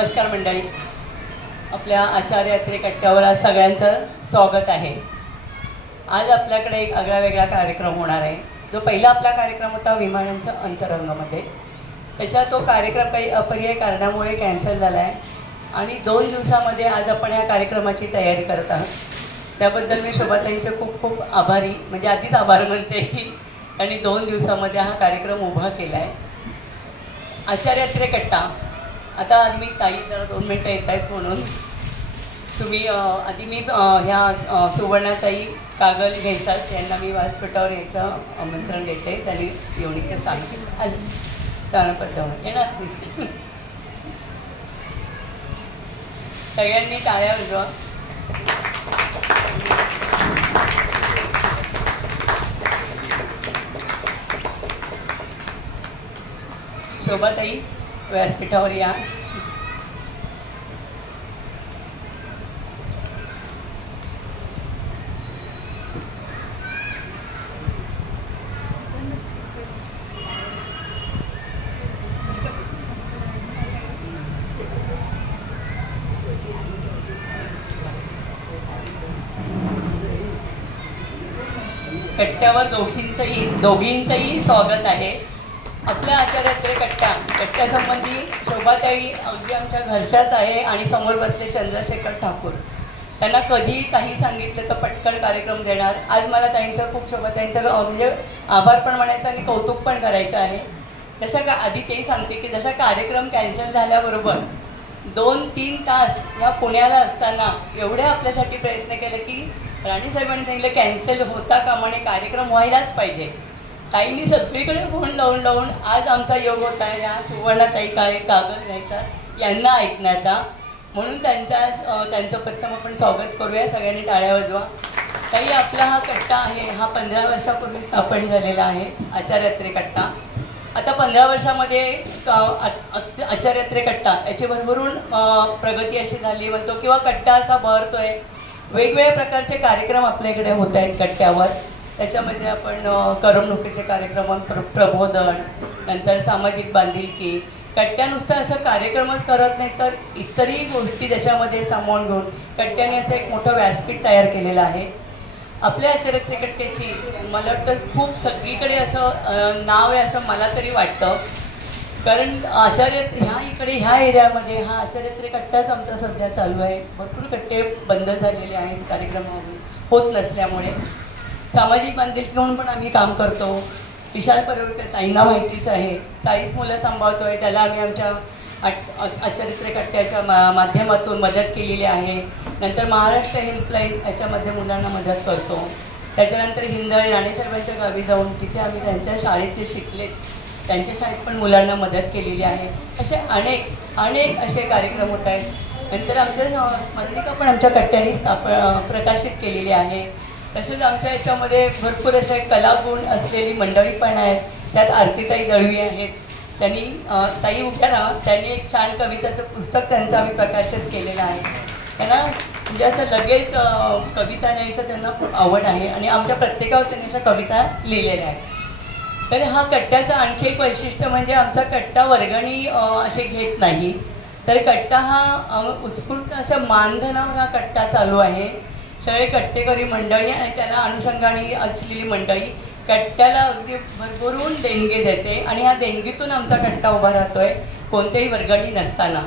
नमस्कार मंडळी, आपल्या आचार्य यात्रे कट्ट्यावर आज सगळ्यांचं स्वागत आहे। आज आपल्याकडे एक आगळा वेगळा कार्यक्रम होणार आहे। जो पहिला आपला कार्यक्रम होता विमानांचं अंतरंगमध्ये, त्याचा तो कार्यक्रम काही अपरिहार्य कारणामुळे कॅन्सल झाला आहे आणि 2 दिवसामध्ये आज आपण या कार्यक्रमाची तयारी करत आहोत। त्याबद्दल मी शोभाताईंचे खूप खूप आभारी, म्हणजे आधीच आभार म्हणते की त्यांनी 2 दिवसामध्ये हा कार्यक्रम उभा केला आहे। आचार्य यात्रे कट्टा आता आधी मी ताई जरा 2 मिनटं येत आहेत म्हणून तुम्ही आधी मी ह्या सुवर्णाताई कागल घैसास यांना मी व्यासपीठावर यायचं आमंत्रण देते। त्यांनी येऊन स्थानबद्ध येणार दिसते। सगळ्यांनी टाळ्या वाजवा। शोभाताई व्यासपीठावर या। कट्ट्यावर दोघींचंही स्वागत आहे। आपल्या आचार्य यात्रे कट्ट्यासंबंधी शोभाताई अगदी आमच्या घरच्याच आहे आणि समोर बसले चंद्रशेखर ठाकूर, त्यांना कधी काही सांगितलं तर पटकन कार्यक्रम देणार। आज मला ताईंचं खूप शोभाताईंचं म्हणजे आभार पण म्हणायचं आणि कौतुक पण करायचं आहे। जसं का आधी तेही सांगते की जसा कार्यक्रम कॅन्सल झाल्याबरोबर 2-3 तास या पुण्याला असताना एवढे आपल्यासाठी प्रयत्न केले की राणीसाहेबांनी सांगितलं कॅन्सल होता कामा नये, कार्यक्रम व्हायलाच पाहिजे। ताईंनी सगळीकडे फोन लावून आज आमचा योग होता आहे या सुवर्णाताई कागल घैसास यांना ऐकण्याचा, म्हणून त्यांचं प्रथम आपण स्वागत करूया। सगळ्यांनी टाळ्या वाजवा। ताई, आपला हा कट्टा आहे हा 15 वर्षापूर्वी स्थापन झालेला आहे आचार्य यात्रे कट्टा। आता 15 वर्षामध्ये आचार्य यात्रे कट्टा याची भरभरून प्रगती अशी झाली म्हणतो किंवा कट्टा असा बहरतोय। वेगवेगळ्या प्रकारचे कार्यक्रम आपल्याकडे होत आहेत कट्ट्यावर। त्याच्यामध्ये आपण करमणुकीचे कार्यक्रम, प्रबोधन, नंतर सामाजिक बांधिलकी, कट्ट्या नुसतं असं कार्यक्रमच करत नाही तर इतरही गोष्टी त्याच्यामध्ये सामावून घेऊन कट्ट्याने असं एक मोठं व्यासपीठ तयार केलेलं आहे। आपल्या आचार्य यात्रे कट्ट्याची मला वाटतं खूप सगळीकडे असं नाव आहे असं मला तरी वाटतं, कारण ह्या एरियामध्ये हा आचार्य यात्रे कट्टाच आमचा सध्या चालू आहे। भरपूर कट्टे बंद झालेले आहेत कार्यक्रम होत नसल्यामुळे। सामाजिक बांधिलकी म्हणून पण आम्ही काम करतो। विशाल परवडकर ताईंना माहितीच आहे, 40 मुलं सांभाळतो आहे, त्याला आम्ही आमच्या आचार्य यात्रे कट्ट्याच्या माध्यमातून मदत केलेली आहे। नंतर महाराष्ट्र हेल्पलाईन याच्यामध्ये मुलांना मदत करतो। त्याच्यानंतर हिंदळी राणीसाहेबांच्या गावी जाऊन तिथे आम्ही त्यांच्या शाळेत जे शिकले त्यांच्या शाळेत पण मुलांना मदत केलेली आहे। असे अनेक असे कार्यक्रम होत आहेत। नंतर आमच्या स्मरणिका पण आमच्या कट्ट्याने प्रकाशित केलेली आहे। तसेच आमच्या याच्यामध्ये भरपूर असे कलागुण असलेली मंडळी पण आहेत। त्यात आरतीताई दळवी आहेत, ताई उभ्या राहा, त्यांनी एक छान कविताचं पुस्तक त्यांचं आम्ही प्रकाशित केलेलं आहे। त्यांना म्हणजे असं लगेच कविता लिहायचं त्यांना खूप आवड आहे आणि आमच्या प्रत्येकावर त्यांनी अशा कविता लिहिलेल्या आहेत। तर हा कट्ट्याचं आणखी एक वैशिष्ट्य म्हणजे आमचा कट्टा वर्गणी असे घेत नाही, तर कट्टा हा उत्स्फूर्त असं मानधनावर हा कट्टा चालू आहे। सगळे कट्टेकरी मंडळी आणि त्याला अनुषंगाने असलेली मंडळी कट्ट्याला अगदी भरभरून देणगी देते आणि ह्या देणगीतून आमचा कट्टा उभा राहतोय कोणत्याही वर्गणी नसताना।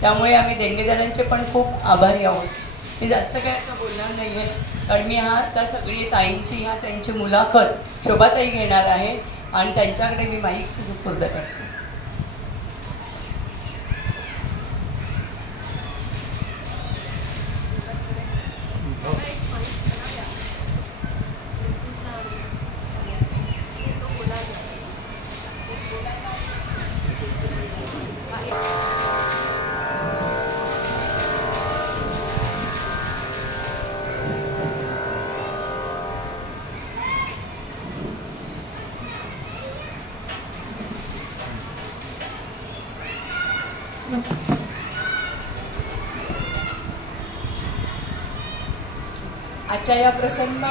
त्यामुळे आम्ही देणगीदारांचे पण खूप आभारी आहोत। मी जास्त काय आता बोलणार नाही आहे, कारण मी सगळी ताईंची मुलाखत शोभाताई घेणार आहे आणि त्यांच्याकडे मी माईक सुपूर्द करते। आजच्या या प्रसन्न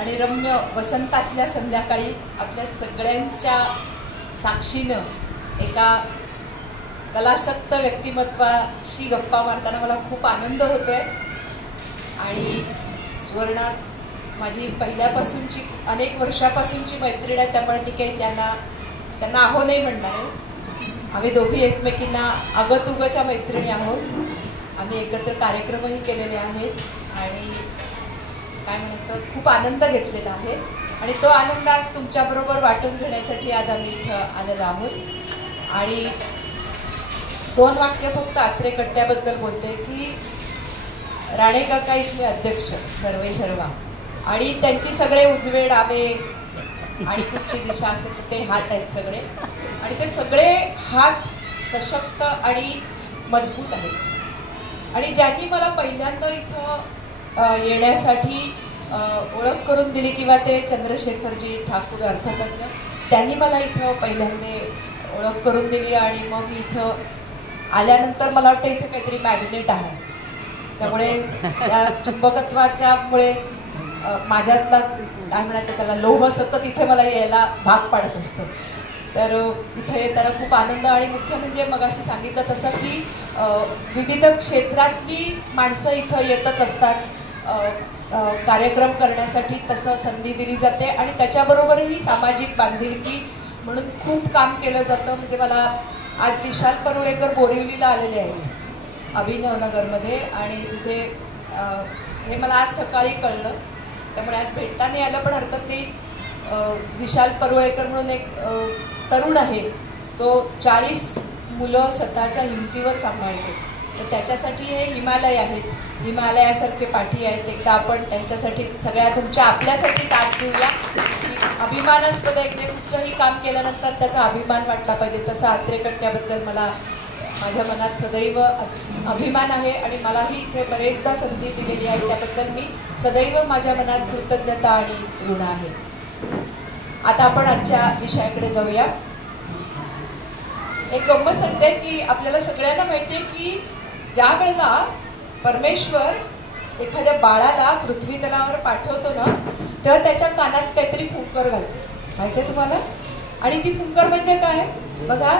आणि रम्य वसंतातल्या संध्याकाळी आपल्या सगळ्यांच्या साक्षीनं एका कलासक्त व्यक्तिमत्वाशी गप्पा मारताना मला खूप आनंद होतोय. आणि सुवर्णा माझी पहिल्यापासूनची अनेक वर्षापासूनची मैत्रीण आहे, त्यामुळे मी काही त्यांना अहो नाही म्हणणार आहे. आम्ही दोघी एकमेकींना अगतुगच्या मैत्रिणी आहोत. आम्ही एकत्र कार्यक्रमही केलेले आहेत आणि काय म्हणायचं खूप आनंद घेतलेला आहे. आणि तो आनंद आज तुमच्याबरोबर वाटून घेण्यासाठी आज आम्ही इथं आलेलो आहोत. आणि 2 वाक्य फक्त आत्रे कट्ट्याबद्दल बोलते की राणे काका इथले अध्यक्ष सर्वा आणि त्यांची सगळे उजवे डावे आणि कुठची दिशा असेल तर ते हात आहेत सगळे, आणि ते सगळे हात सशक्त आणि मजबूत आहेत. आणि ज्यांनी मला पहिल्यांदा इथं येण्यासाठी ओळख करून दिली किंवा ते चंद्रशेखरजी ठाकूर अर्थतज्ञ, त्यांनी मला इथं पहिल्यांदा ओळख करून दिली. आणि मग मी इथं आल्यानंतर मला वाटतं इथे काहीतरी मॅग्नेट आहे, त्यामुळे त्या चुंबकत्वाच्यामुळे माझ्यातला काय म्हणायचं त्याला लोह सतत इथे मला यायला भाग पाडत असतं. तर इथं येताना खूप आनंद. आणि मुख्य म्हणजे मगाशी सांगितलं तसं की विविध क्षेत्रातली माणसं इथं येतच असतात कार्यक्रम करण्यासाठी, तसं संधी दिली जाते. आणि त्याच्याबरोबरही सामाजिक बांधिलकी म्हणून खूप काम केलं जातं. म्हणजे मला आज विशाल परुळेकर बोरिवलीला आलेले आहेत अभिनवनगरमध्ये, आणि तिथे हे मला आज सकाळी कळलं, त्यामुळे आज भेटता नाही आलं पण हरकत नाही. विशाल परुळेकर म्हणून एक तरुण आहे, तो 40 मुलं स्वतःच्या हिमतीवर सांभाळतो. तर त्याच्यासाठी हे हिमालय आहेत, हिमालयासारखे पाठी आहेत. एकदा आपण त्यांच्यासाठी सगळ्या तुमच्या आपल्यासाठी दाद देऊया की अभिमानास्पद एक कुठचंही काम केल्यानंतर त्याचा अभिमान वाटला पाहिजे. तसं आत्रे कट्ट्याबद्दल मला माझ्या मनात सदैव अभिमान आहे आणि मलाही इथे बरेचदा संधी दिलेली आहे, त्याबद्दल मी सदैव माझ्या मनात कृतज्ञता आणि ऋण आहे. आता आपण आजच्या विषयाकडे जाऊया. एक गंमत सांगते की आपल्याला सगळ्यांना माहिती आहे की ज्या वेळेला परमेश्वर एखाद्या बाळाला पृथ्वी तलावर पाठवतो ना, तेव्हा त्याच्या कानात काहीतरी फुंकर घालतो, माहिती आहे तुम्हाला? आणि ती फुंकर म्हणजे काय बघा,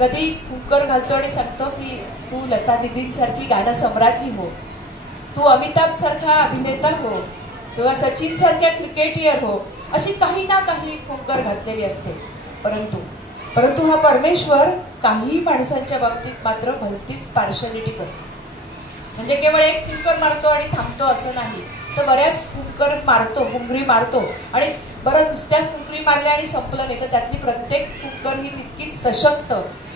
कधी फुंकर घालतो आणि सांगतो की तू लता दीदींसारखी गाणं सम्राज्ञी हो, तू अमिताभ सारखा अभिनेता हो, किंवा सचिन सारख्या क्रिकेटियर हो, अशी काही ना काही फुंकर घातलेली असते. परंतु हा परमेश्वर काही माणसांच्या बाबतीत मात्र भलतीच पार्शलिटी करतो. म्हणजे केवळ एक फुंकर मारतो आणि थांबतो असं नाही, तर बऱ्याच फुंकर मारतो, फुंकरी मारतो. आणि बरं नुसत्याच फुंकरी मारल्या आणि संपलं नाही, तर त्यातली प्रत्येक फुंकर ही तितकी सशक्त,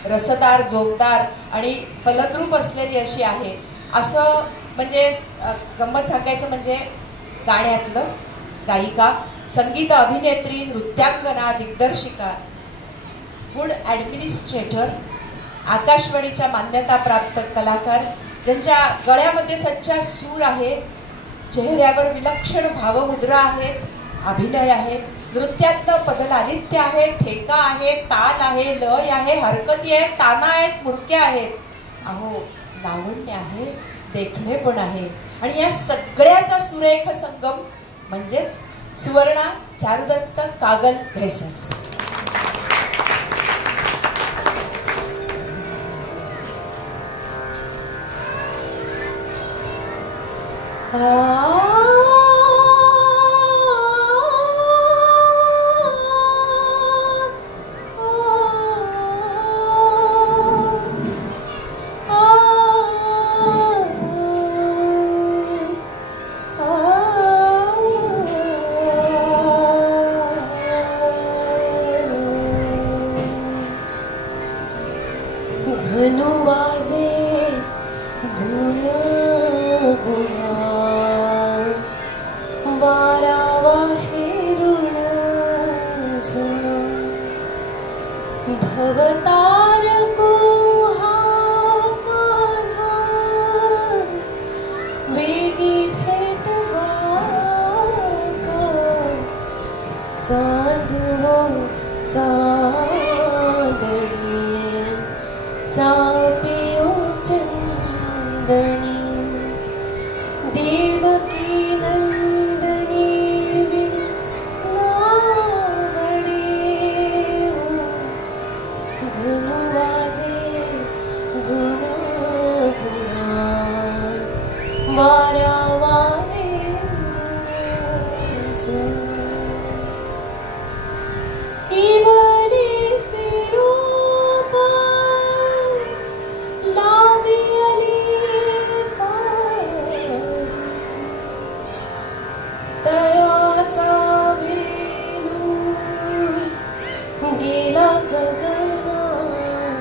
रसदार, जोरदार आणि फलद्रूप असलेली अशी आहे. असं म्हणजे गंमत सांगायचं म्हणजे गाण्यातलं गायिका, संगीत अभिनेत्री, नृत्यांगना, दिग्दर्शिका, गुड ॲडमिनिस्ट्रेटर, आकाशवाणीच्या मान्यताप्राप्त कलाकार, ज्यांच्या गळ्यामध्ये सच्चा सूर आहे, चेहऱ्यावर विलक्षण भावमुद्रा आहेत, अभिनय आहे, नृत्यातलं पदलालित्य आहे, ठेका आहे, ताल आहे, लय आहे, हरकती आहेत, ताना आहेत, मुरक्या आहेत, अहो लावण्य आहे, देखणे पण आहे. आणि या सगळ्याचा सुरेख संगम म्हणजेच सुवर्णा चारुदत्त कागल भेसस. घन वाऱ्या वारे इवली सिरूपा लावी अली पार तयाचा वेणू गेला गगनात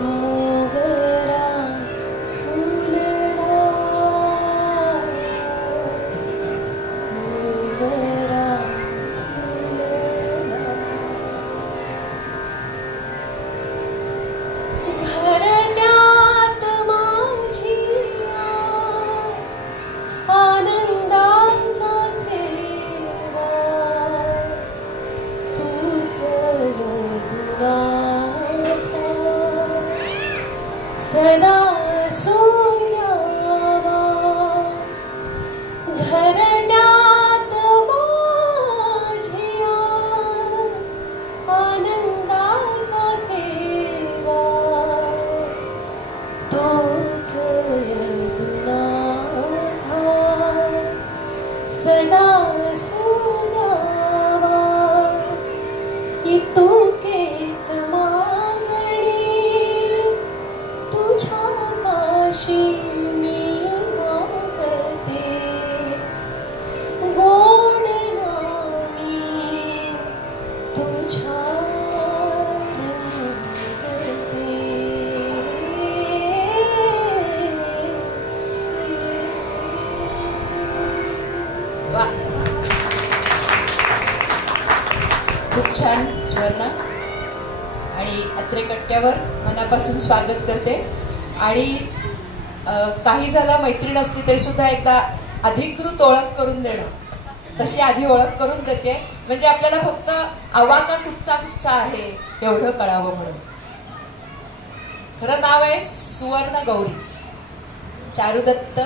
मोगरा फुलला मोगरा घरट्यात माझिया आनंदाचा ठेवा तूच दुनाथा सदा सोयावा घरट्यात माझिया आनंदाचा ठेवा तूच दुनाथा सदा सोयावा इतुकेच मागणी तुझ्या पाशी मी मागते गोड नामी तुझ्या खूप छान स्वर्णा आणि अत्रे कट्ट्यावर मनापासून स्वागत करते. आणि काही झालं मैत्रीण असली तरी सुद्धा एकदा अधिकृत ओळख करून देणं, तशी आधी ओळख करून देते म्हणजे आपल्याला फक्त आवाका कुठचा कुठचा आहे एवढं कळावं म्हणून. खरं नाव आहे सुवर्ण गौरी चारुदत्त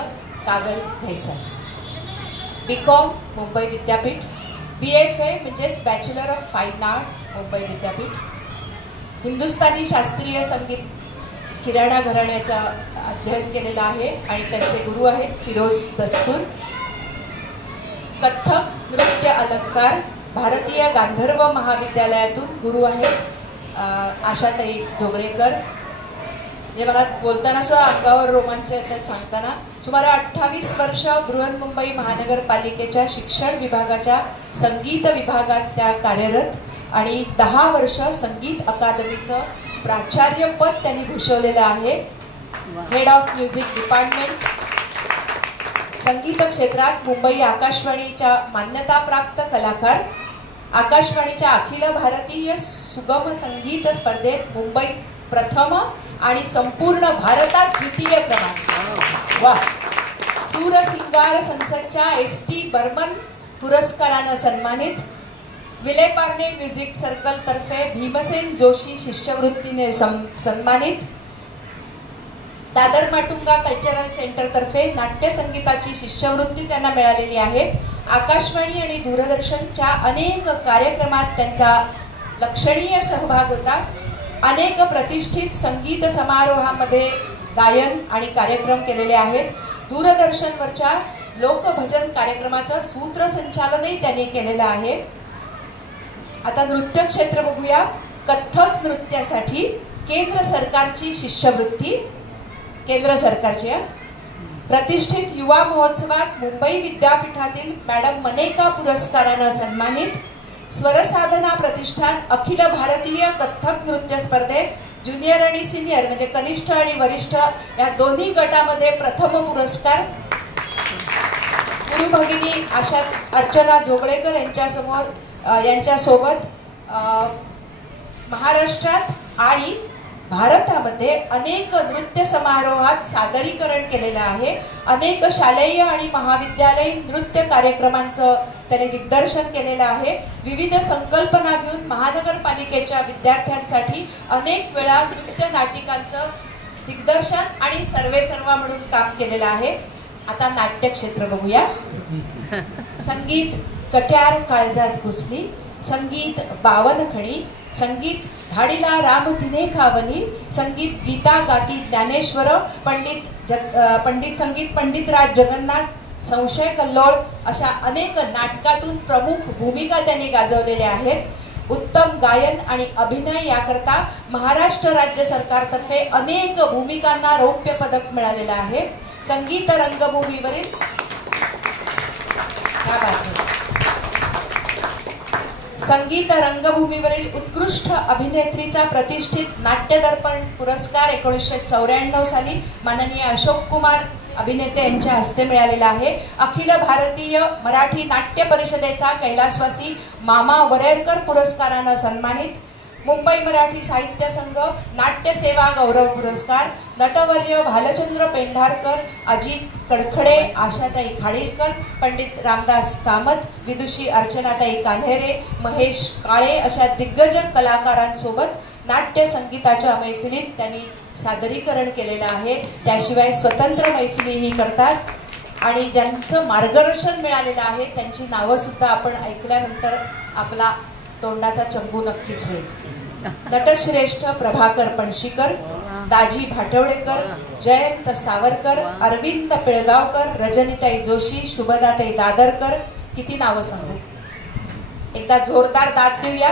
कागल घैसास. BCom मुंबई विद्यापीठ, BFA म्हणजेच bachelor of fine arts Mumbai विद्यापीठ, हिंदुस्थानी शास्त्रीय संगीत किराणा घराण्याचा अध्ययन केलेलं आहे आणि त्यांचे गुरु आहेत फिरोज दस्तूर. कथ्थक नृत्य अलंकार भारतीय गांधर्व महाविद्यालयातून गुरु आहेत आशाताई जोगळेकर. म्हणजे मला बोलताना सुद्धा अंगावर रोमांच येतात सांगताना. सुमारे 28 वर्ष बृहन्मुंबई महानगरपालिकेच्या शिक्षण विभागाच्या संगीत विभागात त्या कार्यरत आणि 10 वर्ष संगीत अकादमीचं प्राचार्यपद त्यांनी भूषवलेलं आहे. Head of music department. संगीत क्षेत्रात मुंबई आकाशवाणीच्या मान्यताप्राप्त कलाकार. आकाशवाणीच्या अखिल भारतीय सुगम संगीत स्पर्धेत मुंबईत प्रथम आणि संपूर्ण भारतात द्वितीय क्रमांक. वा. सूरसिंगार संसदच्या ST बर्मन पुरस्कारानं सन्मानित. विले पार्ले म्युझिक सर्कल तर्फे भीमसेन जोशी शिष्यवृत्तीने सन्मानित. दादर माटुंगा कल्चरल सेंटर तर्फे नाट्य संगीताची शिष्यवृत्ती त्यांना मिळालेली आहे. आकाशवाणी आणि दूरदर्शनच्या अनेक कार्यक्रमात त्यांचा लक्षणीय सहभाग होता. अनेक प्रतिष्ठित संगीत समारोहामध्ये गायन आणि कार्यक्रम केलेले आहेत. दूरदर्शनवरच्या लोकभजन कार्यक्रमाचं सूत्रसंचालनही त्यांनी केलेलं आहे. आता नृत्य क्षेत्र बघूया. कथ्थक नृत्यासाठी केंद्र सरकारची शिष्यवृत्ती, केंद्र सरकारची प्रतिष्ठित युवा महोत्सवात मुंबई विद्यापीठातील मॅडम मनेका पुरस्कारानं सन्मानित. स्वरसाधना प्रतिष्ठान अखिल भारतीय कथ्थक नृत्य स्पर्धेत ज्युनियर आणि सिनियर म्हणजे कनिष्ठ आणि वरिष्ठ या दोन्ही गटामध्ये प्रथम पुरस्कार. गुरु भगिनी आशा अर्चना जोगळेकर यांच्यासोबत महाराष्ट्रात आणि भारतामध्ये अनेक नृत्य समारोहात सादरीकरण केलेलं आहे. अनेक शालेय आणि महाविद्यालयीन नृत्य कार्यक्रमांचं त्यांनी दिग्दर्शन केलेलं आहे. विविध संकल्पना घेऊन महानगरपालिकेच्या विद्यार्थ्यांसाठी अनेक वेळा नृत्य नाटिकांचं दिग्दर्शन आणि सर्वेसर्वा म्हणून काम केलेलं आहे. आता नाट्य क्षेत्र बघूया. संगीत कट्यार काळजात घुसली, संगीत बावनखणी, संगीत धाडीला राम तिने खावनी, संगीत गीता गाती ज्ञानेश्वर, पंडित संगीत पंडितराज जगन्नाथ, संशय कल्लोळ अशा अनेक नाटकातून प्रमुख भूमिका त्यांनी गाजवलेल्या आहेत. उत्तम गायन आणि अभिनय याकरता महाराष्ट्र राज्य सरकारतर्फे अनेक भूमिकांना रौप्य पदक मिळालेलं आहे. संगीत रंगभूमीवरील संगीत रंगभूमीवरील उत्कृष्ट अभिनेत्रीचा प्रतिष्ठित नाट्य दर्पण पुरस्कार 1994 साली माननीय अशोक कुमार अभिनेते यांच्या हस्ते मिळालेला आहे. अखिल भारतीय मराठी नाट्य परिषदेचा कैलासवासी मामा वरेरकर पुरस्कारानं सन्मानित. मुंबई मराठी साहित्य संघ नाट्य सेवा गौरव पुरस्कार, नटवर्य भालचंद्र पेंढारकर, अजित कडखडे, आशाताई खाडीलकर, पंडित रामदास कामत, विदुषी अर्चनाताई कान्हेरे, महेश काळे अशा दिग्गज कलाकारांसोबत नाट्य संगीताच्या मैफिलीत त्यांनी सादरीकरण केलेलं आहे. त्याशिवाय स्वतंत्र मैफिलीही करतात आणि ज्यांचं मार्गदर्शन मिळालेलं आहे त्यांची नावं सुद्धा आपण ऐकल्यानंतर आपला तोंडाचा चंबू नक्कीच होईल. नटश्रेष्ठ प्रभाकर पणशीकर, दाजी भाटवडेकर, जयंत सावरकर, अरविंद पिळगावकर, रजनीताई जोशी, शुभदाताई दादरकर. किती नावं सांगू, एकदा जोरदार दाद देऊया.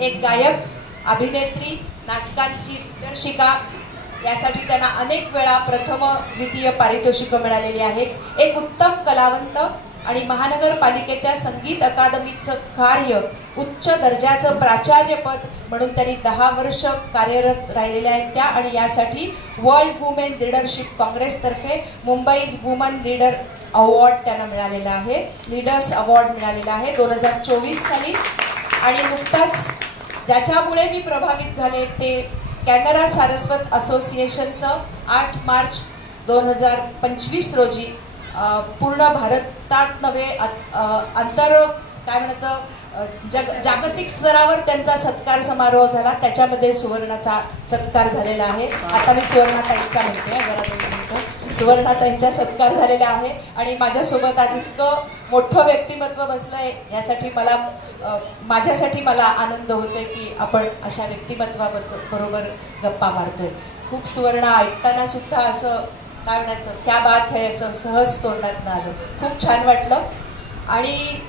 एक गायक, अभिनेत्री, नाटकांची दिग्दर्शिका, यासाठी त्यांना अनेक वेळा प्रथम द्वितीय पारितोषिकं मिळालेली आहेत. एक उत्तम कलावंत आणि महानगरपालिकेच्या संगीत अकादमीचं कार्य, उच्च दर्जाचं प्राचार्यपद म्हणून त्यांनी 10 वर्ष कार्यरत राहिलेल्या आहेत त्या. आणि यासाठी वर्ल्ड वुमेन लीडरशिप काँग्रेसतर्फे मुंबईज वुमन लीडर अवॉर्ड त्यांना मिळालेला आहे, लीडर्स अवॉर्ड मिळालेला आहे 2024 साली. आणि नुकताच ज्याच्यामुळे मी प्रभावित झाले ते कॅनरा सारस्वत असोसिएशनचं 8 मार्च 2025 रोजी पूर्ण भारतात नव्हे काय म्हणायचं जागतिक स्तरावर त्यांचा सत्कार समारोह झाला. त्याच्यामध्ये सुवर्णाचा सत्कार झालेला आहे. आता मी सुवर्णाताईंचा म्हणते, जरा 2 मिनिटं. सुवर्णाताईंचा सत्कार झालेला आहे आणि माझ्यासोबत आज इतकं मोठं व्यक्तिमत्व बसलंय यासाठी माझ्यासाठी मला आनंद होतोय की आपण अशा व्यक्तिमत्वाबरोबर गप्पा मारतोय. खूप सुवर्णा ऐकताना सुद्धा असं काय म्हणायचं, क्या बात है, असं सहज तोंडात आलं. खूप छान वाटलं. आणि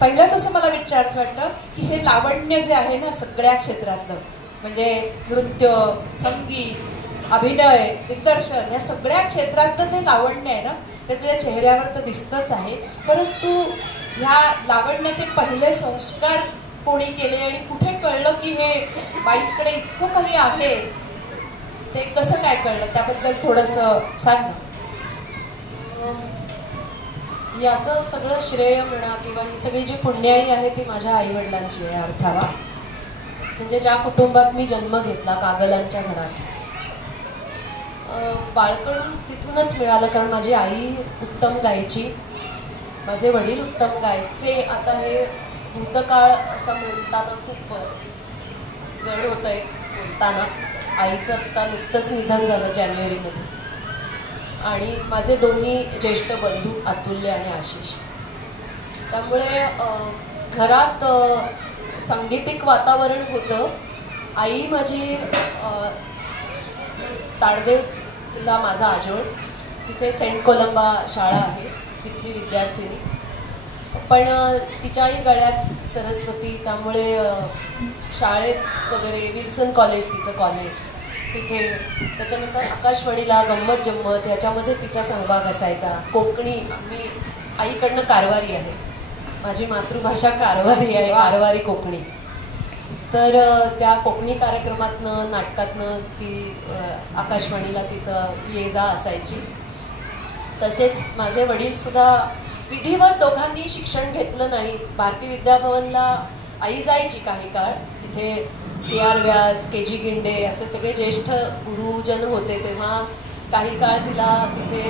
पहिलंच असं मला विचारायचं वाटतं की हे लावण्य जे आहे ना सगळ्या क्षेत्रातलं, म्हणजे नृत्य, संगीत, अभिनय, दिग्दर्शन, या सगळ्या क्षेत्रातलं जे लावण्य आहे ना ते तुझ्या चेहऱ्यावर तर दिसतंच आहे. परंतु ह्या लावण्याचे पहिले संस्कार कोणी केले आणि कुठे कळलं की हे बाईकडे इतकं काही आहे, ते कसं काय कळलं, त्याबद्दल थोडंसं सांग ना. याचं सगळं श्रेय म्हणा किंवा ही सगळी जी पुण्याई आहे ती माझ्या आईवडिलांची आहे अर्थावा. म्हणजे ज्या कुटुंबात मी जन्म घेतला, कागलांच्या घरात, बाळकडून तिथूनच मिळालं. कारण माझी आई उत्तम गायची, माझे वडील उत्तम गायचे. आता हे भूतकाळ असं म्हणताना खूप जड होतं आहे बोलताना. आईचं आत्ता नुकतंच निधन झालं जानेवारीमध्ये. आणि माझे दोन्ही ज्येष्ठ बंधू अतुल्य आणि आशिष. त्यामुळे घरात सांगीतिक वातावरण होतं. आई माझी ताडदेवला माझा आजोळ, तिथे सेंट कोलंबा शाळा आहे, तिथली विद्यार्थिनी. पण तिच्याही गळ्यात सरस्वती, त्यामुळे शाळेत वगैरे विल्सन कॉलेज तिचं कॉलेज तिथे. त्याच्यानंतर आकाशवाणीला गंमत जम्मत ह्याच्यामध्ये तिचा सहभाग असायचा. कोकणी, मी आईकडनं कारवारी आहे, माझी मातृभाषा कारवारी आहे, कारवारी कोकणी. तर त्या कोकणी कार्यक्रमातनं नाटकातनं ती आकाशवाणीला तिचं ये जा असायची. तसेच माझे वडीलसुद्धा विधिवत दोघांनी शिक्षण घेतलं नाही. भारती विद्याभवनला आई जायची काही काळ, तिथे CR व्यास, KG गिंडे असे सगळे ज्येष्ठ गुरुजन होते, तेव्हा काही काळ तिला तिथे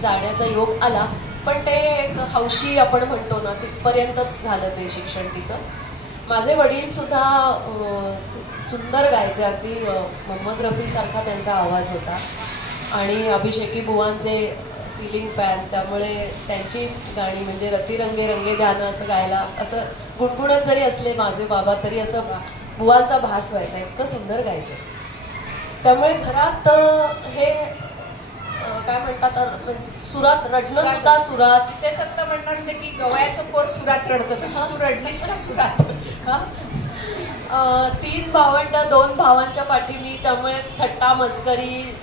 जाण्याचा योग आला. पण ते एक हौशी आपण म्हणतो ना, तिथपर्यंतच झालं ते शिक्षण तिचं. माझे वडीलसुद्धा सुंदर गायचे, अगदी मोहम्मद रफीसारखा त्यांचा आवाज होता. आणि अभिषेकी बुवांचे सिलिंग फॅन, त्यामुळे त्यांची गाणी म्हणजे रतिरंगे रंगे ध्यान असं गायला, असं गुणगुणत जरी असले माझे बाबा तरी असं बुवांचा भास व्हायचा, इतकं सुंदर गायचं. त्यामुळे घरात हे काय म्हणतात सुरात रडणं सुद्धा सुरात. ते सत्ता म्हणणार होते की गवयाचं पोर सुरात रडतं, तशी तू रडलीस का सुरात? 3 भावंड 2 भावांच्या पाठी मी, त्यामुळे थट्टा मस्करी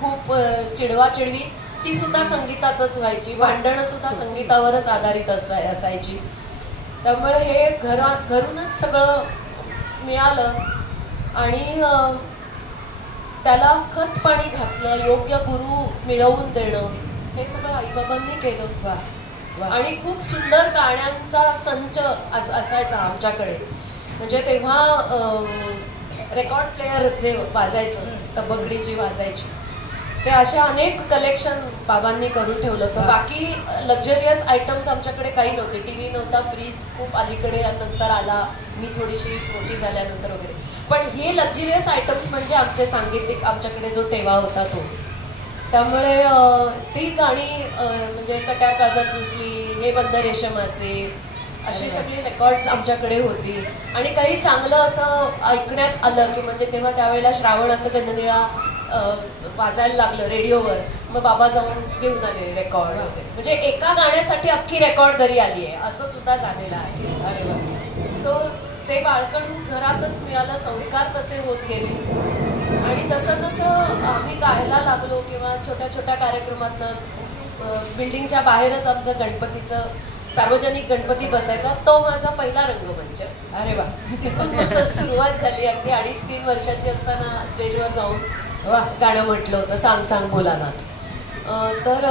खूप चिडवा चिडवी ती सुद्धा संगीतातच व्हायची. भांडणं सुद्धा संगीतावरच आधारित असायची. त्यामुळे हे घरूनच सगळं मिळालं आणि त्याला खत पाणी घातलं, योग्य गुरु मिळवून देणं, हे सगळं आईबाबांनी केलं. आणि खूप सुंदर गाण्यांचा संच असायचा आमच्याकडे. म्हणजे तेव्हा रेकॉर्ड प्लेअर जे वाजायचं, तबकडी जी वाजायची, ते अशा अनेक कलेक्शन बाबांनी करून ठेवलं होतं. बाकी लक्झरियस आयटम्स आमच्याकडे काही नव्हते. टीव्ही नव्हता, फ्रीज खूप अलीकडे नंतर आला, मी थोडीशी मोठी झाल्यानंतर वगैरे. पण हे लक्झरियस आयटम्स म्हणजे आमचे सांगीतिक, आमच्याकडे जो टेवा होता तो. त्यामुळे ती गाणी म्हणजे कट्यार काजत रुसली, हे बंद रेशमाचे, अशी सगळी रेकॉर्ड्स आमच्याकडे होती. आणि काही चांगलं असं ऐकण्यात आलं की म्हणजे तेव्हा त्यावेळेला श्रावणात गणनिळा वाजायला लागलं रेडिओवर, मग बाबा जाऊन घेऊन आले रेकॉर्ड वगैरे. म्हणजे एका गाण्यासाठी अख्खी रेकॉर्ड घरी आली आहे असं सुद्धा झालेलं आहे. अरे वा. सो ते बाळकडू घरातच मिळालं, संस्कार तसे होत गेले. आणि जसं जसं आम्ही गायला लागलो किंवा छोट्या छोट्या कार्यक्रमातनं बिल्डिंगच्या बाहेरच आमचं गणपतीचं सार्वजनिक गणपती बसायचा, तो माझा पहिला रंगमंच. अरे वा. तिथून सुरुवात झाली. अगदी 2.5-3 वर्षाची असताना स्टेजवर जाऊन गाणं म्हटलं होतं, सांग सांग भोलानाथ. तर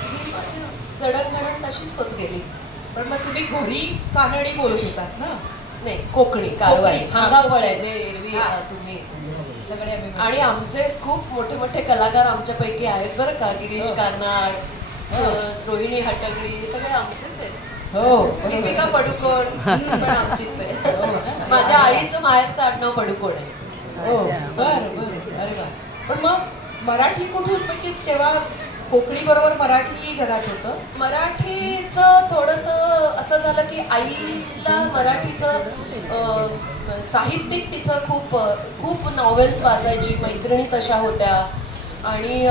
ही माझी जडणघडण तशीच होत गेली. पण मग तुम्ही घरी कानडी बोलत होतात ना? नाही, कोकणी, कारवाई, हांगाफळ आहे जे एरवी तुम्ही सगळे आम्ही. आणि आमचे खूप मोठे मोठे कलाकार आमच्यापैकी आहेत बरं का. गिरीश कार्नाड, रोहिणी हट्टंगडी, सगळे आमचेच आहेत. हो. दीपिका पडुकोण पण आमचीच आहे. माझ्या आईचं माहेरचं आडनाव पडुकोण आहे. हो, बरं बरं. अरे वा. पण मग मराठी कुठून, म्हणजे तेव्हा कोकणी बरोबर मराठी घरात होतं? मराठीचं थोडंसं असं झालं की आईला मराठीचं साहित्यिक तिचं खूप खूप नॉवेल्स वाचायची, मैत्रिणी तशा होत्या. आणि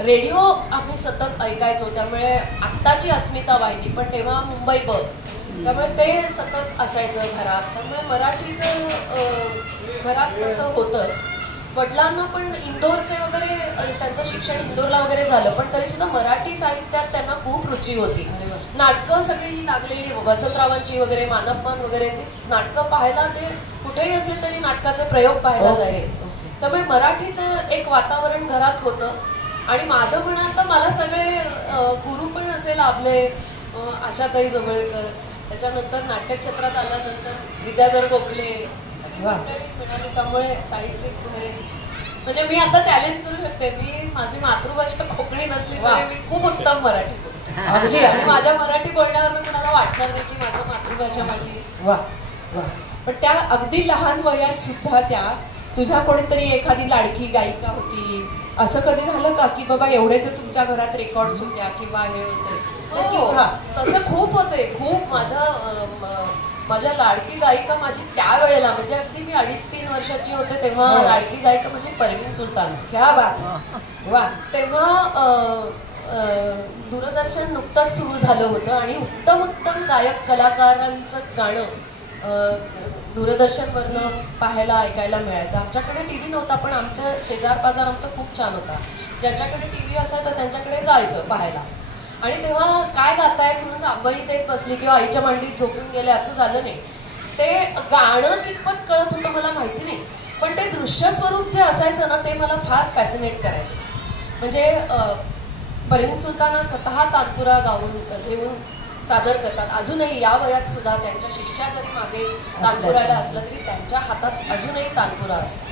रेडिओ आम्ही सतत ऐकायचो. त्यामुळे आत्ताची अस्मिता वाहिनी, पण तेव्हा मुंबई ब, त्यामुळे ते सतत असायचं घरात. त्यामुळे मराठीचं घरात तसं होतंच. वडिलांना पण इंदोरचे वगैरे त्यांचं शिक्षण इंदोरला वगैरे झालं, पण तरी सुद्धा मराठी साहित्यात त्यांना खूप रुची होती. नाटकं सगळी लागलेली, वसंतरावांची वगैरे, मानपमान वगैरे, ती नाटकं पाहायला ते कुठेही असले तरी नाटकाचे प्रयोग पाहायला जायचे. त्यामुळे मराठीचं एक वातावरण घरात होतं. आणि माझं म्हणाल तर मला सगळे गुरु पण असे लाभले. आशाताई जोगळेकर, त्याच्यानंतर नाट्यक्षेत्रात आल्यानंतर विद्याधर गोखले, सगळी मंडळी मिळाली. त्यामुळे साहित्यिक म्हणजे मी आता चॅलेंज करू शकते, मी माझी मातृभाषा कोकणी नसली तरी मी खूप उत्तम मराठी बोलते. अगदी. आणि माझ्या मराठी बोलण्यावर मी कुणाला वाटणार नाही की माझं मातृभाषा माझी. वा वा. पण त्या अगदी लहान वयात सुद्धा त्या तुझ्या कोणीतरी एखादी लाडकी गायिका होती, असं कधी झालं का की बाबा एवढेच तुमच्या घरात रेकॉर्ड्स होत्या किंवा हे होते? तसं खूप होते, खूप. माझ्या लाडकी गायिका माझी त्यावेळेला, म्हणजे अगदी मी 2.5-3 वर्षाची होते तेव्हा लाडकी गायिका म्हणजे परवीन सुलतान. क्या बात. वा. तेव्हा दूरदर्शन नुकतंच सुरू झालं होतं आणि उत्तम उत्तम गायक कलाकारांचं गाणं दूरदर्शनवरनं पाहायला ऐकायला मिळायचं. आमच्याकडे टीव्ही नव्हता, पण आमच्या शेजार पाजार आमचा खूप छान होता. ज्यांच्याकडे टीव्ही असायचा त्यांच्याकडे जायचं पाहायला. आणि तेव्हा काय गातायत म्हणून आंबाई देत बसली किंवा आईच्या मांडीत झोपून गेले असं झालं नाही. ते गाणं कितपत कळत होतं मला माहिती नाही, पण ते दृश्य स्वरूप जे असायचं ना ते मला फार फॅसिनेट करायचं. म्हणजे परवीन सुलताना स्वतः तानपुरा घेऊन सादर करतात. अजूनही या वयात सुद्धा त्यांच्या शिष्या जरी मागे तानपुराला असलं तरी त्यांच्या हातात अजूनही तानपुरा असतो.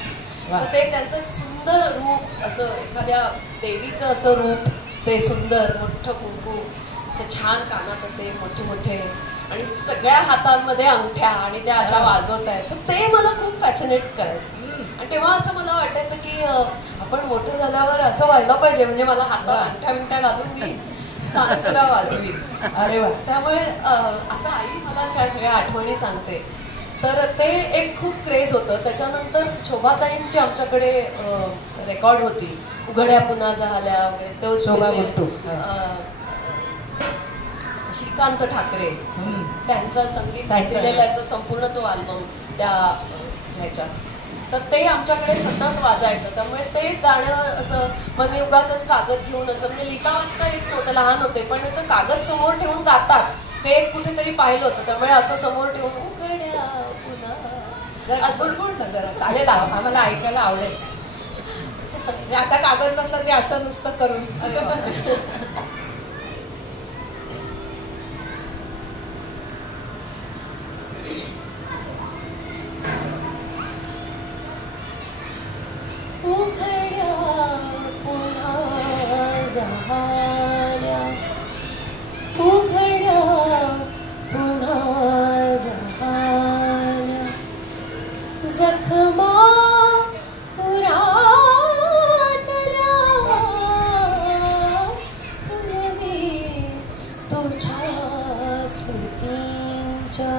तर ते त्यांचं सुंदर रूप, असं एखाद्या देवीचं असं रूप, ते सुंदर मोठं कुंकू, असं छान कानात असे मोठे मोठे, आणि सगळ्या हातांमध्ये अंगठ्या आणि त्या अशा वाजवत आहेत, तर ते मला खूप फॅसिनेट करायचं. आणि तेव्हा असं मला वाटायचं की आपण मोठं झाल्यावर असं व्हायला पाहिजे, म्हणजे मला हातात अंगठ्या बिंगठ्या घालून मी तानपुरा वाजवी. अरे वा. त्यामुळे असं आई मला अशा सगळ्या आठवणी सांगते. तर ते एक खूप क्रेज होतं. त्याच्यानंतर शोभाताईंची आमच्याकडे रेकॉर्ड होती, उघड्या पुन्हा झाल्या वगैरे. श्रीकांत ठाकरे त्यांचं संगीत दिलेल्याचं संपूर्ण तो अल्बम त्या ह्याच्यात, तर ते आमच्याकडे सतत वाजायचं. त्यामुळे ते गाणं असं मग मी उगाचच कागद घेऊन असं, म्हणजे लिहिता वाचता येत नव्हतं, लहान होते, पण असं कागद समोर ठेवून गातात ते एक कुठेतरी पाहिलं होतं. त्यामुळे असं समोर ठेवून उघड्या पुन्हा असं गुणगुण जरा चालेल, आम्हाला ऐकायला आवडेल. आता कागद नसला तरी असं नुसतं करून. उघड्या पुन्हा झाल्या, उघड्या पुन्हा झाल्या, जखमा उराटल्या, फुलवी तुझ्या स्मृतींच्या,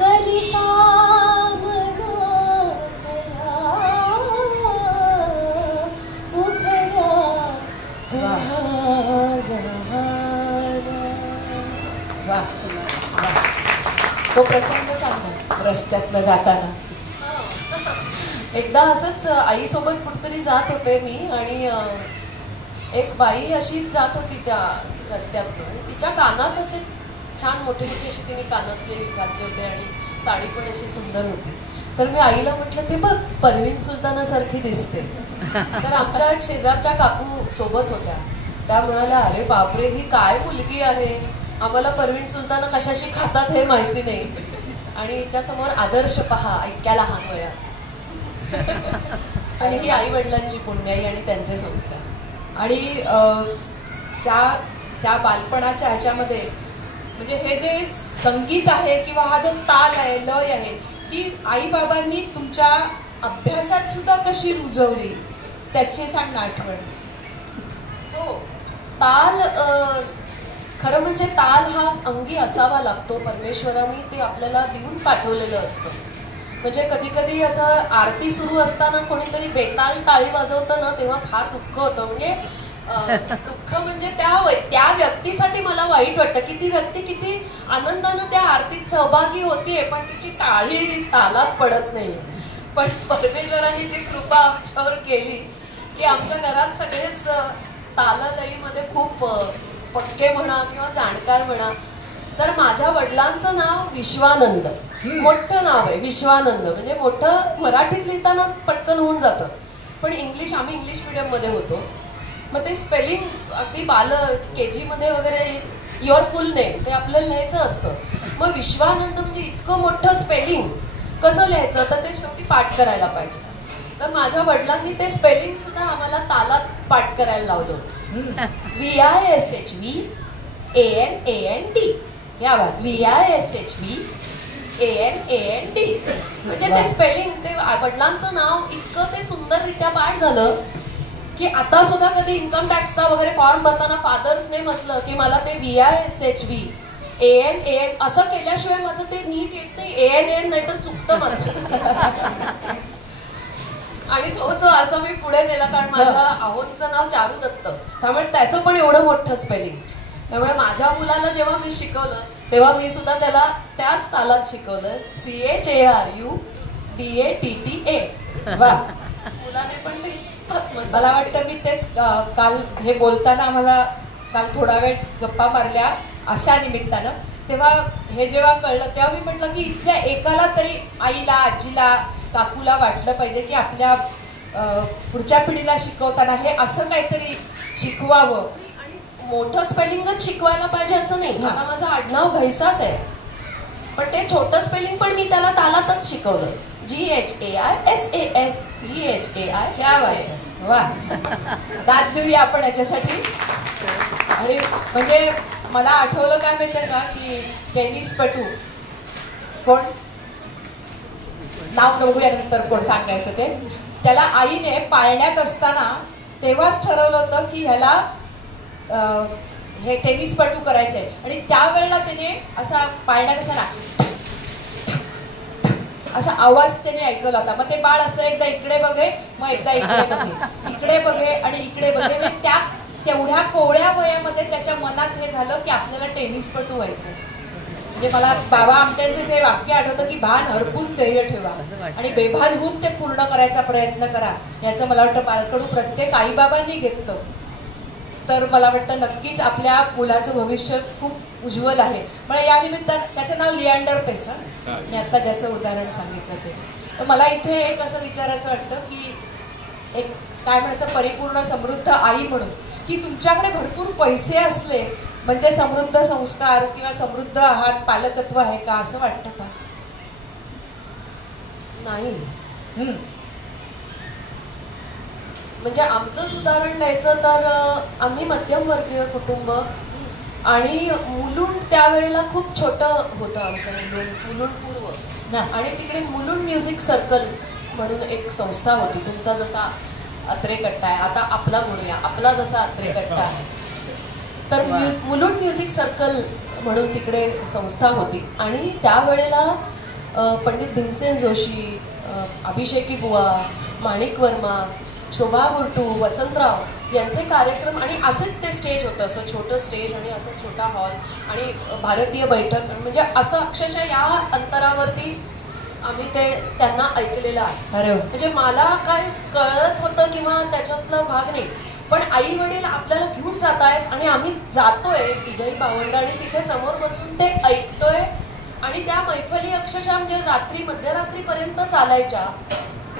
कलिका तो प्रसंग सांग रस्त्यातनं जाताना. एकदा असंच आईसोबत कुठेतरी जात होते मी, आणि एक बाई अशीच जात होती त्या रस्त्यातनं, आणि तिच्या कानात असे छान मोठी मोठी अशी तिने कानातले घातले होते आणि साडी पण अशी सुंदर होती. तर मी आईला म्हटलं, ते बघ परवीन सुलतानासारखी दिसते. तर आमच्या एक शेजारच्या काकू सोबत होत्या, त्या म्हणाल्या, अरे बापरे, ही काय मुलगी आहे, आम्हाला परवीन सुलताना कशाशी खातात हे माहिती नाही, आणि हिच्या समोर आदर्श पहा इतक्या लहान वयात. आणि ही आई वडिलांची पुण्याई आणि त्यांचे संस्कार. आणि त्या बालपणाच्या ह्याच्यामध्ये म्हणजे हे जे संगीत आहे किंवा हा जो ताल आहे, लय आहे, ती आई बाबांनी तुमच्या अभ्यासात सुद्धा कशी रुजवली, त्याची सांग ना आठवण. हो, ताल खरं म्हणजे ताल हा अंगी असावा लागतो. परमेश्वराने ते आपल्याला देऊन पाठवलेलं असतं. म्हणजे कधी कधी असं आरती सुरू असताना कोणीतरी बेताल टाळी वाजवतं ना, तेव्हा फार दुःख होतं. म्हणजे दुःख म्हणजे त्या व्यक्तीसाठी मला वाईट वाटतं की ती व्यक्ती किती आनंदानं त्या आरतीत सहभागी होतीये, पण तिची टाळी तालात पडत नाही. पण परमेश्वराने जी कृपा आमच्यावर केली की आमच्या घरात सगळेच ताललयीमध्ये खूप पक्के म्हणा किंवा जाणकार म्हणा. तर माझ्या वडिलांचं नाव विश्वानंद, मोठं नाव आहे विश्वानंद. म्हणजे मोठं मराठीत लिहिताना पटकन होऊन जातं, पण आम्ही इंग्लिश मीडियममध्ये होतो. मग ते स्पेलिंग अगदी KG मध्ये वगैरे युअर फुल नेम ते आपल्याला लिहायचं असतं. मग विश्वानंद म्हणजे इतकं मोठं स्पेलिंग कसं लिहायचं, तर ते शेवटी पाठ करायला पाहिजे. तर माझ्या वडिलांनी ते स्पेलिंग सुद्धा आम्हाला तालात पाठ करायला लावलं होतं. VISHVANAND, या बात VISHVANAND. म्हणजे ते स्पेलिंग, ते वडिलांचं नाव इतकं ते सुंदररित्या पाठ झालं की आता सुद्धा कधी इन्कम टॅक्सचा वगैरे फॉर्म भरताना फादर्स नेम असलं की मला ते VISHVANAN असं केल्याशिवाय माझं ते नीट येत नाही. ANAN नाहीतर चुकतं माझं. आणि तोच अर्ज मी पुढे नेला, कारण माझ्या आहोंचं नाव चारू दत्त, त्यामुळे त्याचं पण एवढं मोठं स्पेलिंग. त्यामुळे माझ्या मुलाला जेव्हा मी शिकवलं तेव्हा मी सुद्धा त्याला त्याच तालात शिकवलं, CHARUDATTA. मुलाने पण तेच. मला वाटतं मी तेच काल हे बोलताना आम्हाला काल थोडा वेळ गप्पा मारल्या अशा निमित्तानं, तेव्हा हे जेव्हा कळलं तेव्हा मी म्हटलं की इथल्या एकाला तरी आईला, आजीला, काकूला वाटलं पाहिजे की आपल्या पुढच्या पिढीला शिकवताना हे असं काहीतरी शिकवावं. आणि मोठं स्पेलिंगच शिकवायला पाहिजे असं नाही. आता माझं आडनाव घैसास आहे, पण ते छोटं स्पेलिंग पण मी त्याला तालातच शिकवलं. GHAISAS GHAISAS. वा, दाद देऊया आपण याच्यासाठी. आणि म्हणजे मला आठवलं काय माहितीये का की टेनिसपटू कोण नाव बघूया नंतर कोण सांगायचं ते, त्याला आईने पाळण्यात असताना तेव्हाच ठरवलं होतं की ह्याला हे टेनिसपटू करायचंय. आणि त्यावेळेला त्याने असा पाळण्यात असताना असा आवाज त्याने ऐकवला होता. मग ते बाळ असं एकदा इकडे बघे, मग एकदा इकडे बघे, इकडे बघे आणि इकडे बघे. म्हणजे त्या तेवढ्या कोवळ्या वयामध्ये त्याच्या मनात हे झालं की आपल्याला टेनिसपटू व्हायचं. म्हणजे मला बाबा आमट्यांचे ते वाक्य आठवतं की भान हरपून ध्येय ठेवा आणि बेभान होऊन ते पूर्ण करायचा प्रयत्न करा. याचं मला वाटतं बाळकडू प्रत्येक आईबाबांनी घेतलं तर मला वाटतं नक्कीच आपल्या मुलाचं भविष्य खूप उज्ज्वल आहे. म्हणजे या निमित्तानं त्याचं नाव लिअँडर पेसर, मी आता ज्याचं उदाहरण सांगितलं ते. तर मला इथे एक असं विचारायचं वाटतं की एक काय म्हणायचं परिपूर्ण समृद्ध आई म्हणून की तुमच्याकडे भरपूर पैसे असले म्हणजे समृद्ध संस्कार किंवा समृद्ध आहात, पालकत्व आहे का, असं वाटतं का? नाही. म्हणजे आमचंच उदाहरण द्यायचं तर आम्ही मध्यमवर्गीय कुटुंब आणि मुलुंड त्यावेळेला खूप छोटं होतं आमचं मुलुंड पूर्व. आणि तिकडे मुलुंड म्युझिक सर्कल म्हणून एक संस्था होती. तुमचा जसा अत्रे कट्टा आहे, आता आपला म्हणूया, आपला जसा अत्रे कट्टा आहे, तर मुलुंड म्युझिक सर्कल म्हणून तिकडे संस्था होती. आणि त्यावेळेला पंडित भीमसेन जोशी, अभिषेकी बुवा, माणिक वर्मा, शोभा गुरटू, वसंतराव यांचे कार्यक्रम आणि असंच ते स्टेज होतं, असं छोटं स्टेज आणि असं छोटा हॉल आणि भारतीय बैठक, म्हणजे असं अक्षरशः या अंतरावरती आम्ही ते त्यांना ऐकलेलं आहे. अरे म्हणजे मला काय कळत होतं किंवा त्याच्यातला भाग नाही, पण आई वडील आपल्याला घेऊन जात आहेत आणि आम्ही जातोय तिघही भावंड आणि तिथे समोर बसून ते ऐकतोय. आणि त्या मैफली अक्षरशः म्हणजे रात्री मध्यरात्रीपर्यंत चालायच्या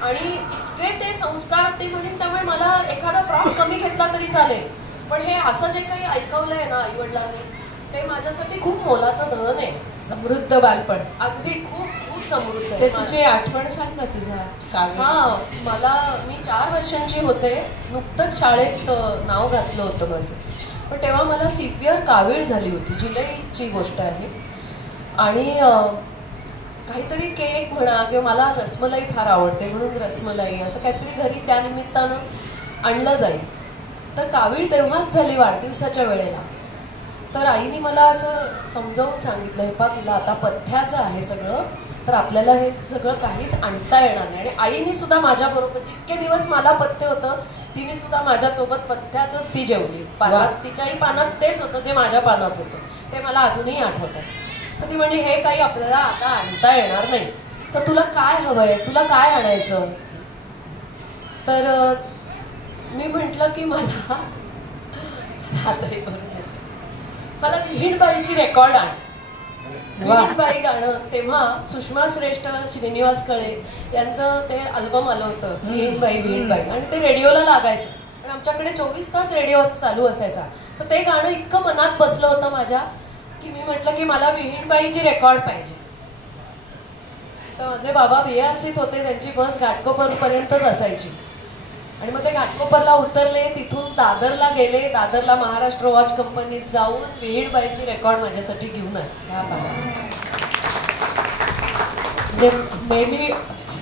आणि इतके ते संस्कार ते म्हणेन. त्यामुळे मला एखादा फ्रॉक कमी घेतला तरी चालेल, पण हे असं जे काही ऐकवलंय ना आई वडिलांनी ते माझ्यासाठी खूप मोलाचं धन आहे. समृद्ध बालपण, अगदी खूप खूप समृद्ध आहे. ते तुझी आठवण सांग ना तुझ्या. हा, मी 4 वर्षांची होते, नुकतंच शाळेत नाव घातलं होतं माझं. पण तेव्हा मला सिव्हिअर कावीळ झाली होती, जुलैची गोष्ट आहे. आणि काहीतरी केक म्हणा किंवा मला रसमलाई फार आवडते म्हणून रसमलाई असं काहीतरी घरी त्या निमित्तानं आणलं जाईल. तर कावीळ तेव्हाच झाली वाढदिवसाच्या वेळेला. तर आईने मला असं समजावून सांगितलं, हे पा तुला आता पथ्याचं आहे सगळं, तर आपल्याला हे सगळं काहीच आणता येणार नाही. आणि आईने सुद्धा माझ्याबरोबर जितके दिवस मला पथ्य होतं तिने सुद्धा माझ्यासोबत पथ्याचंच ती जेवली. पानात तिच्याही पानात तेच होतं जे माझ्या पानात होतं, ते मला अजूनही आठवतं. तर ती म्हणजे हे काही आपल्याला आता आणता येणार नाही, तर तुला काय हवंय, तुला काय आणायचं. तर मी म्हटलं की मला मला विहीणबाईची रेकॉर्ड आण. विहीणबाई गाणं तेव्हा सुषमा श्रेष्ठ, श्रीनिवास कळे यांचं ते अल्बम आलं होतं विहीणबाई विहीणबाई, आणि ते रेडिओला लागायचं आणि आमच्याकडे 24 तास रेडिओ चालू असायचा. तर ते गाणं इतकं मनात बसलं होतं माझ्या की मी म्हटलं की मला विहीणबाईची रेकॉर्ड पाहिजे. तर माझे बाबा बियासीत होते, त्यांची बस घाटकोपरपर्यंतच असायची आणि मग ते घाटकोपरला उतरले, तिथून दादरला गेले, दादरला महाराष्ट्र वॉच कंपनीत जाऊन विहीणबाईची रेकॉर्ड माझ्यासाठी घेऊन आले. म्हणजे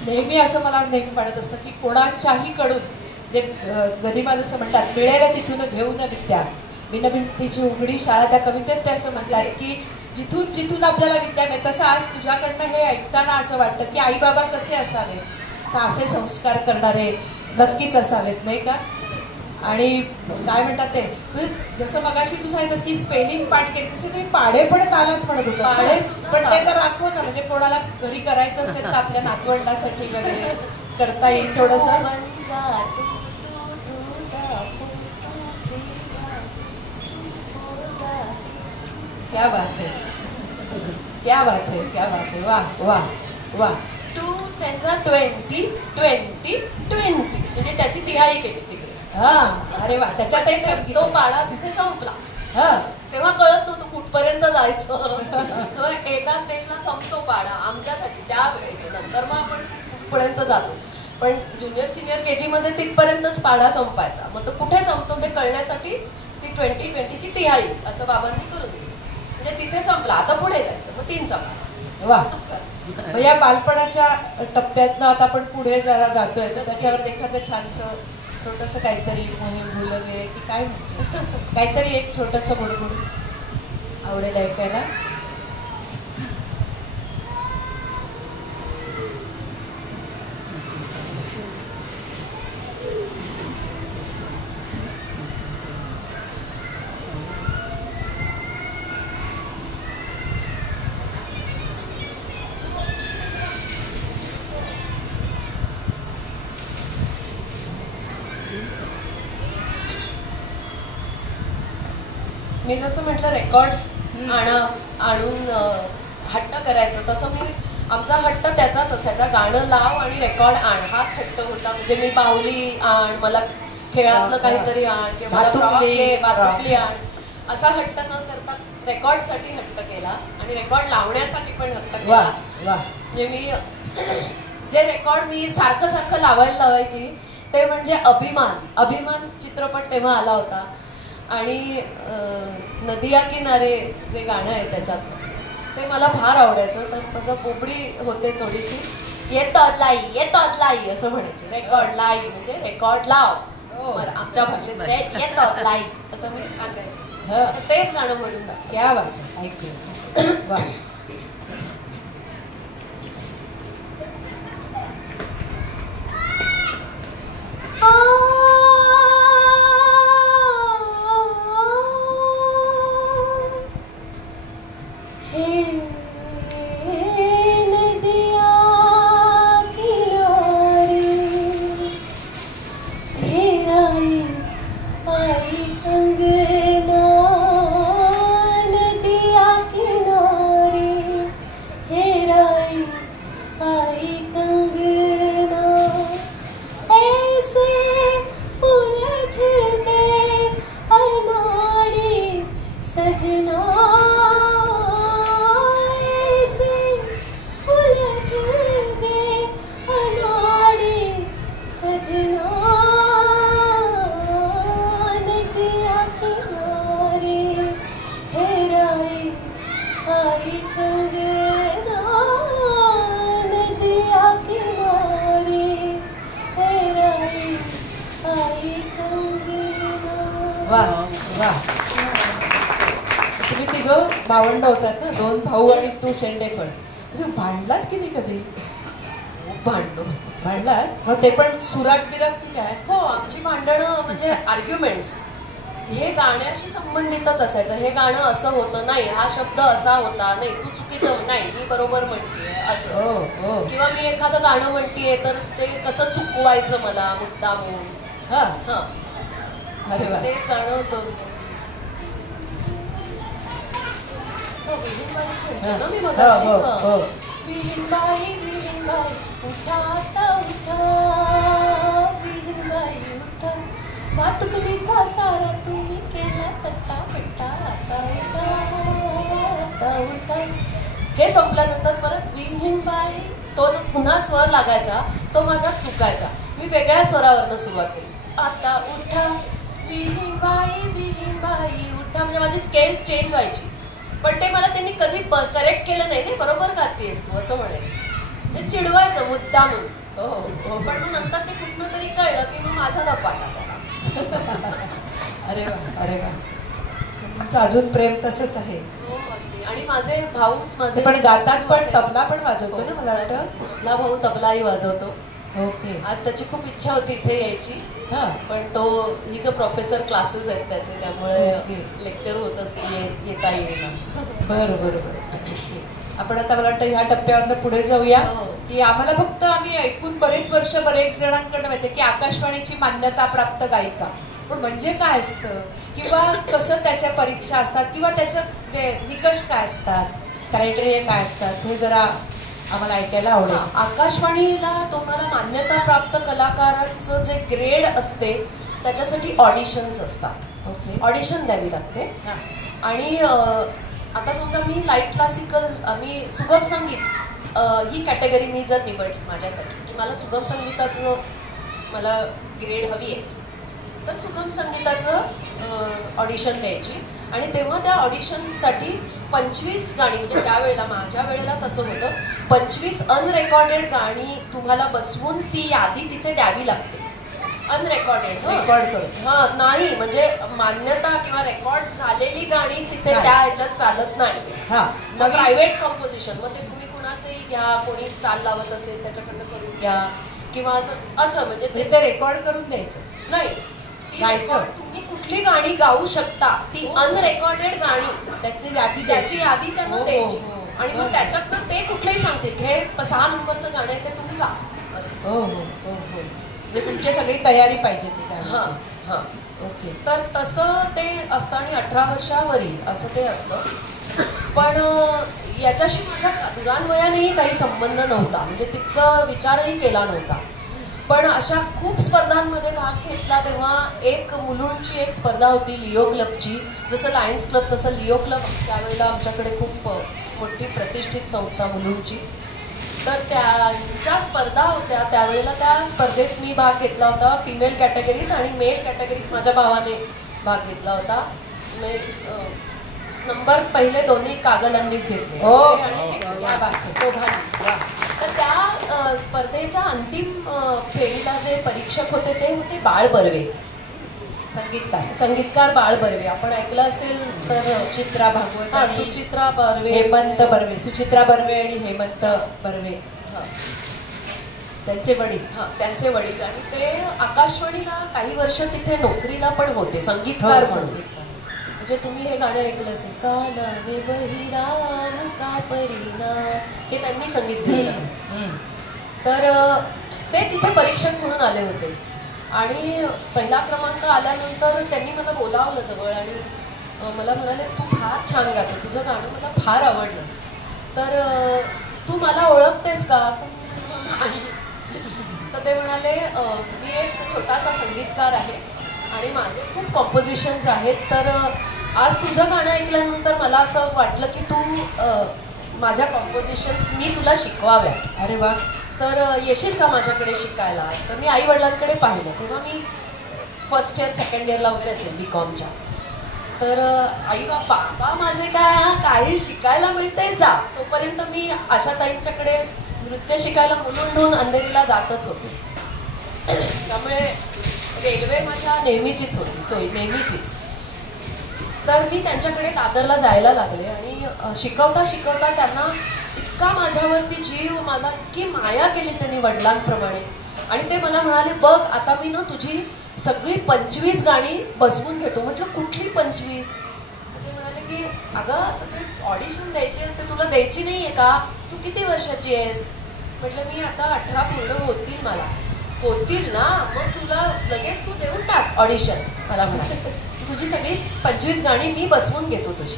नेहमी असं मला नेहमी वाटत असतं की कोणाच्याही कडून जे गदिमा जसं म्हणतात मिळेल तिथून घेऊन विद्या, बिनभिंतीची उघडी शाळा, त्या कवितेत ते असं म्हटलं आहे की जिथून जिथून आपल्याला विद्या मिळते. तसं आज तुझ्याकडनं हे ऐकताना असं वाटतं की आई बाबा कसे असावे, तर असे संस्कार करणारे नक्कीच असावेत, नाही का? आणि काय म्हणतात ते, तू जसं मगाशी तू सांगितलंस की स्पेलिंग पाठ केली, तसे तुम्ही पाढे पण तालात म्हणत होता. पण ते तर राखव ना, म्हणजे कोणाला घरी करायचं असेल तर आपल्या नातवंडासाठी वगैरे करता येईल थोडंसं. क्या बात है, क्या बात है, क्या बात है. वाह वाह वाह. 2 त्यांचा 20 20 20 म्हणजे त्याची तिहाई केली तिकडे. हा, अरे वा. त्याच्यात तो पाडा तिथे संपला. तेव्हा कळत नव्हतं कुठपर्यंत जायचं. एका स्टेजला संपतो पाडा आमच्यासाठी त्यावेळी, नंतर मग आपण कुठपर्यंत जातो. पण ज्युनियर सिनियर KG मध्ये तिथपर्यंतच पाडा संपायचा. मग तो कुठे संपतो ते कळण्यासाठी ती 2020ची तिहाई असं बाबांनी करून दिली. म्हणजे तिथे संपला, आता पुढे जायचं, मग 3 चौकार. वा. मग या बालपणाच्या टप्प्यातनं आता आपण पुढे जरा जातोय, तर त्याच्यावर एखादं छानसं छोटंसं काहीतरी मोहीम भुलं गे की काय म्हणतो, काहीतरी एक छोटंसं बुडबुड आवडेल ऐकायला. मी जसं म्हटलं रेकॉर्ड्स आणून हट्ट करायचं, तसं मी आमचा हट्ट त्याचाच असायचा, गाणं लाव आणि रेकॉर्ड आण, हाच हट्ट होता. म्हणजे मी बाहुली आण, मला खेळातलं काहीतरी आण, किंवा भातुकली आण, असा हट्ट न करता रेकॉर्डसाठी हट्ट केला आणि रेकॉर्ड लावण्यासाठी पण हट्ट केला. म्हणजे मी जे रेकॉर्ड मी सारखं सारखं लावायची ते म्हणजे अभिमान चित्रपट तेव्हा आला होता आणि नदिया किनारे जे गाणं आहे त्याच्यातलं ते मला फार आवडायचं. तर माझं बोबडी होते थोडीशी, येतोच लाई असं म्हणायचे. रेकॉर्ड लाई म्हणजे रेकॉर्ड लाव, आमच्या भाषेत येतोच लाई असं मी सांगायचं. तेच गाणं म्हणून दाखव. क्या बात, ऐकूया. तुम्ही तिघं भावंड होतात ना, 2 भाऊ आणि तू शेंडेफळ. भांडलात किती कधी? भांडलात? मग ते पण सुरात बिरात की काय? हो, आमची भांडणं म्हणजे आर्ग्युमेंट्स हे गाण्याशी संबंधितच असायचं. हे गाणं असं होतं, नाही हा शब्द असा होता, नाही तू चुकीचं, नाही मी बरोबर म्हणतेय असं. किंवा मी एखादं गाणं म्हणतेय तर ते कसं चुकवायचं मला मुद्दामून. ते गाणं होतं विहीणबाईच म्हणते ना मी मगाशी. विहीणबाई उठा आता उठा, विहीणबाई उठा, भातुकलीचा सारा तुम्ही केला चट्टापट्टा, आता उठा. हे संपल्यानंतर परत विहीणबाई, तो जो पुन्हा स्वर लागायचा तो माझा चुकायचा. मी वेगळ्या स्वरावरनं सुरुवात केली. आता उठा विहीणबाई उठा, म्हणजे माझी स्केल चेंज व्हायची. पण ते मला त्यांनी कधी करेक्ट केलं नाही, बरोबर गातेस तू असं म्हणायचं. चिडवायचं मुद्दा म्हणून. पण मग नंतर ते कुठनं तरी कळलं की मग माझा गप्पा टाकला. अरे वा. तुमचं अजून प्रेम तसंच आहे. हो अगदी. आणि माझे भाऊच माझे पण गातात, पण तबला पण वाजवतो ना मला वाटतं. मधला भाऊ तबलाही वाजवतो. ओके. आज त्याची खूप इच्छा होती इथे यायची, पण तो ही जो प्रोफेसर क्लासेस आहेत त्याचे, त्यामुळे लेक्चर होत असते, येता येईल. बरोबर. आपण आता मला वाटतं ह्या टप्प्यावर पुढे जाऊया की आम्हाला फक्त आम्ही ऐकून बरेच जणांकडनं माहिती की आकाशवाणीची मान्यता प्राप्त गायिका, पण म्हणजे काय असतं किंवा कसं त्याच्या परीक्षा असतात किंवा त्याचं जे निकष काय असतात, क्रायटेरिया काय असतात, हे जरा आम्हाला ऐकायला आवडेल. आकाशवाणीला तुम्हाला मान्यता प्राप्त कलाकारांचं जे ग्रेड असते त्याच्यासाठी ऑडिशन्स असतात. ओके. ऑडिशन द्यावी लागते. आणि आता समजा मी लाईट क्लासिकल, मी सुगम संगीत ही कॅटेगरी मी जर निवडली माझ्यासाठी की मला सुगम संगीताचं मला ग्रेड हवी आहे, तर सुगम संगीताचं ऑडिशन द्यायची आणि तेव्हा त्या ऑडिशन्ससाठी 25 गाणी, म्हणजे त्यावेळेला माझ्या वेळेला तसं होतं, 25 अनरेकॉर्डेड गाणी तुम्हाला बसवून ती यादी तिथे द्यावी लागते. अनरेकॉर्डेड रेकॉर्ड करून. हा, नाही म्हणजे मान्यता किंवा रेकॉर्ड झालेली गाणी तिथे त्या ह्याच्यात चालत नाही. हा, प्रायव्हेट कंपोजिशन, मग ते तुम्ही कुणाचंही घ्या, कोणी चाल लावत असेल त्याच्याकडनं करून घ्या किंवा असं म्हणजे ते रेकॉर्ड करून द्यायचं नाही. गायचं. तुम्ही कुठली गाणी गाऊ शकता ती अनरेकॉर्डेड गाणी त्याची यादी त्यांना द्यायची. आणि मग बरं. त्याच्यातनं ते कुठलेही सांगतील की हे 6 नंबरचं गाणं आहे ते तुम्ही गा असं. हो हो हो हो, म्हणजे तुमची सगळी तयारी पाहिजे ती हां गाण्याची. हां. ओके. तर तसं ते असतं आणि 18 वर्षावरील असं ते असतं. पण याच्याशी माझा दुरान्वयानेही काही संबंध नव्हता, म्हणजे तितकं विचारही केला नव्हता. पण अशा खूप स्पर्धांमध्ये भाग घेतला तेव्हा एक मुलुंडची एक स्पर्धा होती लिओ क्लबची. जसं लायन्स क्लब तसं लिओ क्लब त्यावेळेला आमच्याकडे खूप मोठी प्रतिष्ठित संस्था मुलुंडची. तर त्यांच्या स्पर्धा होत्या त्यावेळेला. त्या स्पर्धेत मी भाग घेतला होता फिमेल कॅटेगरीत आणि मेल कॅटेगरीत माझ्या भावाने भाग घेतला होता. नंबर पहिले दोन्ही कागलांनीच घेतले. तर त्या स्पर्धेच्या अंतिम फेरीला जे परीक्षक होते ते होते बाळ बर्वे, संगीतकार बाळ बर्वे. आपण ऐकलं असेल तर सुचित्रा भागवत, सुचित्रा बर्वे, हेमंत बर्वे, सुचित्रा बर्वे आणि हेमंत बर्वे त्यांचे वडील. हा, त्यांचे वडील. आणि ते आकाशवाणीला काही वर्ष तिथे नोकरीला पण होते संगीतकार म्हणून. म्हणजे तुम्ही हे गाणं ऐकलं असेल, कानाने बहिरा मुका परिणा, हे त्यांनी संगीत दिलं. तर ते तिथे परीक्षक म्हणून आले होते आणि पहिला क्रमांक आल्यानंतर त्यांनी मला बोलावलं जवळ आणि मला म्हणाले तू फार छान गाते, तुझं गाणं मला फार आवडलं, तर तू मला ओळखतेस का? तर ते म्हणाले मी एक छोटासा संगीतकार आहे आणि माझे खूप कॉम्पोजिशन्स आहेत, तर आज तुझं गाणं ऐकल्यानंतर मला असं वाटलं की तू माझ्या कॉम्पोजिशन्स मी तुला शिकवाव्यात. अरे वा. तर येशील का माझ्याकडे शिकायला? तर मी आई वडिलांकडे पाहिलं तेव्हा मी फर्स्ट इयर सेकंड इयरला वगैरे असेल BComच्या. तर आई बाबा माझे काही शिकायला मिळतंय जा, तोपर्यंत मी आशाताईंच्याकडे नृत्य शिकायला मुलुंडहून अंधेरीला जातच होते. त्यामुळे रेल्वे माझ्या नेहमीचीच होती सोय, नेहमीचीच. तर मी त्यांच्याकडे दादरला जायला लागले आणि शिकवता शिकवता त्यांना इतका माझ्यावरती जीव, मला इतकी माया केली त्यांनी वडिलांप्रमाणे. आणि ते मला म्हणाले बघ आता मी ना तुझी सगळी 25 गाणी बसवून घेतो. म्हटलं कुठली 25? ते म्हणाले की अगं असं ते ऑडिशन द्यायची असते, तुला द्यायची नाही आहे का? तू किती वर्षाची आहेस? म्हटलं मी आता 18 पूर्ण होतील मला. होतील ना, मग तुला लगेच तू देऊन टाक ऑडिशन. मला म्हणाले तुझी सगळी 25 गाणी मी बसवून घेतो तुझी.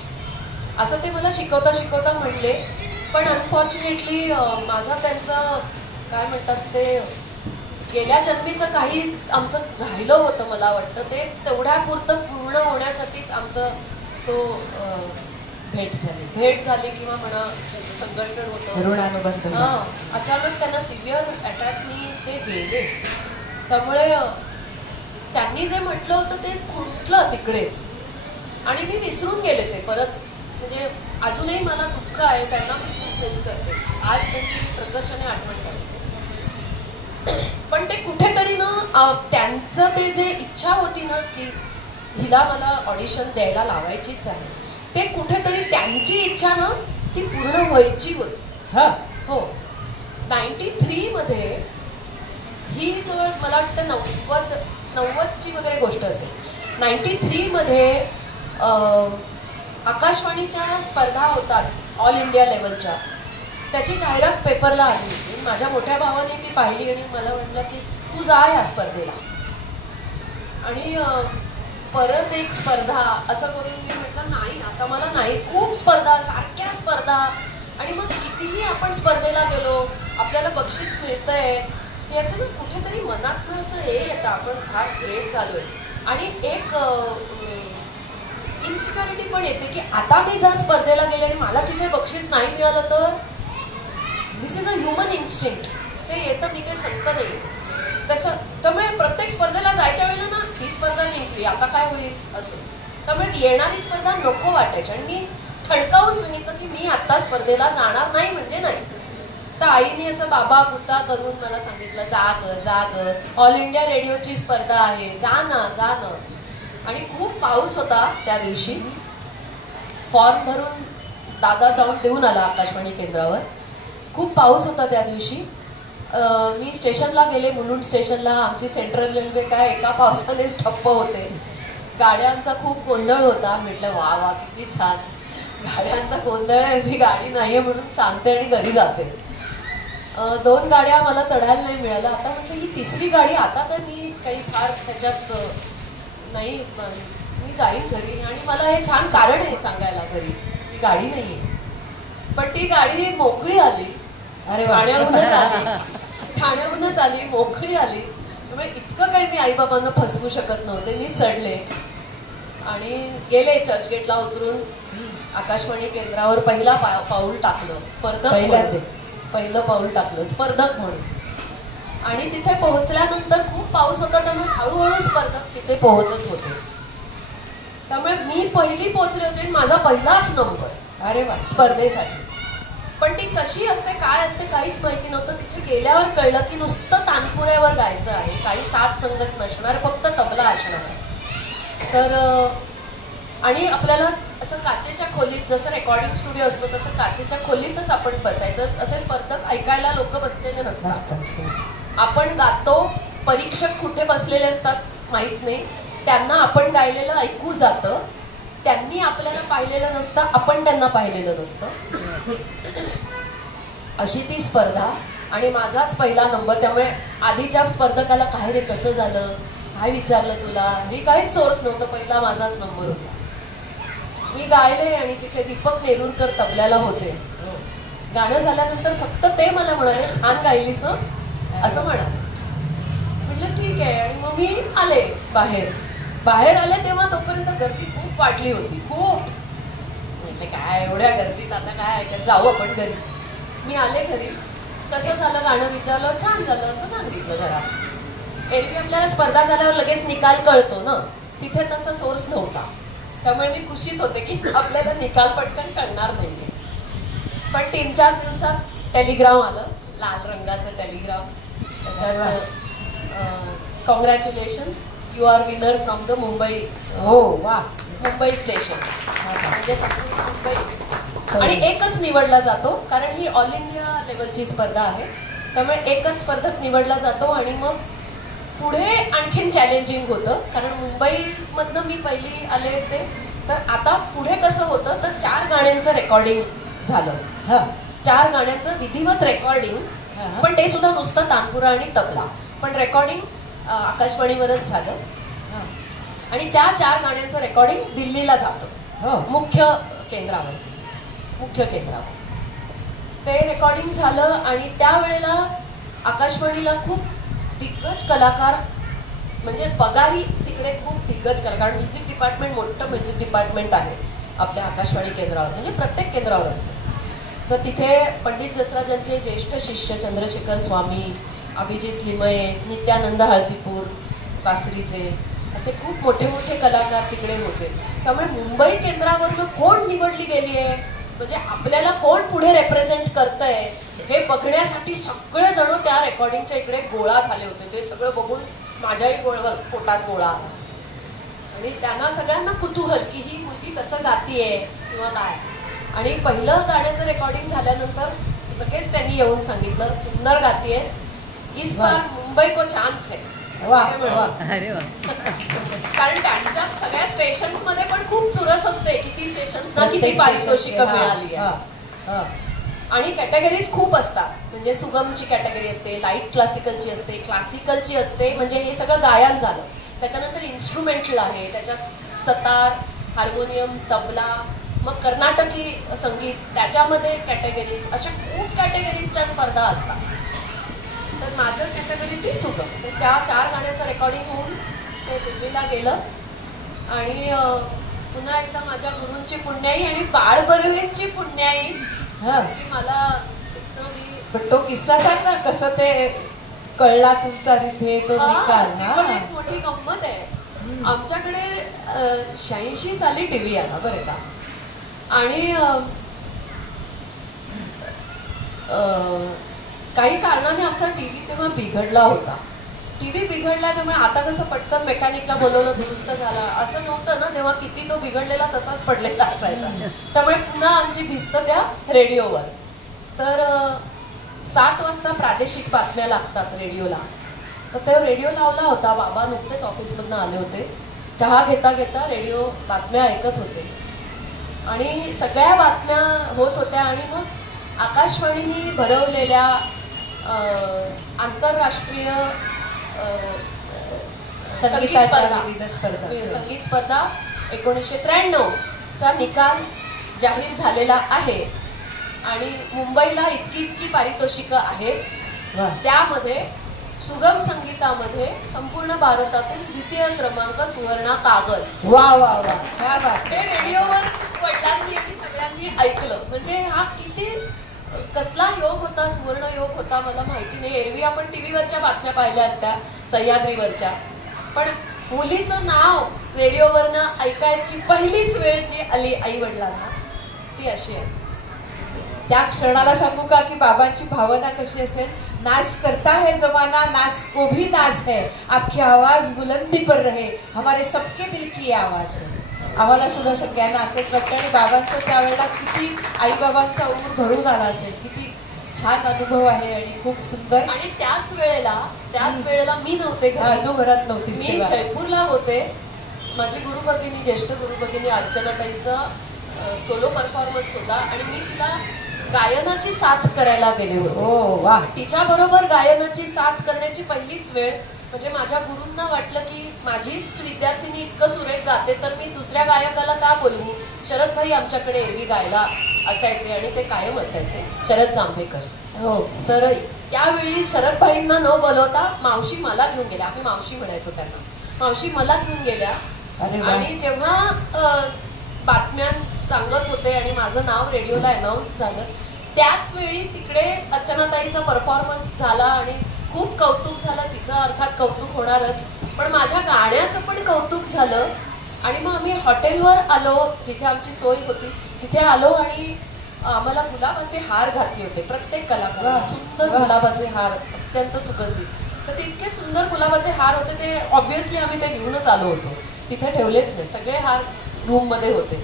असं ते मला शिकवता शिकवता म्हणले. पण अनफॉर्च्युनेटली माझं त्यांचं काय म्हणतात ते गेल्या जन्मीचं काही आमचं राहिलं होतं मला वाटतं. ते तेवढ्यापुरतं पूर्ण होण्यासाठीच आमचं तो भेट झाली किंवा म्हणा संघर्षण होतं, ऋणानुबंध. हां, अचानक त्यांना सिव्हिअर अटॅकनी ते गेले. त्यामुळे त्यांनी जे म्हटलं होतं ते खुंटलं तिकडेच आणि मी विसरून गेले ते परत. म्हणजे अजूनही मला दुःख आहे, त्यांना मी खूप मिस करते. आज त्यांची मी प्रकर्षाने आठवण करते. पण ते कुठेतरी ना त्यांचं ते जे इच्छा होती ना की हिला मला ऑडिशन द्यायला लावायचीच आहे, ते कुठेतरी त्यांची इच्छा ना ती पूर्ण व्हायची होती. हा हो. 93 मध्ये ही जवळ मला वाटतं 90ची वगैरे गोष्ट असेल. 93 मध्ये आकाशवाणीच्या स्पर्धा होतात ऑल इंडिया लेवलच्या, त्याची जाहिरात पेपरला आली होती. माझ्या मोठ्या भावाने ती पाहिली आणि मला म्हटलं की तू जा या स्पर्धेला. आणि परत एक स्पर्धा असं करून मी म्हटलं नाही आता मला नाही, खूप स्पर्धा, सारख्या स्पर्धा. आणि मग कितीही आपण स्पर्धेला गेलो आपल्याला बक्षीस मिळतंय याचं ना कुठेतरी मनातनं असं हे येतं आपण फार ग्रेट झालोय. आणि एक इन्सिक्युरिटी पण येते की आता मी जर स्पर्धेला गेले आणि मला तिथे बक्षीस नाही मिळालं तर. दिस इज अ ह्युमन इन्स्टिंक्ट, ते येतं, मी काही सांगता नाही. त्यामुळे प्रत्येक स्पर्धेला जायच्या वेळेला ना ही स्पर्धा जिंकली, आता काय होईल असं. त्यामुळे येणारी स्पर्धा नको वाटायची आणि मी ठणकावून सांगितलं की मी आता स्पर्धेला जाणार नाही म्हणजे नाही. तर आईने असं बाबा पुत्ता करून मला सांगितलं, जा ग, ऑल इंडिया रेडिओची स्पर्धा आहे, जा ना. आणि खूप पाऊस होता त्या दिवशी. फॉर्म भरून दादा जाऊन देऊन आला आकाशवाणी केंद्रावर. खूप पाऊस होता त्या दिवशी. मी स्टेशनला गेले, मुलुंड स्टेशनला. आमची सेंट्रल रेल्वे काय एका पावसानेच ठप्प होते. गाड्यांचा खूप गोंधळ होता. म्हटलं वा किती छान, गाड्यांचा गोंधळ आहे, मी गाडी नाहीये म्हणून सांगते आणि घरी जाते. 2 गाड्या मला चढायला नाही मिळाल्या. आता म्हटलं ही तिसरी गाडी, आता तर मी काही फार त्याच्यात नाही, मी जाईन घरी. आणि मला हे छान कारण आहे सांगायला घरी, ती गाडी नाहीये. पण ती गाडी मोकळी आली. अरे ठाण्याहूनच आली, मोकळी आली. त्यामुळे इतकं काही मी आईबाबांना फसवू शकत नव्हते. मी चढले आणि गेले चर्चगेटला उतरून आकाशवाणी केंद्रावर पहिला पाऊल टाकलं, पहिलं पाऊल टाकलं स्पर्धक म्हणून. आणि तिथे पोहोचल्यानंतर खूप पाऊस होता, त्यामुळे हळूहळू स्पर्धक तिथे पोहोचत होते. त्यामुळे मी पहिली पोहोचले होते आणि माझा पहिलाच नंबर. अरे वा, स्पर्धेसाठी. पण ती कशी असते, काय असते, काहीच माहिती नव्हतं. तिथे गेल्यावर कळलं की नुसतं तानपुऱ्यावर गायचं आहे, काही साथ संगत नसणार, फक्त तबला असणार आहे. तर आणि आपल्याला असं काचेच्या खोलीत, जसं रेकॉर्डिंग स्टुडिओ असतो तसं काचेच्या खोलीतच आपण बसायचं. असे स्पर्धक ऐकायला लोक बसलेले नसतात. आपण गातो, परीक्षक कुठे बसलेले असतात माहित नाही, त्यांना आपण गायलेलं ऐकू जातं. त्यांनी आपल्याला पाहिलेलं नसतं, आपण त्यांना पाहिलेलं नसतं. अशी ती स्पर्धा आणि माझाच पहिला नंबर. त्यामुळे आधीच्या स्पर्धकाला काय रे कसं झालं, काय विचारलं तुला, हे काहीच सोर्स नव्हतं. पहिला माझाच नंबर होता. मी गायले आणि तिथे दीपक नेरुरकर तबल्याला होते. गाणं झाल्यानंतर फक्त ते मला म्हणाले छान गायलीस असं म्हणा. म्हटलं ठीक आहे. आणि मग मी आले बाहेर आले तेव्हा तोपर्यंत गर्दी खूप वाढली होती, खूप. म्हटलं काय एवढ्या गर्दीत आता काय ऐकायला, जाऊ आपण घरी. मी आले घरी. कसं झालं गाणं विचारलं, छान झालं असं सांगितलं घरात. एरवी आपल्याला स्पर्धा झाल्यावर लगेच निकाल कळतो ना, तिथे तसा सोर्स नव्हता. त्यामुळे मी खुशीत होते की आपल्याला निकाल पटकन कळणार नाहीये. पण 3-4 दिवसात टेलिग्राम आलं, लाल रंगाचं टेलिग्राम. त्याच्यात congratulations, you are winner from the Mumbai. हो वा, मुंबई स्टेशन. म्हणजे संपूर्ण मुंबई. आणि एकच निवडला जातो, कारण ही ऑल इंडिया लेवलची स्पर्धा आहे. त्यामुळे एकच स्पर्धक निवडला जातो. आणि मग पुढे आणखीन चॅलेंजिंग होतं, कारण मुंबईमधनं मी पहिली आले होते. तर आता पुढे कसं होतं, तर 4 गाण्यांचं रेकॉर्डिंग झालं. 4 गाण्यांचं विधिवत रेकॉर्डिंग, पण ते सुद्धा नुसतं तानपुरा आणि तबला. पण रेकॉर्डिंग आकाशवाणीवरच झालं. आणि त्या 4 गाण्यांचं रेकॉर्डिंग दिल्लीला जातं, मुख्य केंद्रावर. ते रेकॉर्डिंग झालं. आणि त्यावेळेला आकाशवाणीला खूप दिग्गज कलाकार, म्हणजे पगारी तिकडे खूप दिग्गज कलाकार, कारण म्युझिक डिपार्टमेंट मोठं म्युझिक डिपार्टमेंट आहे आपल्या आकाशवाणी केंद्रावर, म्हणजे प्रत्येक केंद्रावर असतं. तर तिथे पंडित जसराजांचे ज्येष्ठ शिष्य चंद्रशेखर स्वामी, अभिजित लिमये, नित्यानंद हळदीपूर बासरीचे, असे खूप मोठे मोठे कलाकार तिकडे होते. त्यामुळे मुंबई केंद्रावरनं कोण निवडली गेली आहे, म्हणजे आपल्याला कोण पुढे रेप्रेझेंट करतंय हे बघण्यासाठी सगळेजण त्या रेकॉर्डिंगच्या इकडे गोळा झाले होते. ते सगळं बघून माझ्याही पोटात गोळा आला. आणि त्यांना सगळ्यांना कुतूहल की ही मुलगी कसं गातीये किंवा काय. आणि पहिलं गाण्याचं रेकॉर्डिंग झाल्यानंतर लगेच त्यांनी येऊन सांगितलं, सुंदर गातीयेस, इस बार मुंबई को चान्स है. कारण त्यांच्या सगळ्या स्टेशन्स मध्ये पण खूप चुरस असते, किती स्टेशन्सना किती पारितोषिकं मिळाली आहे. आणि कॅटेगरीज खूप असतात, म्हणजे सुगमची कॅटेगरी असते, लाईट क्लासिकलची असते, क्लासिकलची असते, म्हणजे हे सगळं गायन झालं. त्याच्यानंतर इन्स्ट्रुमेंटल आहे, त्याच्यात सतार, हार्मोनियम, तबला, मग कर्नाटकी संगीत, त्याच्यामध्ये कॅटेगरीज, अशा खूप कॅटेगरीजच्या स्पर्धा असतात. तर माझं कॅटेगरी ती सुगम. तर त्या 4 गाण्याचं रेकॉर्डिंग होऊन ते दिल्लीला गेलं. आणि पुन्हा एकदा माझ्या गुरूंची पुण्याई आणि बाळबर्वेंची पुण्याई की मला पण तो किस्सा सांग ना, कसं ते कळला तुमचा तिथे तो निकाल. एक मोठी गंमत आहे. आमच्याकडे 86 साली टीव्ही आला बरं का. आणि काही कारणाने आमचा टीव्ही तेव्हा बिघडला होता. टीव्ही बिघडला त्यामुळे आता कसं पटकन मेकॅनिकला बोलवलं दुरुस्त झाला असं नव्हतं ना, तेव्हा किती तो बिघडलेला तसाच पडलेला असायचा. त्यामुळे पुन्हा आमची भिस्त त्या रेडिओवर. तर 7 वाजता प्रादेशिक बातम्या लागतात रेडिओला. तर तो रेडिओ लावला होता. बाबा नुकतेच ऑफिसमधनं आले होते. चहा घेता घेता रेडिओ बातम्या ऐकत होते आणि सगळ्या बातम्या होत होत्या. आणि मग आकाशवाणीने भरवलेल्या आंतरराष्ट्रीय संगीत स्पर्धा 1993 चा निकाल जाहीर झालेला आहे. आणि मुंबईला इतकी पारितोषिकं आहेत. त्यामध्ये सुगम संगीतामध्ये संपूर्ण भारतातून 2य क्रमांक सुवर्णा कागल. वा वा वा, क्या बात. हे रेडिओवर वडिलांनी आणि सगळ्यांनी ऐकलं. म्हणजे हा किती कसला योग होता, सुवर्ण योग होता मला माहिती नाही. एरवी आपण टीव्हीवरच्या बातम्या पाहिल्या असत्या सह्याद्रीवरच्या, पण मुलीचं नाव रेडिओवरनं ऐकायची पहिलीच वेळ जी आली आई वडिलांना ती अशी आहे. त्या क्षणाला सांगू का की बाबांची भावना कशी असेल. नाच करता है जमाना, नाच को भी नाच है, आपकी आवाज बुलंदी पर रहे, हमारे सबके दिल की आवाज है. आम्हाला सुद्धा सगळ्यांना असंच वाटतं. आणि बाबांचं त्यावेळेला किती आईबाबांचा ऊर भरून आला असेल. किती छान अनुभव आहे आणि खूप सुंदर. आणि त्याच वेळेला मी नव्हते घरात. तू घरात नव्हतीस, मी जयपूरला होते. माझी गुरुभगिनी, ज्येष्ठ गुरुभगिनी अर्चनाताईचा सोलो परफॉर्मन्स होता आणि मी तिला गायनाची साथ करायला गेले होते. हो वा. तिच्या बरोबर गायनाची साथ करण्याची पहिलीच वेळ. म्हणजे माझ्या गुरूंना वाटलं की माझीच विद्यार्थिनी इतकं सुरेख गाते तर मी दुसऱ्या गायकाला का बोलवू. शरद भाई आमच्याकडे एरवी गायला असायचे आणि ते कायम असायचे, शरद जांभेकर. हो. तर त्यावेळी शरद भाईंना न बोलवता मावशी मला घेऊन गेल्या. आम्ही मावशी म्हणायचो त्यांना. मावशी मला घेऊन गेल्या. आणि जेव्हा बातम्या सांगत होते आणि माझं नाव रेडिओला अनाऊन्स झालं त्याच वेळी तिकडे अर्चनाताईचा परफॉर्मन्स झाला आणि खूप कौतुक झालं. तिचं अर्थात कौतुक होणारच, पण माझ्या गाण्याचं पण कौतुक झालं. आणि मग आम्ही हॉटेलवर आलो, जिथे आमची सोय होती तिथे आलो आणि आम्हाला गुलाबाचे हार घातले होते प्रत्येक कलाकाराला. सुंदर गुलाबाचे हार, अत्यंत सुगंधित. तर ते इतके सुंदर गुलाबाचे हार होते. ते ऑब्व्हियसली आम्ही ते घेऊनच आलो होतो, तिथे ठेवलेच नाही. सगळे हार रूम मध्ये होते.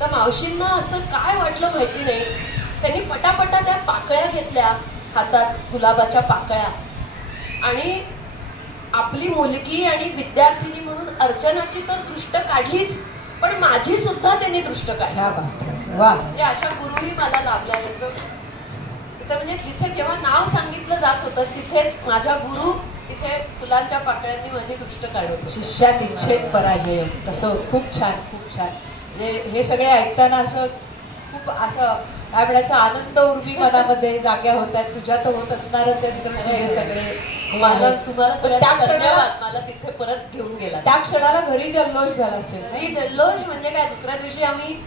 तर मावशींना असं काय वाटलं माहिती नाही, त्यांनी पटापटा त्या पाकळ्या घेतल्या हातात, गुलाबाच्या पाकळ्या. आणि आपली मुलगी आणि विद्यार्थिनी म्हणून अर्चनाची तर दृष्ट काढलीच, पण माझी सुद्धा त्यांनी दृष्ट काढली. म्हणजे अशा गुरुही मला लाभल्या. याचं तर म्हणजे जिथे जेव्हा नाव सांगितलं जात होतं तिथेच माझ्या गुरु तिथे फुलांच्या पाकळ्यांनी माझी दृष्ट काढवली. शिष्यात इच्छेत पराजय. तसं खूप छान, खूप छान. म्हणजे हे सगळे ऐकताना असं खूप असं काय म्हणायचं आनंद उर्मी मनामध्ये जाग्या होत आहेत. तुझ्या तर होत असणारच आहेत तुझे सगळे. मला तुम्हाला त्या क्षणाला मला तिथे परत घेऊन गेला. त्या क्षणाला घरी जल्लोष झाला असेल. नाही जल्लोष म्हणजे काय, दुसऱ्या दिवशी आम्ही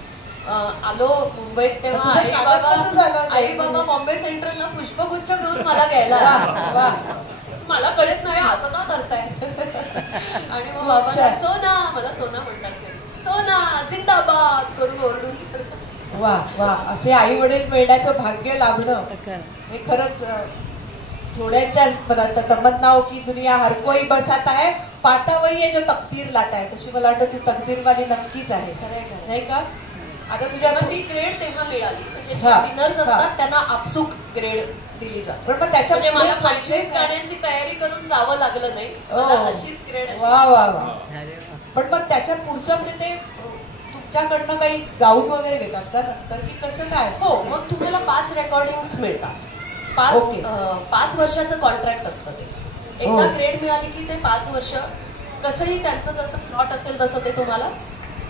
आलो मुंबईत तेव्हा आई बाबा बॉम्बे सेंट्रलला पुष्पगुच्छ घेऊन मला घ्यायला. मला कळत नाही असं का करताय. आणि मग बाबा सोना, मला सोना म्हणतात ते, सोना जिंदाबाद करून ओरडून. वा वा. असे आई वडील मिळण्याचं भाग्य लाभणं हे खरंच थोड्यांच्याच तमन्नाओं की दुनिया हर कोई बसाता है, पाटावर ये जो तकदीर लाता है. तशी मला वाटतं ती तकदीरवाली नक्कीच आहे. खरं नाही का. आता तुझ्या ती ग्रेड तेव्हा मिळाली. म्हणजे जे विनर्स असतात त्यांना आपसूक ग्रेड दिली जाते. पण त्याच्यामध्ये मला 25 गाण्यांची तयारी करून जावं लागलं नाही, अशीच ग्रेड. वा वा वा. पण मग त्याच्या पुढचं म्हणजे ते तुमच्याकडनं काही गाऊन वगैरे घेतात का नंतर की कसं काय. हो, मग तुम्हाला 5 रेकॉर्डिंग्स मिळतात. 5 वर्षाचं कॉन्ट्रॅक्ट असतं ते. एकदा ग्रेड मिळाली की ते 5 वर्ष कसंही त्यांचं जसं प्लॉट असेल तसं ते तुम्हाला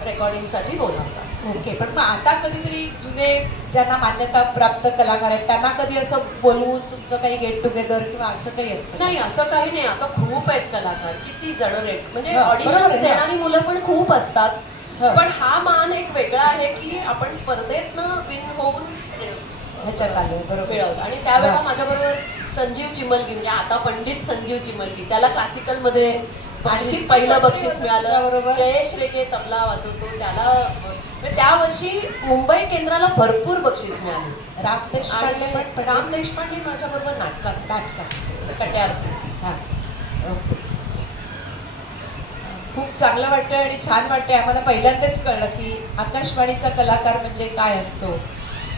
रेकॉर्डिंगसाठी बोलावतात. ओके. पण मग आता कधीतरी जुने ज्यांना मान्यता प्राप्त कलाकार आहेत त्यांना कधी असं बोलवून तुमचं काही गेट टुगेदर किंवा असं काही असतं. नाही असं काही नाही. आता खूप आहेत कलाकार, किती जण रेट म्हणजे ऑडिशन देणारी मुलं पण खूप असतात. पण हा मान एक वेगळा आहे की आपण स्पर्धेतनं विन होऊन ह्याच्यात आलो बरोबर मिळवलं. आणि त्यावेळेला माझ्याबरोबर संजीव चिमलगी, म्हणजे आता पंडित संजीव चिमलगी, त्याला क्लासिकलमध्ये बक्षीस, आणखी पहिलं बक्षीस मिळालं. त्याबरोबर जयेश रेगे तबला वाजवतो त्याला, म्हणजे त्या वर्षी मुंबई केंद्राला भरपूर बक्षीस मिळाली. राम देशपांडे आणि राम देशपांडे माझ्याबरोबर नाटकात कट्यार. हां, ओके. खूप चांगलं वाटतं आणि छान वाटतंय. आम्हाला पहिल्यांदाच कळलं की आकाशवाणीचा कलाकार म्हणजे काय असतो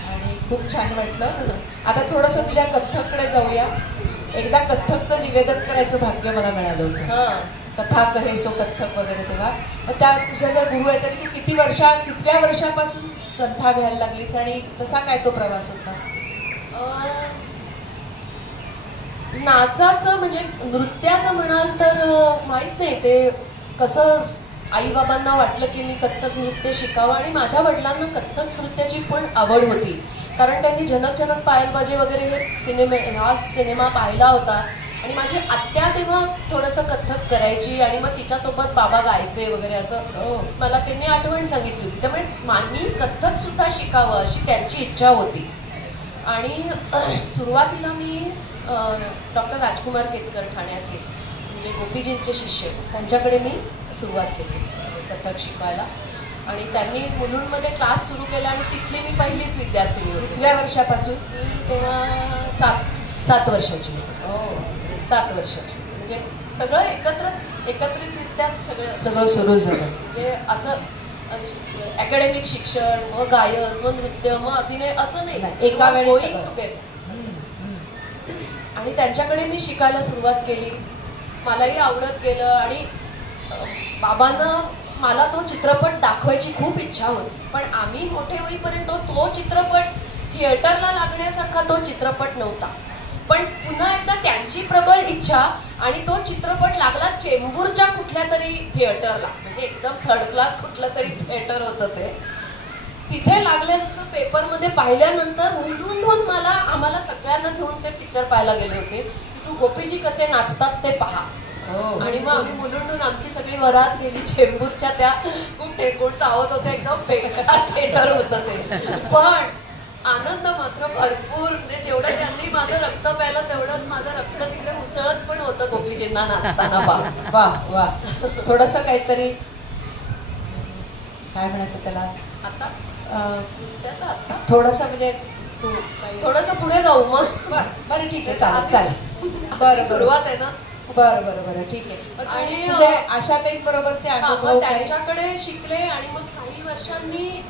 आणि खूप छान वाटलं. आता थोडंसं तुझ्या कथ्थककडे जाऊया. एकदा कथ्थकचं निवेदन करायचं भाग्य मला मिळालं होतं. हां, कथा कहे सो कथ्थक वगैरे. तेव्हा मग त्या तुझ्या जर गुरु आहे तरी तू कितव्या वर्षापासून संथा घ्यायला लागलीस आणि कसा काय तो प्रवास होता? नाचाचं म्हणजे नृत्याचं म्हणाल तर माहीत नाही ते कसं. आईबाबांना वाटलं की मी कथ्थक नृत्य शिकावं आणि माझ्या वडिलांना कथ्थक नृत्याची पण आवड होती, कारण त्यांनी जनक जनक पायलबाजी वगैरे हा सिनेमा पाहिला होता आणि माझी आत्या तेव्हा थोडंसं कथ्थक करायची आणि मग तिच्यासोबत बाबा गायचे वगैरे असं मला त्यांनी आठवण सांगितली होती. त्यामुळे मी कथ्थक सुद्धा शिकावं अशी त्यांची इच्छा होती. आणि सुरुवातीला मी डॉक्टर राजकुमार केतकर ठाण्याचे म्हणजे गोपीजींचे शिष्य त्यांच्याकडे मी सुरुवात केली कथ्थक शिकायला आणि त्यांनी मुलुंडमध्ये क्लास सुरू केला आणि तिथली मी पहिलीच विद्यार्थिनी होती. कितव्या वर्षापासून? मी तेव्हा 7 वर्षाची होती. 7 वर्षाची म्हणजे सगळं एकत्रितरित्याच सगळं सुरू झालं. म्हणजे असं अकॅडमिक शिक्षण, मग गायन, मग नृत्य, मग अभिनय असं नाही, एका वेळी आणि त्यांच्याकडे मी शिकायला सुरुवात केली. मलाही आवडत गेलं आणि बाबांना मला तो चित्रपट दाखवायची खूप इच्छा होती, पण आम्ही मोठे होईपर्यंत तो चित्रपट थिएटरला लागण्यासारखा तो चित्रपट नव्हता. पण पुन्हा एकदा त्यांची प्रबळ इच्छा आणि तो चित्रपट लागला चेंबूरच्या कुठल्या तरी थिएटरला, म्हणजे एकदम थर्ड क्लास कुठलं तरी थिएटर होतं ते. तिथे लागल्याचं पेपरमध्ये पाहिल्यानंतर मुलुंडहून आम्हाला सगळ्यांना घेऊन ते पिक्चर पाहायला गेले होते की तू गोपीजी कसे नाचतात ते पहा. आणि मग आम्ही मुलुंडून आमची सगळी वरात गेली चेंबूरच्या त्या खूप ढेकूळ चावत होते, एकदम बेकार थिएटर होतं ते. पण आनंद मात्र भरपूर, म्हणजे जेवढं त्यांनी माझं रक्त प्यायलं तेवढंच माझं रक्त तिकडे उसळत पण होतं गोपीजींना नाचताना. वा वा. थोडंसं काहीतरी काय म्हणायचं त्याला आता त्याचं आता थोडंसं म्हणजे तू थोडंसं पुढे जाऊ मग. बरं ठीक आहे, चालेल. बरं, सुरुवात आहे ना. बरं ठीक आहे. आणि तुझे आशाताई बरोबरचे अनुभव त्यांच्याकडे शिकले आणि मग काही वर्षांनी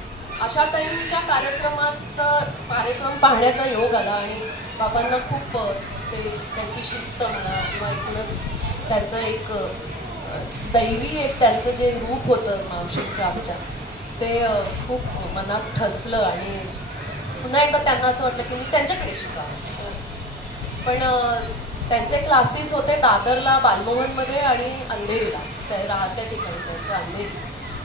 आशाताईंच्या कार्यक्रम पाहण्याचा योग आला आणि बाबांना खूप त्यांची शिस्त म्हणा किंवा एकूणच त्यांचं एक दैवी एक त्यांचं जे रूप होतं मावशींचं आमच्या, ते खूप मनात ठसलं आणि पुन्हा एकदा त्यांना असं वाटलं की मी त्यांच्याकडे शिकावं. पण त्यांचे क्लासेस होते दादरला, बालमोहनमध्ये आणि अंधेरीला, ते राहत्या ठिकाणी त्यांचं अंधेरी.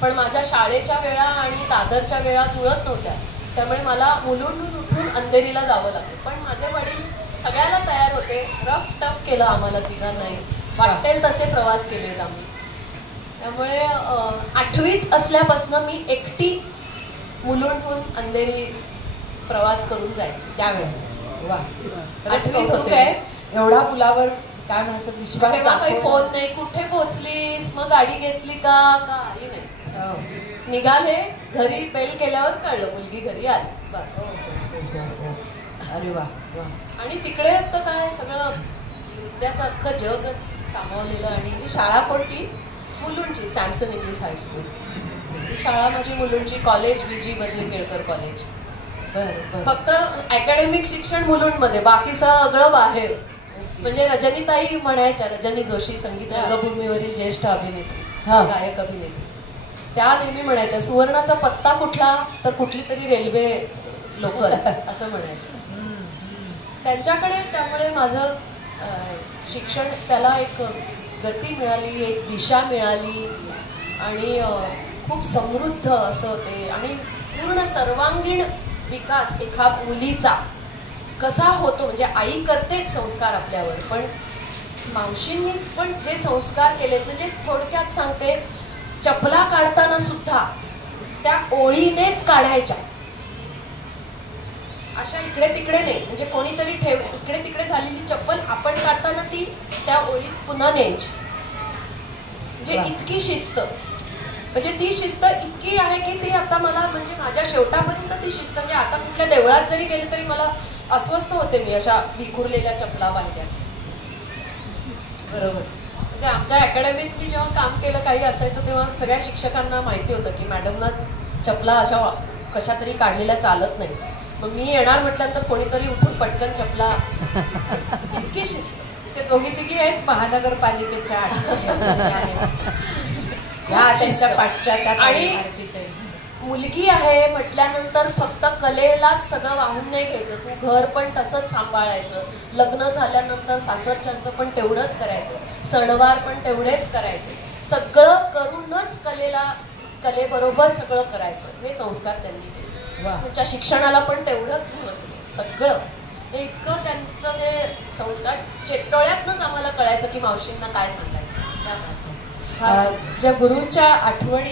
पण माझ्या शाळेच्या वेळा आणि दादरच्या वेळा जुळत नव्हत्या, त्यामुळे मला मुलुंडून उठून अंधेरीला जावं लागलं. पण माझे वडील सगळ्याला तयार होते. रफ टफ केलं आम्हाला तिघांनाही, वाटेल तसे प्रवास केलेत आम्ही. त्यामुळे 8वीत असल्यापासून मी एकटी मुलुंडहून अंधेरी प्रवास करून जायचं त्यावेळेला. वा. 8वीत होते. एवढा मुलावर काय म्हणायचं विश्वास. तेव्हा काही फोन नाही, कुठे पोहोचलीस, मग गाडी घेतली का काही नाही. निघाले, घरी बेल केल्यावर कळलं मुलगी घरी आली, बस. अरे वा वा. आणि तिकडे तर काय सगळं नृत्याचं अख्खं जगच सामावलेलं. आणि शाळा कोणती? मुलुंडची सॅमसन इंग्लिश हायस्कूल ही शाळा माझी मुलुंडची. कॉलेज VG बजले केळकर कॉलेज. फक्त अकॅडमिक शिक्षण मुलुंडमध्ये, बाकी सगळं बाहेर. म्हणजे रजनीताई म्हणायच्या, रजनी जोशी संगीत रंगभूमीवरील ज्येष्ठ अभिनेत्री, गायक अभिनेत्री, त्या नेहमी म्हणायच्या सुवर्णाचा पत्ता कुठला, तर कुठली तरी रेल्वे लोकल असं म्हणायचं त्यांच्याकडे. त्यामुळे माझं शिक्षण त्याला एक गती मिळाली, एक दिशा मिळाली आणि खूप समृद्ध असं ते. आणि पूर्ण सर्वांगीण विकास एका मुलीचा कसा होतो, म्हणजे आई करतेच संस्कार आपल्यावर, पण मावशींनी पण जे संस्कार केलेत, म्हणजे थोडक्यात सांगते, चपला काढताना सुद्धा त्या ओळीनेच काढायच्या, अशा इकडे तिकडे नाही. म्हणजे कोणीतरी इकडे तिकडे झालेली चप्पल आपण काढताना ती त्या ओळीत पुन्हा न्यायची. म्हणजे वा. इतकी शिस्त, म्हणजे ती शिस्त इतकी आहे की ती आता मला म्हणजे माझ्या शेवटापर्यंत ती शिस्त, म्हणजे आता कुठल्या देवळात जरी गेले तरी मला अस्वस्थ होते मी अशा विखुरलेल्या चपला पाहिल्या. बरोबर. म्हणजे आमच्या अकॅडमीत मी जेव्हा काम केलं काही असायचं तेव्हा सगळ्या शिक्षकांना माहिती होतं की मॅडमना चपला अशा कशा तरी काढलेल्या चालत नाही. मग मी येणार म्हटल्यानंतर कोणीतरी उठून पटकन चपला, इतकी शिस्त. ते दोघी तिघी आहेत महानगरपालिकेच्या आठवणी असलेल्या आहेत. ह्या त्यांच्या पाठच्या आणि तिथे मुलगी आहे म्हटल्यानंतर फक्त कलेलाच सगळं वाहून नाही घ्यायचं, तू घर पण तसंच सांभाळायचं, लग्न झाल्यानंतर सासरच्यांचं पण तेवढंच करायचं, सणवार पण तेवढेच करायचे, सगळं करूनच कलेबरोबर सगळं करायचं, हे संस्कार त्यांनी केले. वा. तुमच्या शिक्षणाला पण तेवढंच महत्व, सगळं हे इतकं त्यांचं जे संस्कार चेटोळ्यातनंच आम्हाला कळायचं की मावशींना काय सांगायचं. ज्या गुरूंच्या आठवणी,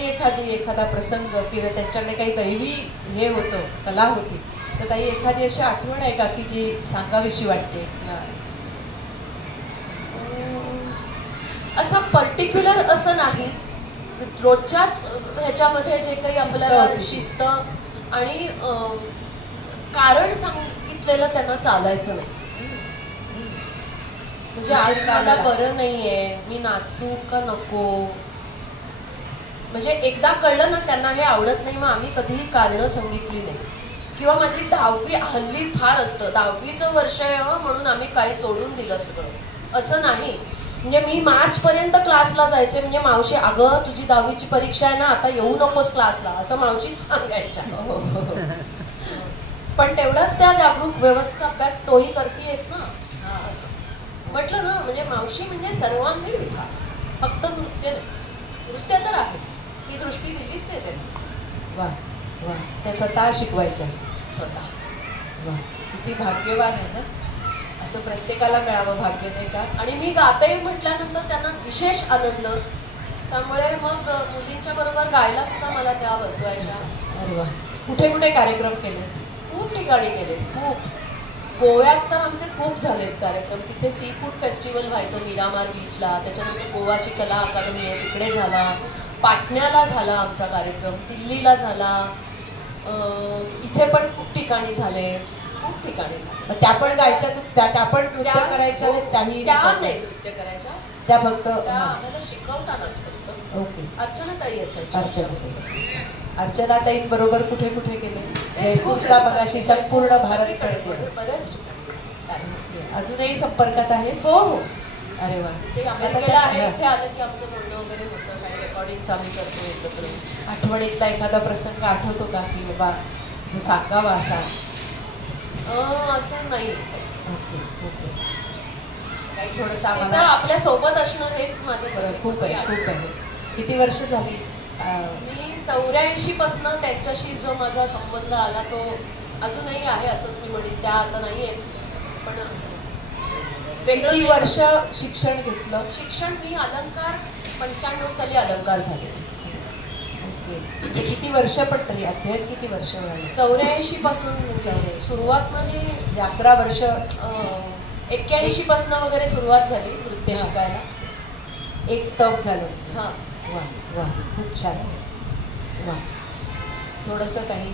एखादा प्रसंग किंवा त्यांच्याकडे काही दैवी हे होतं, कला होती, तर काही एखादी अशी आठवण आहे का की जी सांगावीशी वाटते? असं पर्टिक्युलर असं नाही, रोजच्याच ह्याच्यामध्ये जे काही आपल्याला शिस्त आणि कारण सांगितलेलं त्यांना चालायचं नाही. म्हणजे आज मला बरं नाहीये, मी नाचू का नको, म्हणजे एकदा कळलं ना त्यांना हे आवडत नाही, मग आम्ही कधीही कारणं सांगितली नाही. किंवा माझी 10वी हल्ली फार असतं, 10वीचं वर्ष आहे म्हणून आम्ही काही सोडून दिलं सगळं, असं नाही. म्हणजे मी मार्चपर्यंत क्लासला जायचे, म्हणजे मावशी अगं तुझी 10वीची परीक्षा आहे ना, आता येऊ नकोस क्लासला, असं मावशीच सांगायच्या. पण तेवढाच त्या जागरूक व्यवस्थित अभ्यास तोही करतेयस ना, असं म्हटलं ना. म्हणजे मावशी म्हणजे सर्वांगीण विकास, फक्त नृत्य तर आहेच, ही दृष्टी दिलीच आहे त्यांनी. वा वा. त्या स्वतः शिकवायच्या स्वतः. वा, किती भाग्यवान आहे ना, असं प्रत्येकाला मिळावं भाग्य, नाही का? आणि मी गाते म्हटल्यानंतर त्यांना विशेष आनंद, त्यामुळे मग मुलींच्या बरोबर गायला सुद्धा मला त्या बसवायच्या. अरे वा. कुठे कुठे कार्यक्रम केले? खूप ठिकाणी केले, खूप. गोव्यात तर आमचे खूप झालेत कार्यक्रम. तिथे सी फूड फेस्टिवल व्हायचं मिरामार बीचला, त्याच्यानंतर गोवाची कला अकादमी आहे तिकडे झाला, पाटण्याला झाला आमचा कार्यक्रम, दिल्लीला झाला, इथे पण खूप ठिकाणी झाले, खूप ठिकाणी झाले. त्या पण गायच्या, त्या पण नृत्य करायच्या? त्याही नाही नृत्य करायच्या, त्या फक्त आम्हाला शिकवतानाच फक्त. ओके. अर्चनाताई असायची. अर्चनाताई बरोबर कुठे कुठे केले? जयपूरला बघाशी संपूर्ण भारत करते, बऱ्याच ठिकाणी. अजूनही संपर्कात आहेत? हो हो. अरे वा. ते अमेरिकेला आहे, इथे आलं की आमचं बोलणं वगैरे होतं, काही रेकॉर्डिंग्स आम्ही करतो एकत्र. आठवणीतला एखादा प्रसंग आठवतो का की बाबा जो सांगावा असा? असं नाही. Okay okay. काही थोडंसं तिचं आम्हाला आपल्या सोबत असणं हेच माझ्यासाठी खूप आहे, खूप आहे. किती वर्ष झाली? मी 84 पासून त्यांच्याशी जो माझा संबंध आला तो अजूनही आहे, असंच मी म्हणेन. त्या आता नाही आहेत, पण वेगळी वर्ष शिक्षण घेतलं. शिक्षण मी अलंकार 95 साली अलंकार झाले. ओके. किती वर्ष पण तरी अध्ययन किती वर्ष झाले? 84 पासून सुरुवात माझी 11 वर्ष. 81 पासून वगैरे सुरुवात झाली नृत्य शिकायला. एक तप झालं. हा. वा वा, खूप छान. वा. थोडंसं काही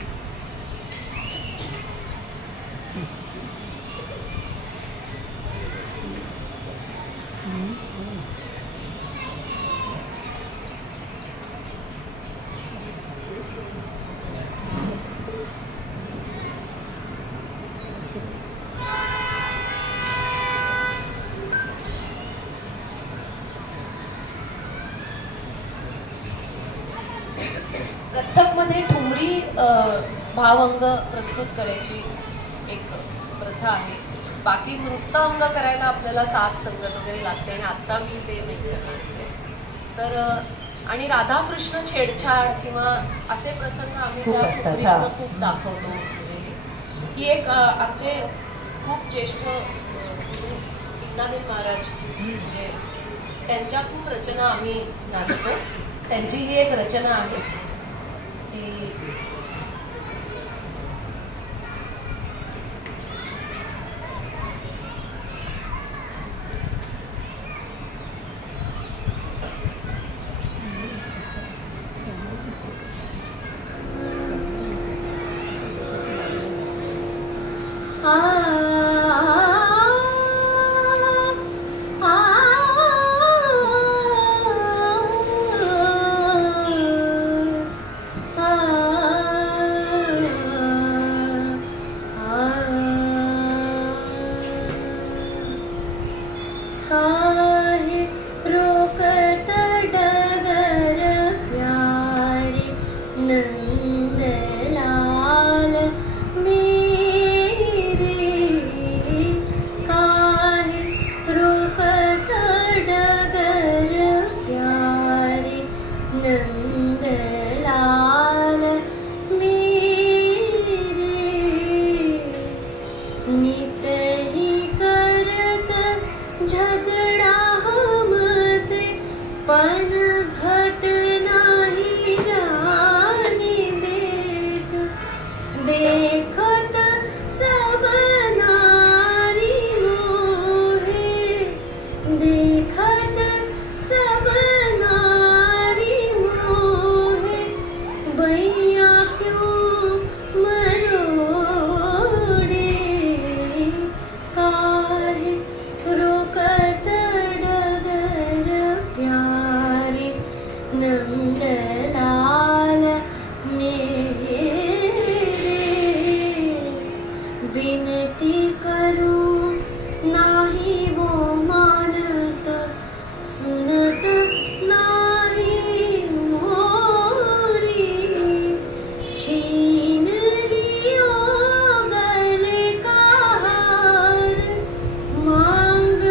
कथ्थकमध्ये ठुमरी भावअंग प्रस्तुत करायची एक प्रथा आहे. बाकी नृत्य अंग करायला आपल्याला साथ संगत वगैरे लागते, आणि आत्ता मी ते नाही करणार. तर आणि राधाकृष्ण छेडछाड किंवा असे प्रसंग आम्ही त्या ठुमरीतनं खूप दाखवतो. म्हणजे ही एक आमचे खूप ज्येष्ठ गुरु इंदादेव महाराज, म्हणजे त्यांच्या खूप रचना आम्ही नाचतो. त्यांची ही एक रचना आहे ती काहे रोकत डगर प्यारे नंदलाल मेरे, काहे रोकत डगर प्यारे नंदलाल मेरे, नित ही करत झगड़ा हमसे पन घट नाही जाने देत, देखत सब नारी मोहे, देखत सब नारी मोहे, बैया क्यों मरोड़े, काहे रोकत डगर प्यारे नंदलाल मेरे, विनती करूं नाही वो मानत, सुनत नाही मोरी, छीन लियो गले का हार, मांग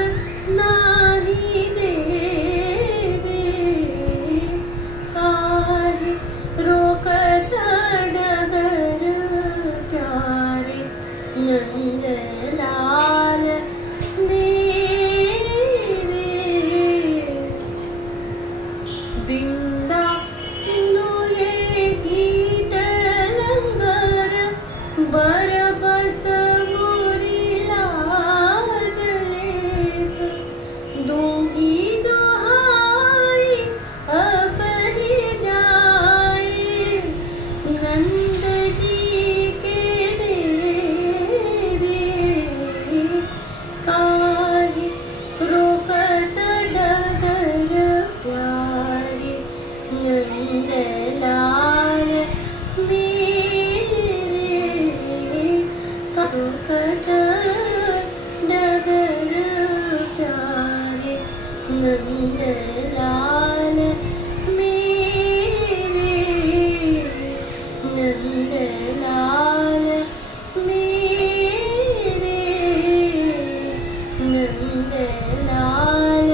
नाही देवे, काहे रोकत डगर प्यारे नंदलाल मेरे, बिंदा सुनो ये धीट लंगर, बरबस मोरी लाज लेत, दोही दोहाई अपनी जाए, नंद जी के डेरे, काहे रोकत डगर प्यारे नंदलाल मेरे, रोकत डगर प्यारे नंदलाल मेरे, नंदलाल मेरे, नंदलाल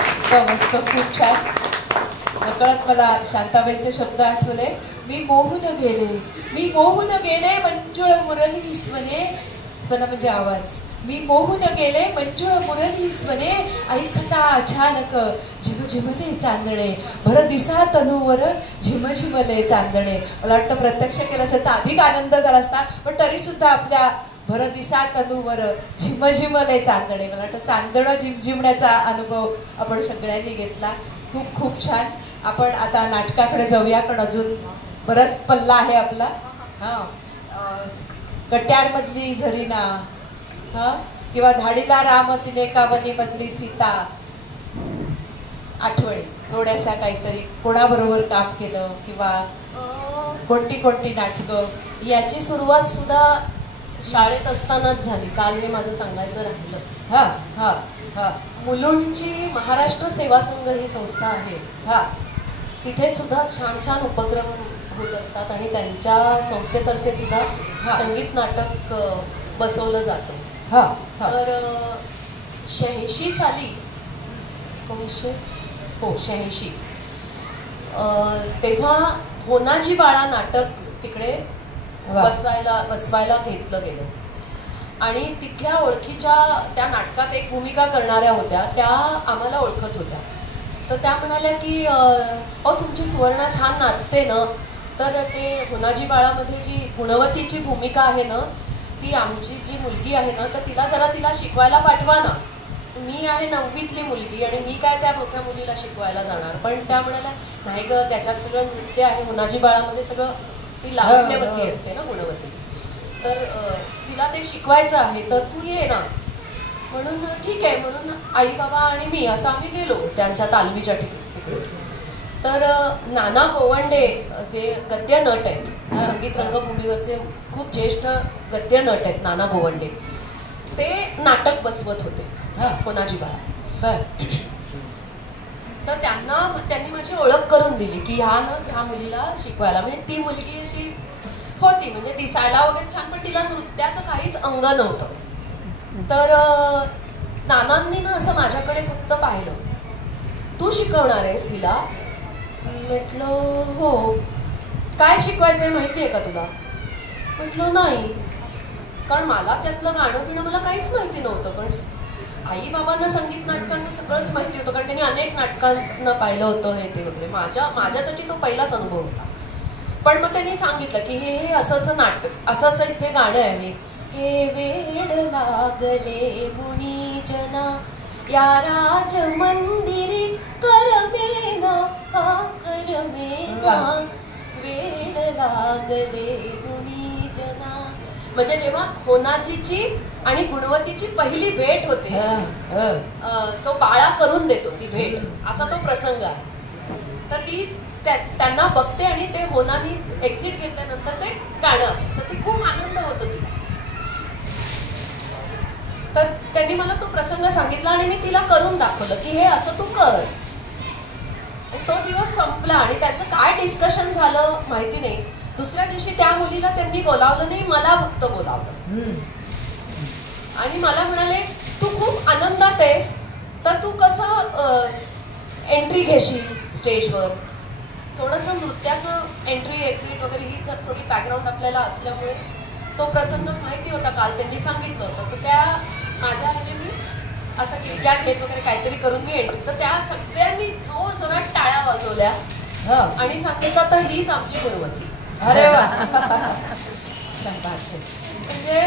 मस्त मस्त, खूप छान. नकळत मला शांताबाईंचे शब्द आठवले. मी मोहून गेले, मी मोहून गेले मंजुळ मुरली स्वने, स्वन म्हणजे आवाज. मी मोहून गेले मंजुळ मुरली स्वने, ऐकता अचानक झिमझिमले चांदणे, भर दिसा तनूवर झिमझिमले चांदणे. मला वाटतं प्रत्यक्ष केलं असेल तर अधिक आनंद झाला असता, पण तरी सुद्धा आपल्या भर दिसा तनूवर झिमझिमले चांदणे, मला वाटतं चांदणं झिमझिमण्याचा अनुभव आपण सगळ्यांनी घेतला. खूप खूप छान. आपण आता नाटकाकडे जाऊया, कारण अजून बराच पल्ला आहे आपला. हां, कट्यारमधली झरीना, हां, किंवा धाडीला राम तिने कावनीमधली सीता, आठवणी थोड्याशा काहीतरी कोणाबरोबर काम केलं किंवा कोणती कोणती नाटकं. याची सुरुवात सुद्धा शाळेत असतानाच झाली. काल हे माझं सांगायचं राहिलं. हां हां हां. मुलुंडची महाराष्ट्र सेवा संघ ही संस्था आहे. हां, तिथे सुद्धा छान छान उपक्रम होत असतात आणि त्यांच्या संस्थेतर्फे सुद्धा संगीत नाटक बसवलं जातं. हां हां. तर 86 साली 86 तेव्हा होनाजी बाळा नाटक तिकडे बसवायला घेतलं गेलं आणि तिथल्या ओळखीच्या त्या नाटकात एक भूमिका करणाऱ्या होत्या, त्या आम्हाला ओळखत होत्या. तर त्या म्हणाल्या की अहो तुमची सुवर्णा छान नाचते ना, तर ते होनाजी बाळामध्ये जी गुणवतीची भूमिका आहे ना, ती आमची जी मुलगी आहे ना, तर तिला शिकवायला पाठवा ना. मी आहे 9वीतली मुलगी आणि मी काय त्या मोठ्या मुलीला शिकवायला जाणार. पण त्या म्हणाल्या नाही ग, त्याच्यात सगळं नृत्य आहे, होनाजी बाळामध्ये सगळं ती लावण्यवती असते ना, गुणवती, तर तिला ते शिकवायचं आहे, तर तू ये ना. म्हणून ठीक आहे म्हणून आई बाबा आणि मी असं आम्ही गेलो त्यांच्या तालमीच्या तिकडे. तर नाना गोवंडे जे गद्य नट आहेत, संगीत रंगभूमीवरचे खूप ज्येष्ठ गद्य नट आहेत नाना गोवंडे, ते नाटक बसवत होते होनाजी बाळा. तर त्यांनी माझी ओळख करून दिली की ह्या मुलीला शिकवायला. म्हणजे ती मुलगी अशी होती, म्हणजे दिसायला वगैरे छान, पण तिला नृत्याचं काहीच अंग नव्हतं. तर नानांनी ना असं माझ्याकडे फक्त पाहिलं, तू शिकवणार आहेस हिला? म्हटलं हो. काय शिकवायचंय माहिती आहे का तुला? म्हटलं नाही, कारण मला त्यातलं गाणं पिणं मला काहीच माहिती नव्हतं. पण आई बाबांना संगीत नाटकांचं सगळंच माहिती होतं, कारण त्यांनी अनेक नाटकांना पाहिलं होतं हे ते वगैरे. माझ्यासाठी तो पहिलाच अनुभव होता. पण मग त्यांनी सांगितलं की हे असं असं नाटक, असं इथे गाणं आहे, हे वेड लागले गुणी जना या राज मंदिरी करमेना हा करमेना वेड लागले गुणी जना. म्हणजे जेव्हा होनाजीची आणि गुणवतीची पहिली भेट होते, तो बाळा करून देतो ती भेट, असा तो प्रसंग आहे. तर ती त्यांना बघते आणि ते होनानी एक्झिट घेतल्यानंतर ते गाणं, तर ती खूप आनंद होतो तिला. तर त्यांनी मला तो प्रसंग सांगितला आणि मी तिला करून दाखवलं की हे असं तू कर. तो दिवस संपला आणि त्याचं काय डिस्कशन झालं माहिती नाही. दुसऱ्या दिवशी त्या मुलीला त्यांनी बोलावलं नाही, मला फक्त बोलावलं आणि मला म्हणाले तू खूप आनंदात आहेस, तर तू कसं एंट्री घेशील स्टेजवर. थोडंसं नृत्याचं एंट्री एक्झिट वगैरे ही जर थोडी बॅकग्राऊंड आपल्याला असल्यामुळे तो प्रसंग माहिती होता. काल त्यांनी सांगितलं होतं की त्या माझ्या ह्याने मी असं गिरक्या घेत वगैरे काहीतरी करून मी एंट्री, तर त्या सगळ्यांनी जोर जोरात टाळ्या वाजवल्या आणि सांगितलं तर हीच आमची गुणवती. अरे वा. म्हणजे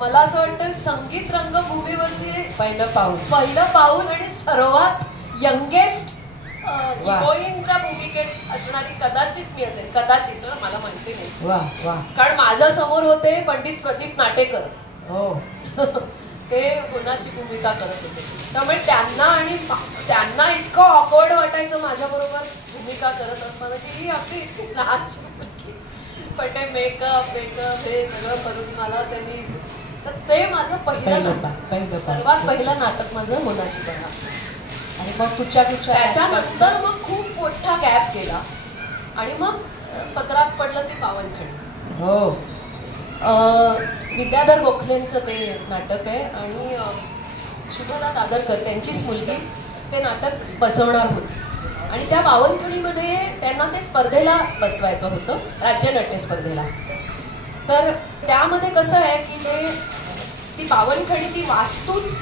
मला असं वाटतं संगीत रंगभूमीवरचे पहिलं पाऊल आणि सर्वात यंगेस्ट हिरोईनच्या भूमिकेत असणारी कदाचित मी असेल, कदाचित, मला माहिती नाही. कारण माझ्या समोर होते पंडित प्रदीप नाटेकर, ते होनाची भूमिका करत होते. त्यामुळे त्यांना इतकं ऑकवर्ड वाटायचं माझ्या बरोबर भूमिका करत असताना की ही आपली इतकी लहानची मुलगी, पण ते मेकअप हे सगळं करून मला त्यांनी. तर ते माझं पहिलं सर्वात पहिलं नाटक माझं होनाची बाळा. आणि मग कुठच्या त्याच्यानंतर मग खूप मोठा गॅप गेला आणि मग पदरात पडलं ते पावनखणी. विद्याधर गोखलेंचं ते नाटक आहे आणि शुभदा दादरकर त्यांचीच मुलगी ते नाटक बसवणार होती. आणि त्या पावनखणीमध्ये त्यांना ते स्पर्धेला बसवायचं होतं, राज्यनाट्य स्पर्धेला. तर त्यामध्ये कसं आहे की ती पावनखणी ती वास्तूच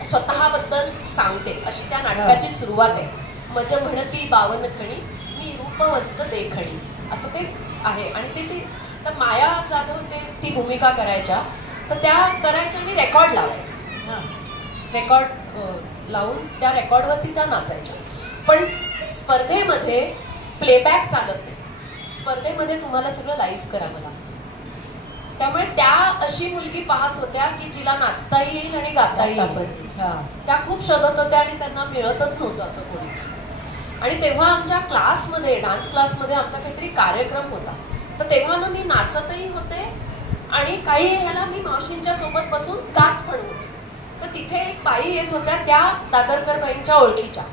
स्वतःबद्दल सांगते, अशी त्या नाटकाची सुरुवात आहे. माझं म्हणती बावनखणी मी रूपवंत देखणी, असं ते आहे. आणि ते तर माया जाधव ती भूमिका करायच्या, तर त्या करायच्या आणि रेकॉर्ड लावायचं, रेकॉर्ड लावून त्या रेकॉर्डवरती त्या नाचायच्या. पण स्पर्धेमध्ये प्लेबॅक चालत नाही, स्पर्धेमध्ये तुम्हाला सगळं लाईव्ह करावं लागतं. त्यामुळे त्या अशी मुलगी पाहत होत्या की जिला नाचता येईल आणि गाता येईल. त्या खूप शोधत होत्या आणि त्यांना मिळतच नव्हतं असं कोणीच. आणि तेव्हा आमच्या क्लासमध्ये, डान्स क्लासमध्ये आमचा काहीतरी कार्यक्रम होता, तर तेव्हा ना मी नाचतही होते आणि काही ह्याला मी मावशींच्या सोबत बसून गात पण होते. तर तिथे एक बाई येत होत्या त्या दादरकर बाईंच्या ओळखीच्या.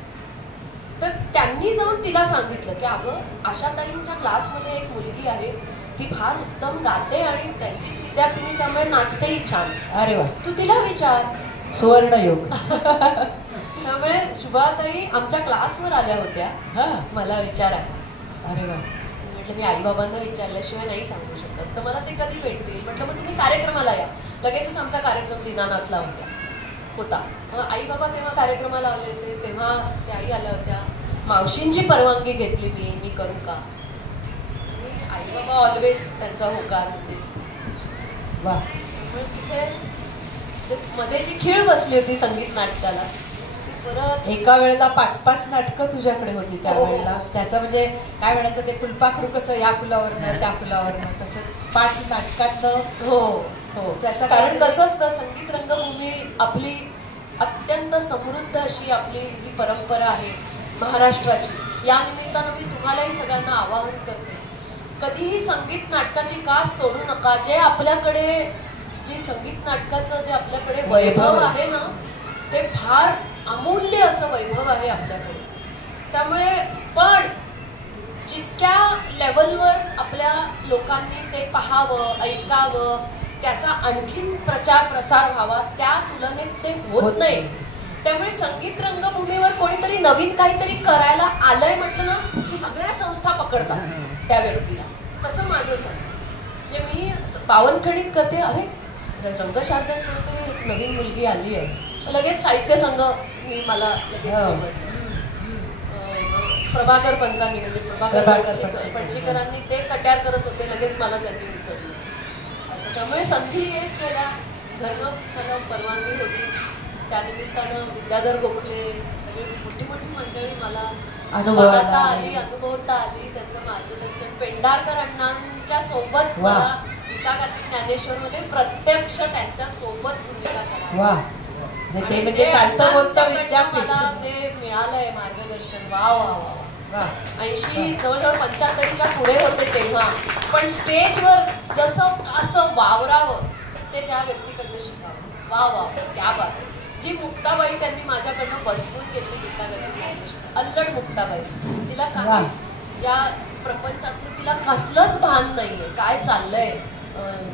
तर त्यांनी जाऊन तिला सांगितलं की अगं आशाताईंच्या क्लासमध्ये एक मुलगी आहे, ती फार उत्तम गाते आणि त्यांचीच विद्यार्थिनी, त्यामुळे नाचतेही छान. अरे वा, तू तिला विचार. सुवर्णयोग. त्यामुळे शुभाताई आमच्या क्लासवर आल्या होत्या मला विचारायला. अरे वा. म्हटलं मी आई बाबांना विचारल्याशिवाय नाही सांगू शकत, तर मला ते कधी भेटतील. म्हटलं मग तुम्ही कार्यक्रमाला या. लगेचच आमचा कार्यक्रम दिनानाथला होता. मग आई बाबा तेव्हा कार्यक्रमाला आले होते, तेव्हा त्या आई आल्या होत्या. मावशींची परवानगी घेतली मी करू का. आणि आई बाबा ऑलवेज त्यांचा होकार होते. वा. त्यामुळे तिथे मध्ये जी खीळ बसली होती संगीत नाटकाला, परत एका वेळेला 5-5 नाटकं तुझ्याकडे होती त्यावेळेला. त्याचं म्हणजे काय म्हणायचं, ते फुलपाखरू कसं या फुलावरनं त्या फुलावरनं, तसं 5 नाटकातनं. हो. त्याचं कारण कसं असतं, संगीत रंगभूमी आपली अत्यंत समृद्ध अशी आपली ही परंपरा आहे महाराष्ट्राची. या निमित्तानं मी तुम्हालाही सगळ्यांना आवाहन करते, कधीही संगीत नाटकाची कास सोडू नका. जे आपल्याकडे जे संगीत नाटकाचं जे आपल्याकडे वैभव आहे ना, ते फार अमूल्य असं वैभव आहे आपल्याकडे. त्यामुळे पण जितक्या लेवलवर आपल्या लोकांनी ते पाहावं, ऐकावं, त्याचा आणखीन प्रचार प्रसार व्हावा, त्या तुलनेत ते होत नाही. त्यामुळे संगीत रंगभूमीवर कोणीतरी नवीन काहीतरी करायला आलंय म्हटलं ना की सगळ्या संस्था पकडतात त्या व्यक्तीला. तसं माझं झालं. म्हणजे मी बावनखडीत करते, अरे रंगशारदात कोणीतरी एक नवीन मुलगी आली आहे, लगेच साहित्य संघ मी मला लगेच प्रभाकर पंतांनी म्हणजे प्रभाकर पणशीकरांनी ते कट्यार करत होते, लगेच मला त्यांनी विचारलं असं. त्यामुळे संधी येत गेल्या, घरनं मला परवानगी होतीच. त्यानिमित्तानं विद्याधर गोखले सगळी मोठी मोठी मंडळी मला पाहता आली, अनुभवता आली. त्यांचं मार्गदर्शन, पेंढारकर अण्णांच्या सोबत मला गीतागाती ज्ञानेश्वर मध्ये प्रत्यक्ष त्यांच्या सोबत भूमिका करावी. ते म्हणजे चालतं बोलतं विद्यापीठ मला जे मिळालंय मार्गदर्शन, वा वा वा वा. 80 जवळजवळ 75च्या पुढे होते तेव्हा, पण स्टेजवर जसं असं वावरावं ते त्या व्यक्तीकडनं शिकावं. वा वा, क्या बात आहे. जी मुक्ताबाई त्यांनी माझ्याकडनं बसवून घेतली गीतागाती ज्ञानेश्वर, अल्लड मुक्ताबाई, तिला काहीच या प्रपंचातलं तिला कसलंच भान नाहीये, काय चाललंय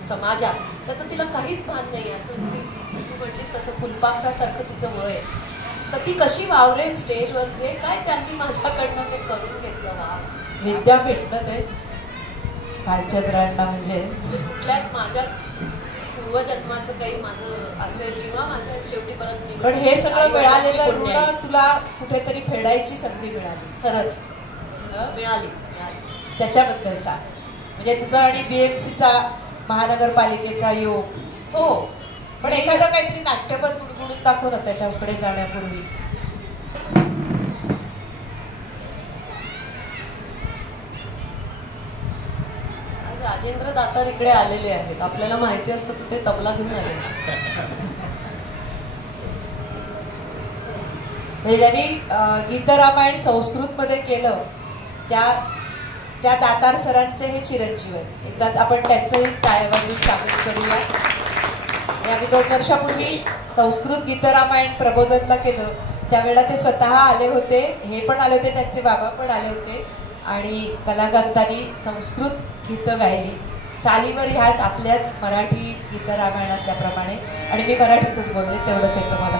समाजात त्याचं तिला काहीच भान नाही. असं तू म्हटलीस तसं फुलपाखरासारखं तिचं वय, तर ती कशी वावरेल स्टेजवर, जे काय त्यांनी माझ्याकडनं ते करून घेतलं. वा, विद्यापीठ ना ते भालचंद्रांना म्हणजे कुठल्या माझ्या पूर्वजन्माचं काही माझं असेल किंवा माझ्या शेवटी परत मी, पण हे सगळं मिळालेलं ऋण तुला कुठेतरी फेडायची संधी मिळाली. खरंच मिळाली. त्याच्याबद्दल सांग. म्हणजे तुझा आणि BMCचा महानगरपालिकेचा योग. हो, पण एखादं काहीतरी नाट्यपद गुणगुणून दाखव ना त्याच्याकडे जाण्यापूर्वी. आज राजेंद्र दातार इकडे आलेले आहेत, आपल्याला माहिती असतं तर ते तबला घेऊन आले असते. म्हणजे ज्यांनी गीतरामायण संस्कृत मध्ये केलं त्या दातार सरांचे हे चिरंजीव आहेत. एकदा आपण त्यांचंही टाळ्या वाजवून स्वागत करूया. आम्ही 2 वर्षापूर्वी संस्कृत गीतरामायण प्रबोधनला केलं, त्यावेळेला ते स्वतः आले होते, हे पण आले होते, त्यांचे बाबा पण आले होते आणि कलाकांतांनी संस्कृत गीतं गायली चालीवर ह्याच आपल्याच मराठी गीतरामायणातल्याप्रमाणे. आणि मी मराठीतच बोलले, तेवढंच येतं मला.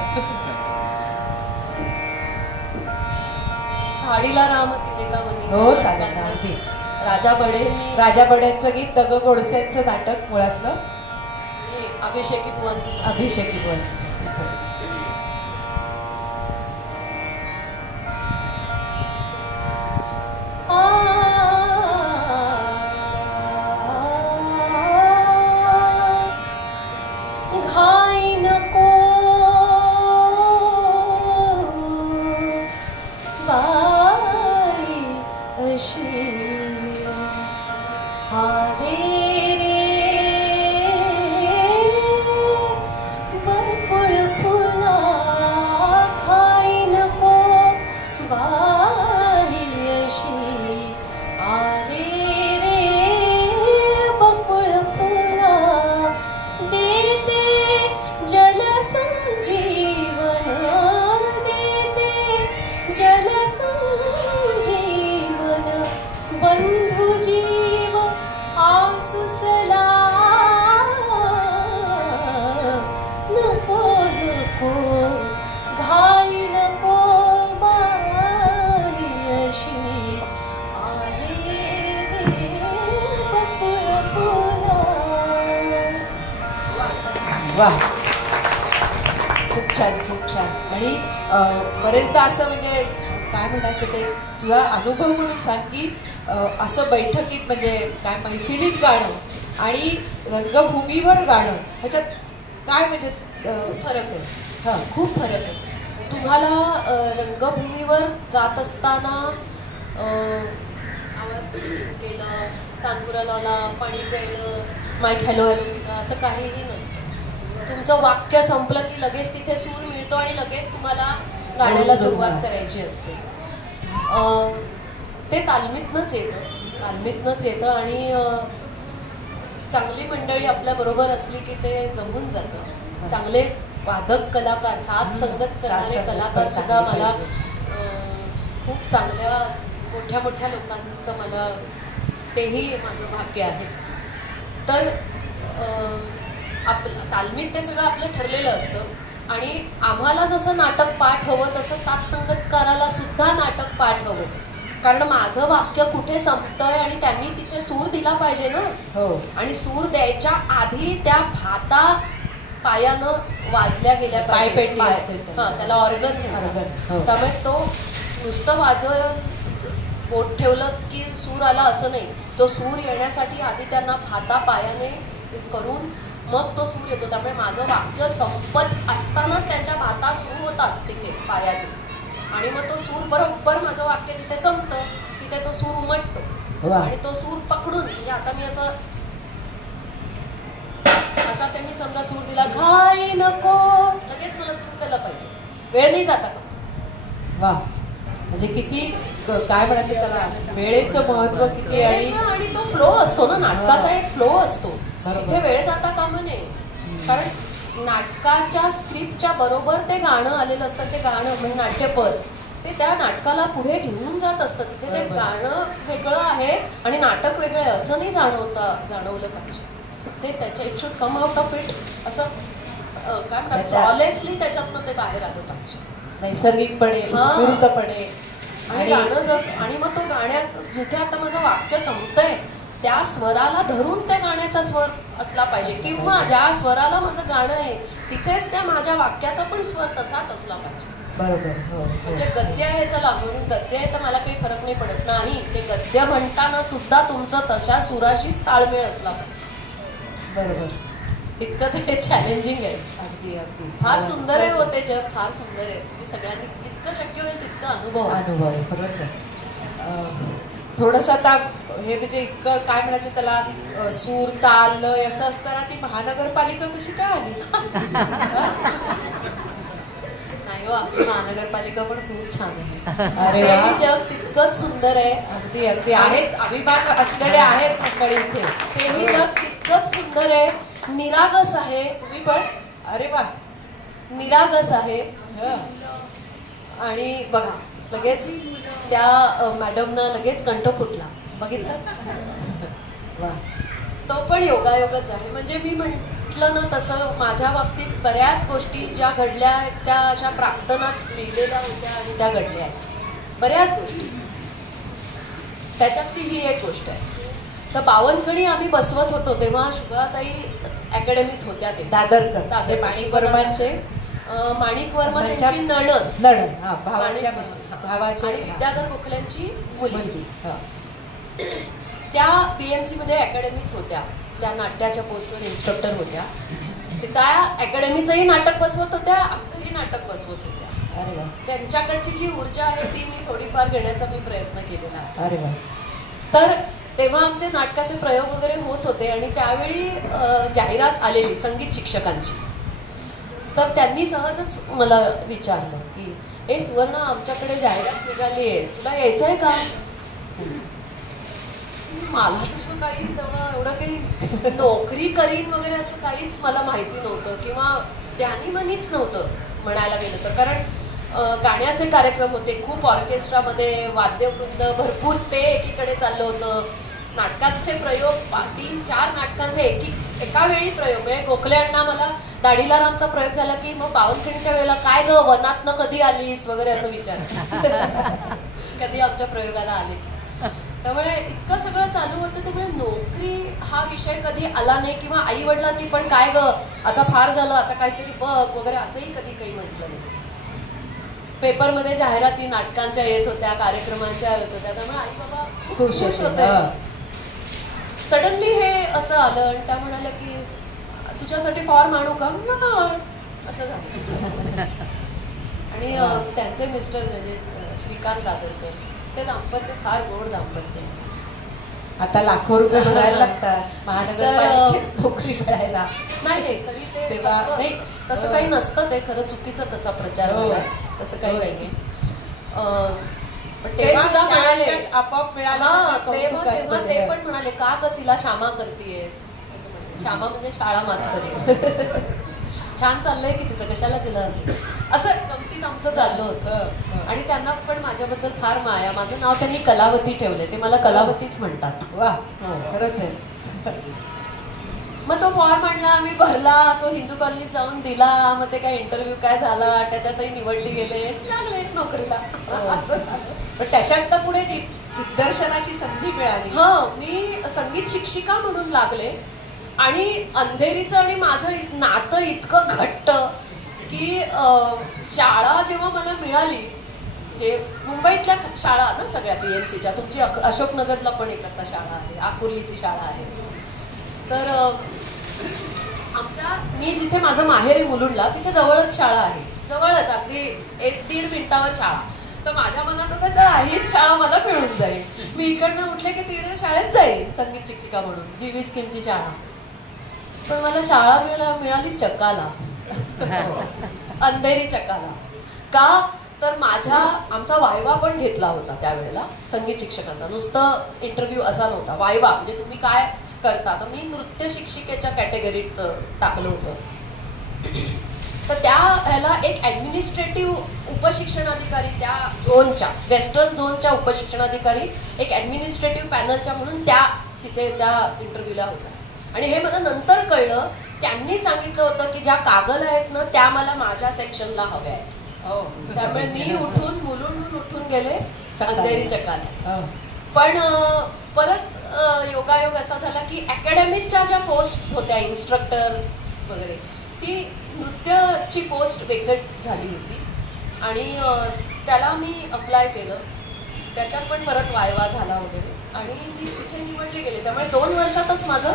हाडीला राम तिनेकावनी. हो चालेल ना, अगदी. राजा बडेंचं गीत, दग गोडसेंचं नाटक मुळातलं, आणि अभिषेकी बुवांचं घाई नको बाई अशी हारे रे बकुळ फुला, घाई नको बाई अशी आरे रे बकुळ फुला, देते जल संजीवन, देते जल संजीवन, बंधु जीव आसुसला, नको नको घाई नको बाई अशी आले रे बकुळ फुला. वा, खूप छान, खूप छान. आणि बरेचदा असं म्हणजे काय म्हणायचं ते तुझा अनुभव म्हणून सांग की असं बैठकीत म्हणजे काय मैफिलीत गाणं आणि रंगभूमीवर गाणं ह्याच्यात काय म्हणजे फरक आहे. हां, खूप फरक आहे. तुम्हाला रंगभूमीवर गात असताना आवाज केलं, तानपुरा लावला, पाणी प्यायलं, माईक हॅलो हॅलो केलं, असं काहीही नसतं. तुमचं वाक्य संपलं की लगेच तिथे सूर मिळतो आणि लगेच तुम्हाला गाण्याला सुरुवात करायची असते. ते तालमीतनंच येतं आणि चांगली मंडळी आपल्या बरोबर असली की ते जमून जातं. चांगले वादक कलाकार, साथ संगत करणारे कलाकार सुद्धा मला खूप चांगल्या मोठ्या मोठ्या लोकांचं मला तेही माझं भाग्य आहे. तर आपलं तालमीत ते सगळं आपलं ठरलेलं असतं आणि आम्हाला जसं नाटक पाठ हवं तसं साथ संगतकाराला सुद्धा नाटक पाठ हवं. कारण माझं वाक्य कुठे संपतंय आणि त्यांनी तिथे सूर दिला पाहिजे ना. हो. आणि सूर द्यायच्या आधी त्या भाता पायानं वाजल्या गेल्या पाहिजे. पायपेटी असते त्याला ऑर्गन. त्यामुळे तो नुसतं बोट ठेवलं की सूर आला असं नाही. तो सूर येण्यासाठी आधी त्यांना भाता पायाने करून मग तो सूर येतो. त्यामुळे माझं वाक्य संपत असतानाच त्यांच्या भाता सुरू होतात तिथे पायाने आणि मग तो सूर बरोबर माझं वाक्य जिथे संपतं तिथे तो सूर उमटतो आणि तो सूर पकडून म्हणजे आता मी असा त्यांनी समजा सूर दिला घाई नको लगेच मला सूर केला पाहिजे. वेळ नाही जाता का? वा, म्हणजे किती काय म्हणायचं त्याला, वेळेचं महत्व किती आणि तो फ्लो असतो ना नाटकाचा, एक फ्लो असतो. तिथे वेळ जाता कामा नये. कारण नाटकाच्या स्क्रिप्टच्या बरोबर ते गाणं आलेलं असतं. ते गाणं म्हणजे नाट्यपद ते त्या नाटकाला पुढे घेऊन जात असतं. तिथे ते गाणं वेगळं आहे आणि नाटक वेगळं आहे असं नाही जाणवलं पाहिजे. ते त्याच्या it should come out of it असं काय म्हणतात फ्लॉलेसली त्याच्यातनं ते बाहेर आलं पाहिजे, नैसर्गिकपणे, उत्स्फूर्तपणे. आणि गाणं आणि मग तो गाण्याचं जिथे आता माझं वाक्य संपतंय त्या स्वराला धरून त्या गाण्याचा स्वर असला पाहिजे किंवा ज्या स्वराला माझं गाणं आहे तिथेच त्या माझ्या वाक्याचा पण स्वर तसाच असला पाहिजे. बरोबर. म्हणजे गद्य आहे, चला म्हणून गद्य आहे तर मला काही फरक नाही पडत नाही. ते गद्य म्हणताना सुद्धा तुमचं तशा सुराशीच ताळमेळ असला पाहिजे. बरोबर. इतकं ते चॅलेंजिंग आहे. अगदी अगदी फार सुंदर आहे होते जग, फार सुंदर आहे. तुम्ही सगळ्यांनी जितकं शक्य होईल तितकं अनुभव आहे. खरंच आहे. थोडंसं आता हे म्हणजे इतकं काय म्हणायचं त्याला, सूर ताल लय असं असताना ती महानगरपालिका कशी काय आली? नाही हो, आमची महानगरपालिका पण खूप छान आहे. अरे जग तितकंच सुंदर आहे. अगदी अगदी आहेत, अभिमान असलेले आहेत मंडळी इथे. तेही जग तितकंच सुंदर आहे, निरागस आहे. तुम्ही पण अरे वा, निरागस आहे. आणि बघा लगेच त्या मॅडमना लगेच कंठ फुटला, बघितलं? तो पण योगायोगच आहे. म्हणजे मी म्हटलं ना तसं माझ्या बाबतीत बऱ्याच गोष्टी ज्या घडल्या आहेत त्या अशा प्राक्तनात लिहिलेल्या होत्या आणि त्या घडल्या आहेत बऱ्याच गोष्टी. त्याच्यातली ही एक गोष्ट आहे. तर बावनखणी आम्ही बसवत होतो तेव्हा शुभाताई अकॅडमीत होत्या. ते दादर माणिक वर्मांचे माणिक वर्मा त्यांची नणद भावाची आणि विद्याधर गोखल्यांची मुलगी. त्या बीएमसी मध्ये अकॅडमीत होत्या. त्या नाट्याच्या पोस्टवर इन्स्ट्रक्टर होत्या. त्या अकॅडमीचंही नाटक बसवत होत्या, आमचंही नाटक बसवत होत्या. त्यांच्याकडची जी ऊर्जा आहे ती मी थोडीफार घेण्याचा मी प्रयत्न केलेला आहे. तर तेव्हा आमचे नाटकाचे प्रयोग वगैरे होत होते आणि त्यावेळी जाहिरात आलेली संगीत शिक्षकांची. तर त्यांनी सहजच मला विचारलं की ए सुवर्ण, आमच्याकडे जाहिरात निघाली आहे, तुला यायचंय का? मला तसं काही तेव्हा एवढं काही नोकरी करीन वगैरे असं काहीच मला माहिती नव्हतं किंवा त्यानी मनीच नव्हतं म्हणायला गेलं तर. कारण गाण्याचे कार्यक्रम होते, खूप ऑर्केस्ट्रामध्ये वाद्यवृंद भरपूर, ते एकीकडे चाललं होतं. नाटकांचे प्रयोग 3-4 नाटकांचे एका वेळी प्रयोग. म्हणजे गोखले अण्णा मला दाढीला रामचा प्रयोग झाला की मग बावनखिणीच्या वेळेला काय ग वनातनं कधी आलीस वगैरे असं विचार कधी आमच्या प्रयोगाला आले. त्यामुळे इतकं सगळं चालू होतं. त्यामुळे नोकरी हा विषय कधी आला नाही किंवा आई वडिलांनी पण काय ग आता फार झालं, आता काहीतरी बघ वगैरे असंही कधी काही म्हटलं नाही. पेपरमध्ये जाहिराती नाटकांच्या येत होत्या, कार्यक्रमांच्या येत होत्या. त्यामुळे आई बाबा खुश होते. सडनली हे असं आलं आणि त्या म्हणाल्या की तुझ्यासाठी फॉर्म आणू का? असं झालं. आणि त्यांचे मिस्टर म्हणजे श्रीकांत दादरकर, ते दाम्पत्य फार गोड दाम्पत्य. आता लाखो रुपये भरायला लागतात महानगरपालिकेत नोकरी मिळायला. नाही तरी ते नाही तसं काही नसतं. ते खरं चुकीचं त्याचा प्रचार झाला, तसं काही नाहीये. पण ते तेव्हा सुद्धा म्हणाले म्हणाले आपोआप मिळालं हा, तर तेव्हा कौतुकास्पद तेव्हा ते आहे. पण म्हणाले का ग तिला श्यामा करतीयेस असं म्हणाले. श्यामा म्हणजे शाळा मास्तरी. छान चाललंय की तिचं, कशाला तिला असं गमतीत आमचं चाललं होतं. आणि त्यांना पण माझ्याबद्दल फार माया. माझं नाव त्यांनी कलावती ठेवले, ते मला कलावतीच म्हणतात. वा हो, खरंच आहे. मग तो फॉर्म आणला, आम्ही भरला, तो हिंदू कॉलनीत जाऊन दिला. मग ते काय इंटरव्ह्यू काय झाला, त्याच्यातही निवडली गेले, लागले नोकरीला. असं झालं. पण त्याच्यात तर पुढे दिग्दर्शनाची संधी मिळाली. मी संगीत शिक्षिका म्हणून लागले. आणि अंधेरीचं आणि माझं नातं इतकं घट्ट की शाळा जेव्हा मला मिळाली, जे मुंबईतल्या शाळा ना सगळ्या BMCच्या, तुमची अशोकनगरला पण एक आता शाळा आहे, आकुर्लीची शाळा आहे. तर मी जिथे माझं माहेर आहे मुलुंडला, तिथे जवळच शाळा आहे, जवळच अगदी 1-1.5 मिनिटावर शाळा. तर माझ्या मनात त्याच्या हीच शाळा मला मिळून जाईल. मी इकडनं उठले की तिकडे शाळेत जाईल संगीत शिक्षिका म्हणून, GV स्कीमची शाळा. पण मला शाळा मिळाली चकाला. अंधेरी चकाला. का तर आमचा वायवा पण घेतला होता त्यावेळेला संगीत शिक्षकांचा. नुसतं इंटरव्ह्यू असा नव्हता, वायवा म्हणजे तुम्ही काय करता. तर मी नृत्य शिक्षिकेच्या कॅटेगरीत टाकलं होतं. तर त्या ह्याला एक ऍडमिनिस्ट्रेटिव्ह उपशिक्षणाधिकारी, त्या झोनच्या वेस्टर्न झोनच्या उपशिक्षणाधिकारी एक ऍडमिनिस्ट्रेटिव्ह पॅनलच्या म्हणून तिथे त्या इंटरव्ह्यूला होत्या. आणि हे मला नंतर कळलं, त्यांनी सांगितलं होतं की ज्या कागल आहेत ना त्या मला माझ्या सेक्शनला हव्या आहेत. त्यामुळे मी मुलुंडून उठून गेले अंधेरी चकाला. पण परत योगायोग असा झाला की अकॅडमिकच्या ज्या पोस्ट होत्या, इन्स्ट्रक्टर वगैरे, ती नृत्याची पोस्ट वेकेट झाली होती. आणि त्याला मी अप्लाय केलं. त्याच्यात पण परत वायवा झाला वगैरे आणि मी तिथे निवडले गेले. त्यामुळे 2 वर्षातच माझं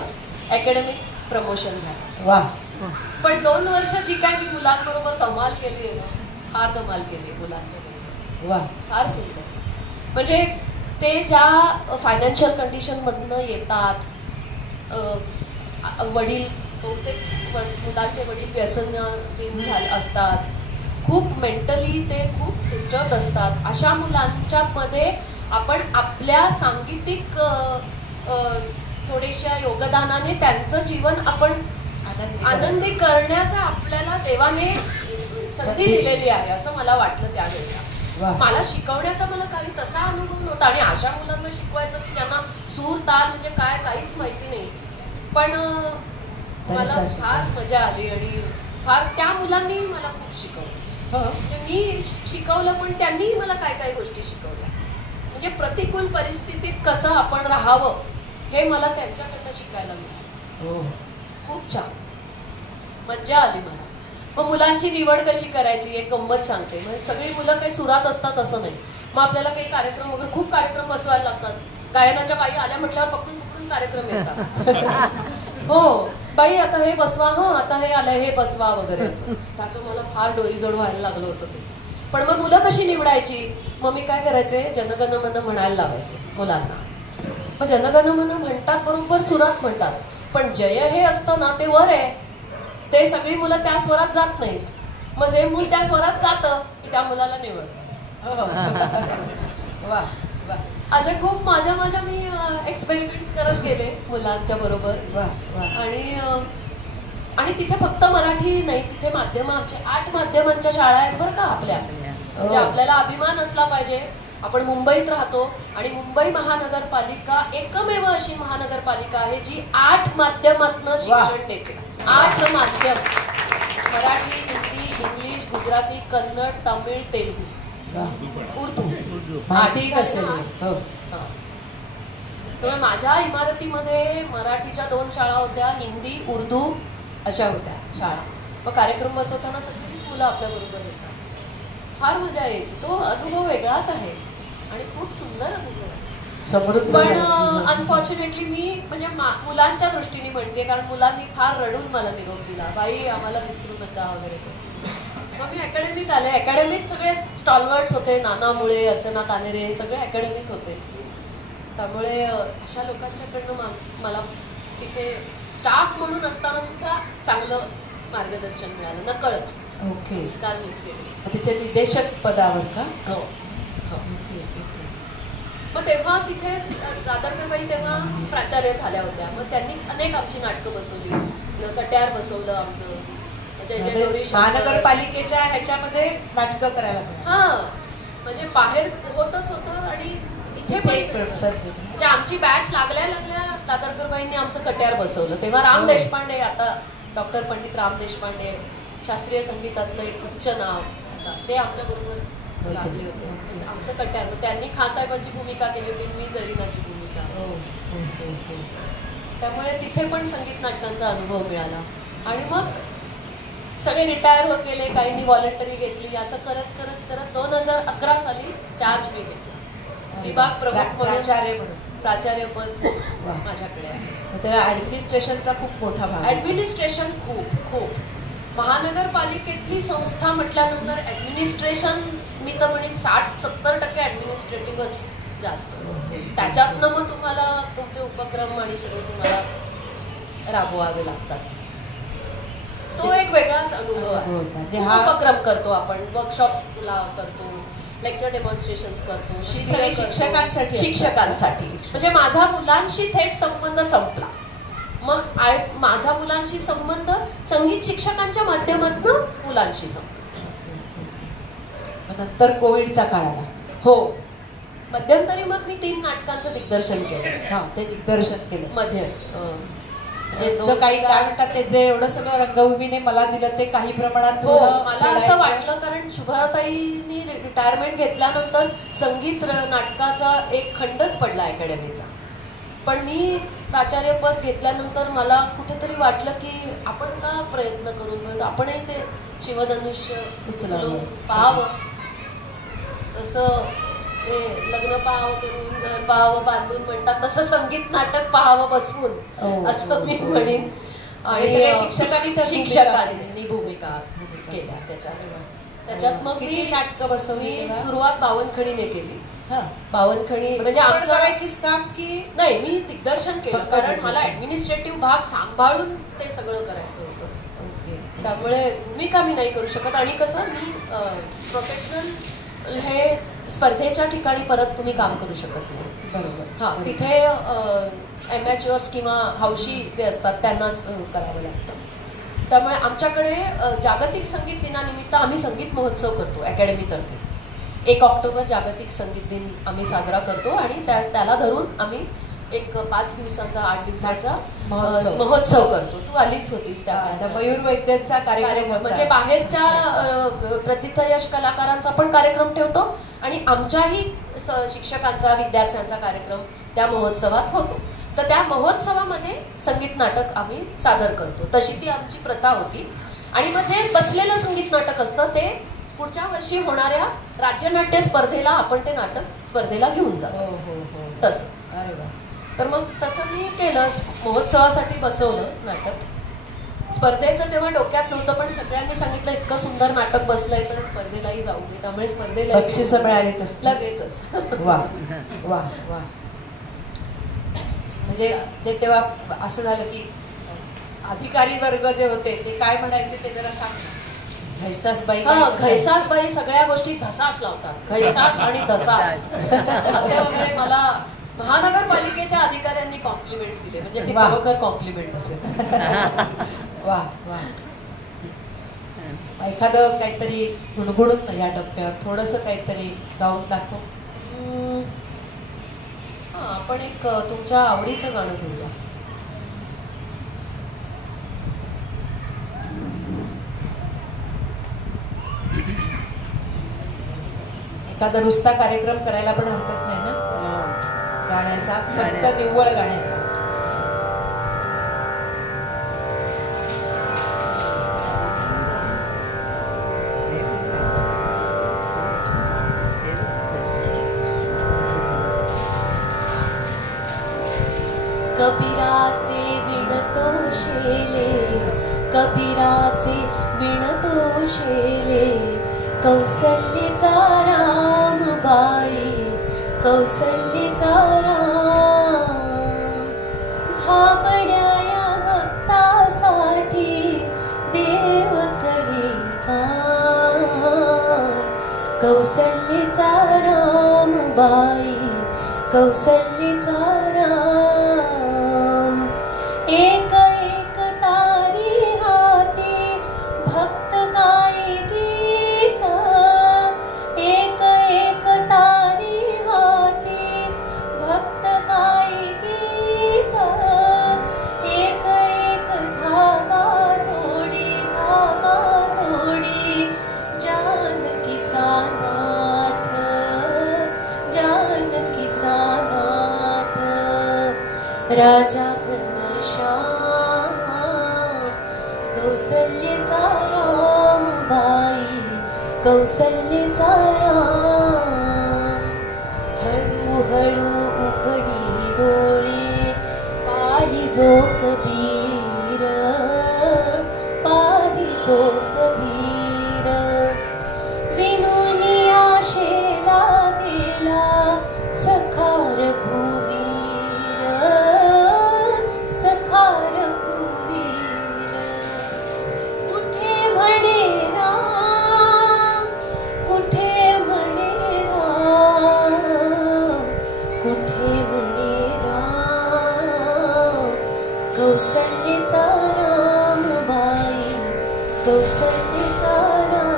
अकॅडमिक प्रमोशन झालं. वा. पण 2 वर्ष जी काय मी मुलांबरोबर धमाल केली आहे ना, फार धमाल केली मुलांच्या बरोबर. वा. फार सुंदर. म्हणजे ते ज्या फायनान्शियल कंडिशन मधनं येतात, वडील बहुतेक मुलांचे वडील व्यसनाधीन झाले असतात, खूप मेंटली ते खूप डिस्टर्ब असतात. अशा मुलांच्या मध्ये आपण आपल्या सांगीतिक थोड्याशा योगदानाने त्यांचं जीवन आपण आनंदी करण्याचा आपल्याला देवाने संधी दिलेली आहे असं मला वाटलं त्यावेळेला. मला शिकवण्याचा मला काही तसा अनुभव नव्हता. आणि अशा मुलांना शिकवायचं की ज्यांना सूर ताल म्हणजे काय काहीच माहिती नाही. पण मला फार मजा आली आणि फार त्या मुलांनी मला खूप शिकवलं. म्हणजे मी शिकवलं पण त्यांनी मला काय काय गोष्टी शिकवल्या. म्हणजे प्रतिकूल परिस्थितीत कसं आपण राहावं हे मला त्यांच्याकडनं शिकायला मिळालं. खूप छान मज्जा आली मला. मग मुलांची निवड कशी करायची एक गंमत सांगते. म्हणजे सगळी मुलं काही सुरात असतात असं नाही. मग आपल्याला काही कार्यक्रम वगैरे खूप कार्यक्रम बसवायला लागतात. गायनाच्या बाई आल्या म्हटल्यावर पकडून पकडून कार्यक्रम येतात. हो बाई आता हे बसवा, आता हे आलंय हे बसवा वगैरे असं. त्याचं मला फार डोईजड व्हायला लागलं होतं ते. पण मग मुलं कशी निवडायची. मग मी काय करायचे, जनगण मन म्हणायला लावायचे मुलांना. मग जनगण मन म्हणतात बरोबर सुरात म्हणतात, पण जय हे असतं ना ते वर आहे. ते सगळी मुलं त्या स्वरात जात नाहीत. मग जे मूल त्या स्वरात जातं की त्या मुलाला निवड. वा वा. असे खूप माझ्या मी एक्सपेरिमेंट्स करत गेले मुलांच्या बरोबर. वा वा. आणि तिथे फक्त मराठी नाही, तिथे माध्यमांचे 8 माध्यमांच्या शाळा आहेत बरं का आपल्या. म्हणजे आपल्याला अभिमान असला पाहिजे. आपण मुंबईत राहतो आणि मुंबई महानगरपालिका एकमेव अशी महानगरपालिका आहे जी 8 माध्यमातनं शिक्षण देते. 8 माध्यम, मराठी, हिंदी, इंग्लिश, गुजराती, कन्नड, तमिळ, तेलुगू, उर्दू. त्यामुळे माझ्या इमारतीमध्ये मराठीच्या 2 शाळा होत्या, हिंदी, उर्दू अशा होत्या शाळा. मग कार्यक्रम बसवताना सगळीच मुलं आपल्या बरोबर येतात. फार मजा यायची. तो अनुभव वेगळाच आहे आणि खूप सुंदर अनुभव आहे. पण अनफॉर्च्युनेटली मी म्हणजे मुलांच्या दृष्टीने म्हणते, कारण मुलांनी फार रडून मला निरोप दिला, बाई आम्हाला विसरू नका वगैरे. मग मी अकॅडमीत आले. अकॅडमीत सगळे स्टॉलवर्ड्स होते, नाना मुळे, अर्चना तानेरे सगळे अकॅडमीत होते. त्यामुळे अशा लोकांच्याकडनं मला तिथे स्टाफ म्हणून असताना सुद्धा चांगलं मार्गदर्शन मिळालं नकळत. ओके. संस्कार मिळते. तिथे निदेशक पदावर का? हो. Okay okay. मग तेव्हा तिथे दादरकरबाई तेव्हा प्राचार्य झाल्या होत्या. मग त्यांनी अनेक आमची नाटकं बसवली. कट्यार बसवलं आमचं, जय जय गौरी शंकर. महानगरपालिकेच्या ह्याच्यामध्ये नाटकं करायला मिळाली. हा, म्हणजे बाहेर होतच होतं आणि इथे पण म्हणजे आमची बॅच लागल्या दादरकरबाईंनी आमचं कट्यार बसवलं. तेव्हा राम देशपांडे, आता डॉक्टर पंडित राम देशपांडे, शास्त्रीय संगीतातलं एक उच्च नाव, आता ते आमच्या बरोबर लागले होते. आमचं कट्यार, त्यांनी खासाहेबाची भूमिका केली होती, मी जरीनाची भूमिका. त्यामुळे तिथे पण संगीत नाटकांचा अनुभव मिळाला. आणि मग सगळे रिटायर होत गेले, काहींनी व्हॉलंटरी घेतली. असं करत करत करत 2011 साली चार्ज मी घेतला. विभाग प्रमुख म्हणून प्राचार्यपद माझ्याकडे आहे. ऍडमिनिस्ट्रेशनचा खूप मोठा भाग. ऍडमिनिस्ट्रेशन खूप महानगरपालिकेतली संस्था म्हटल्यानंतर ऍडमिनिस्ट्रेशन मी तर म्हणेन 60-70% ऍडमिनिस्ट्रेटिव्हच जास्त. त्याच्यातनं मग तुम्हाला तुमचे उपक्रम आणि सगळं तुम्हाला राबवावे लागतात. तो एक वेगळाच अनुभव आहे. उपक्रम करतो आपण, वर्कशॉप्स करतो, लेक्चर डेमॉन्स्ट्रेशन्स करतो, शिक्षकांसाठी. म्हणजे माझा मुलांशी थेट संबंध संपला. मग माझा मुलांशी संबंध संगीत शिक्षकांच्या माध्यमातून मुलांशी संपला. नंतर कोविडचा काळ आला. हो, मध्यंतरी मग मी 3 नाटकांचं दिग्दर्शन केलं. हा, ते दिग्दर्शन केलं मध्ये. म्हणजे काही काय म्हणतात ते जे एवढं सगळं रंगभूमीने मला दिलं ते काही प्रमाणात. हो, मला असं वाटलं, कारण शुभाताईंनी रिटायरमेंट घेतल्यानंतर संगीत नाटकाचा एक खंडच पडला अकॅडमीचा. पण मी प्राचार्यपद घेतल्यानंतर मला कुठेतरी वाटलं की आपण का प्रयत्न करून बघ, आपणही ते शिवधनुष्य उचलून पाहावं. तसं ते लग्न पाहावं करून घर पाहावं बांधून म्हणतात, तसं संगीत नाटक पाहावं बसवून, असं मी म्हणेन. आणि शिक्षकांनी भूमिका केल्या त्याच्यात. मग मी नाटकं बसवली. सुरुवात बावनखणीने केली. बावनखणी म्हणजे आमचं काम की नाही, मी दिग्दर्शन केलं, कारण मला ऍडमिनिस्ट्रेटिव्ह भाग सांभाळून ते सगळं करायचं होतं. त्यामुळे भूमिका मी नाही करू शकत. आणि कसं मी प्रोफेशनल हे स्पर्धेच्या ठिकाणी परत तुम्ही काम करू शकत नाही. बरोबर. हा, तिथे ॲमॅच्युअर्स किंवा हौशी जे असतात त्यांनाच करावं लागतं. त्यामुळे आमच्याकडे जागतिक संगीत दिनानिमित्त आम्ही संगीत महोत्सव करतो अकॅडमीतर्फे. 1 ऑक्टोबर जागतिक संगीत दिन आम्ही साजरा करतो आणि त्याला धरून आम्ही एक 5 दिवसांचा 8 दिवसांचा महोत्सव करतो. तू आलीच होतीस त्या मयूर वैद्यचा कार्यक्रम. म्हणजे बाहेरच्या प्रतिथयश कलाकारांचा पण कार्यक्रम ठेवतो आणि आमच्याही शिक्षकांचा, विद्यार्थ्यांचा कार्यक्रम त्या महोत्सवात होतो. तर त्या महोत्सवामध्ये संगीत नाटक आम्ही सादर करतो. तशी ती आमची प्रथा होती. आणि मग जे बसलेलं संगीत नाटक असतं ते पुढच्या वर्षी होणाऱ्या राज्यनाट्य स्पर्धेला आपण ते नाटक स्पर्धेला घेऊन जातो. तसं. अरे वा. तर मग तसं मी केलं, महोत्सवासाठी बसवलं नाटक. स्पर्धेचं तेव्हा डोक्यात नव्हतं, पण सगळ्यांनी सांगितलं इतकं सुंदर नाटक बसलंय तर स्पर्धेलाही जाऊ दे. त्यामुळे स्पर्धेला बक्षिसं मिळालीच लगेचच. वा वा वा. म्हणजे ते तेव्हा असं झालं की अधिकारी वर्ग जे होते ते काय म्हणायचे ते जरा सांग. घैसासबाई. घैसासबाई सगळ्या गोष्टी धसास लावतात. घैसास आणि धसास असे वगैरे मला महानगरपालिकेच्या अधिकाऱ्यांनी कॉम्प्लिमेंट्स दिले. म्हणजे ती खरोखर कॉम्प्लिमेंट असेल. वा वा. एखादं काहीतरी गुणगुणून या टप्प्यावर थोडंसं काहीतरी गाऊन दाखव. आपण एक तुमच्या आवडीचं गाणं घेऊया. एखादा नुसता कार्यक्रम करायला पण हरकत नाही ना गाण्याचा, फक्त निव्वळ गाण्याचा. कबीराचे विणतो शेले, कबीराचे विणतो शेले, कौसल्येचा रामबाई, कौसल्येचा राम. भाबड्या या भक्तासाठी देव करी काम, कौसल्येचा रामबाई, कौसल्येचा राम एक एक तारी हाती भक्त गाई गीत एक एक तारी हाती भक्त गाई गीत एक एक धागा जोडी जानकीचा नाथ जानकीचा नाथ राजा घनश्याम कौसल्येचा राम बाई कौसल्येचा राम हळू हळू उघडी डोळे पाही जो कबीर पाही जो कबीर विनुनी आशेला गेला सखार भूमीर सखार भूमीर कुठे म्हणे राम कुठे म्हणे राम कुठे म्हणे राम कौसल्येचा राम बाई कौसल्येचा राम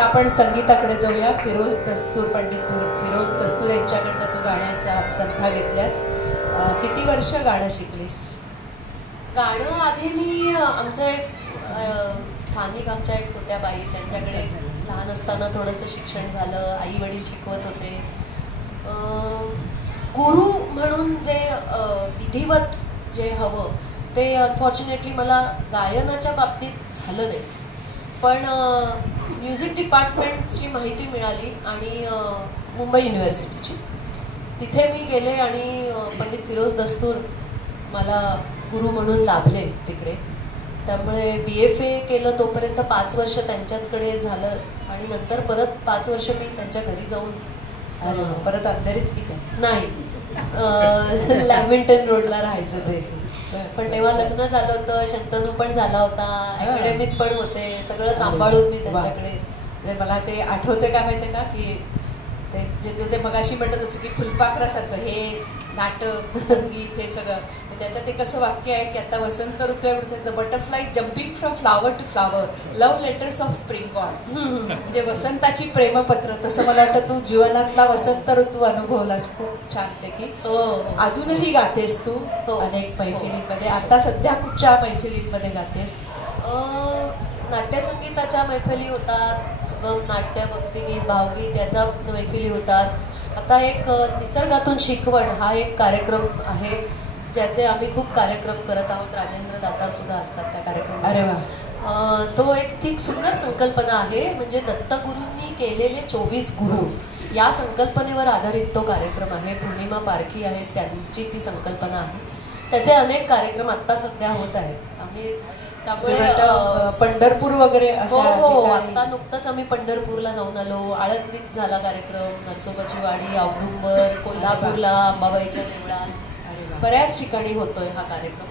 आपण संगीताकडे जाऊया. फिरोज दस्तूर पंडित फिरोज दस्तूर यांच्याकडनं तू गाण्याचा संथा घेतल्यास. किती वर्ष गाणं शिकलीस? गाणं आधी मी आमच्या एक स्थानिक आमच्या एक होत्या बाई त्यांच्याकडे लहान असताना थोडंसं शिक्षण झालं. आई वडील शिकवत होते. गुरु म्हणून जे विधिवत जे हवं ते अनफॉर्च्युनेटली मला गायनाच्या बाबतीत झालं नाही. पण म्युझिक डिपार्टमेंटची माहिती मिळाली आणि मुंबई युनिव्हर्सिटीची तिथे मी गेले आणि पंडित फिरोज दस्तूर मला गुरु म्हणून लाभले तिकडे. त्यामुळे BFA केलं तोपर्यंत 5 वर्ष त्यांच्याचकडे झालं आणि नंतर परत 5 वर्ष मी त्यांच्या घरी जाऊन परत अंधेरीच की काय? नाही, लॅमिंटन रोडला राहायचं ते. पण तेव्हा लग्न झालं होतं, शंतनू पण झाला होता, अकॅडमीत पण होते, सगळं सांभाळून मी त्यांच्याकडे. मला ते आठवते काय माहितीये का की ते मगाशी म्हणत असं की फुलपाखरासारखं हे नाटक संगीत हे सगळं. त्याच्यात एक असं वाक्य आहे की आता वसंत ऋतू आहे, the butterfly jumping from flower to flower love letters of spring god. म्हणजे वसंताची प्रेमपत्र. तसं मला वाटतं तू जीवनातला वसंत ऋतू अनुभवलास खूप छानपैकी. अजूनही गातेस तू अनेक मैफिलींमध्ये. आता सध्या कुठच्या मैफिलींमध्ये गातेस? नाट्यसंगीताच्या मैफिली होतात, सुगम नाट्य, भक्तिगीत, भावगीत याचा मैफिली होतात. आता एक निसर्गातून शिकवण हा एक कार्यक्रम आहे ज्याचे आम्ही खूप कार्यक्रम करत आहोत. राजेंद्र दातार सुद्धा असतात त्या कार्यक्रमात. अरे वा. तो एक सुंदर संकल्पना आहे. म्हणजे दत्तगुरूंनी केलेले 24 गुरु या संकल्पनेवर आधारित तो कार्यक्रम आहे. पूर्णिमा पारखी आहेत, त्यांची ती संकल्पना आहे. त्याचे अनेक कार्यक्रम आत्ता सध्या होत आहेत. आम्ही त्यामुळे पंढरपूर वगैरे हो आता नुकतंच आम्ही पंढरपूरला जाऊन आलो. आळंदीत झाला कार्यक्रम, नरसोबाची वाडी, औदुंबर, कोल्हापूरला अंबाबाईच्या देवळात, बऱ्याच ठिकाणी होतोय हा कार्यक्रम.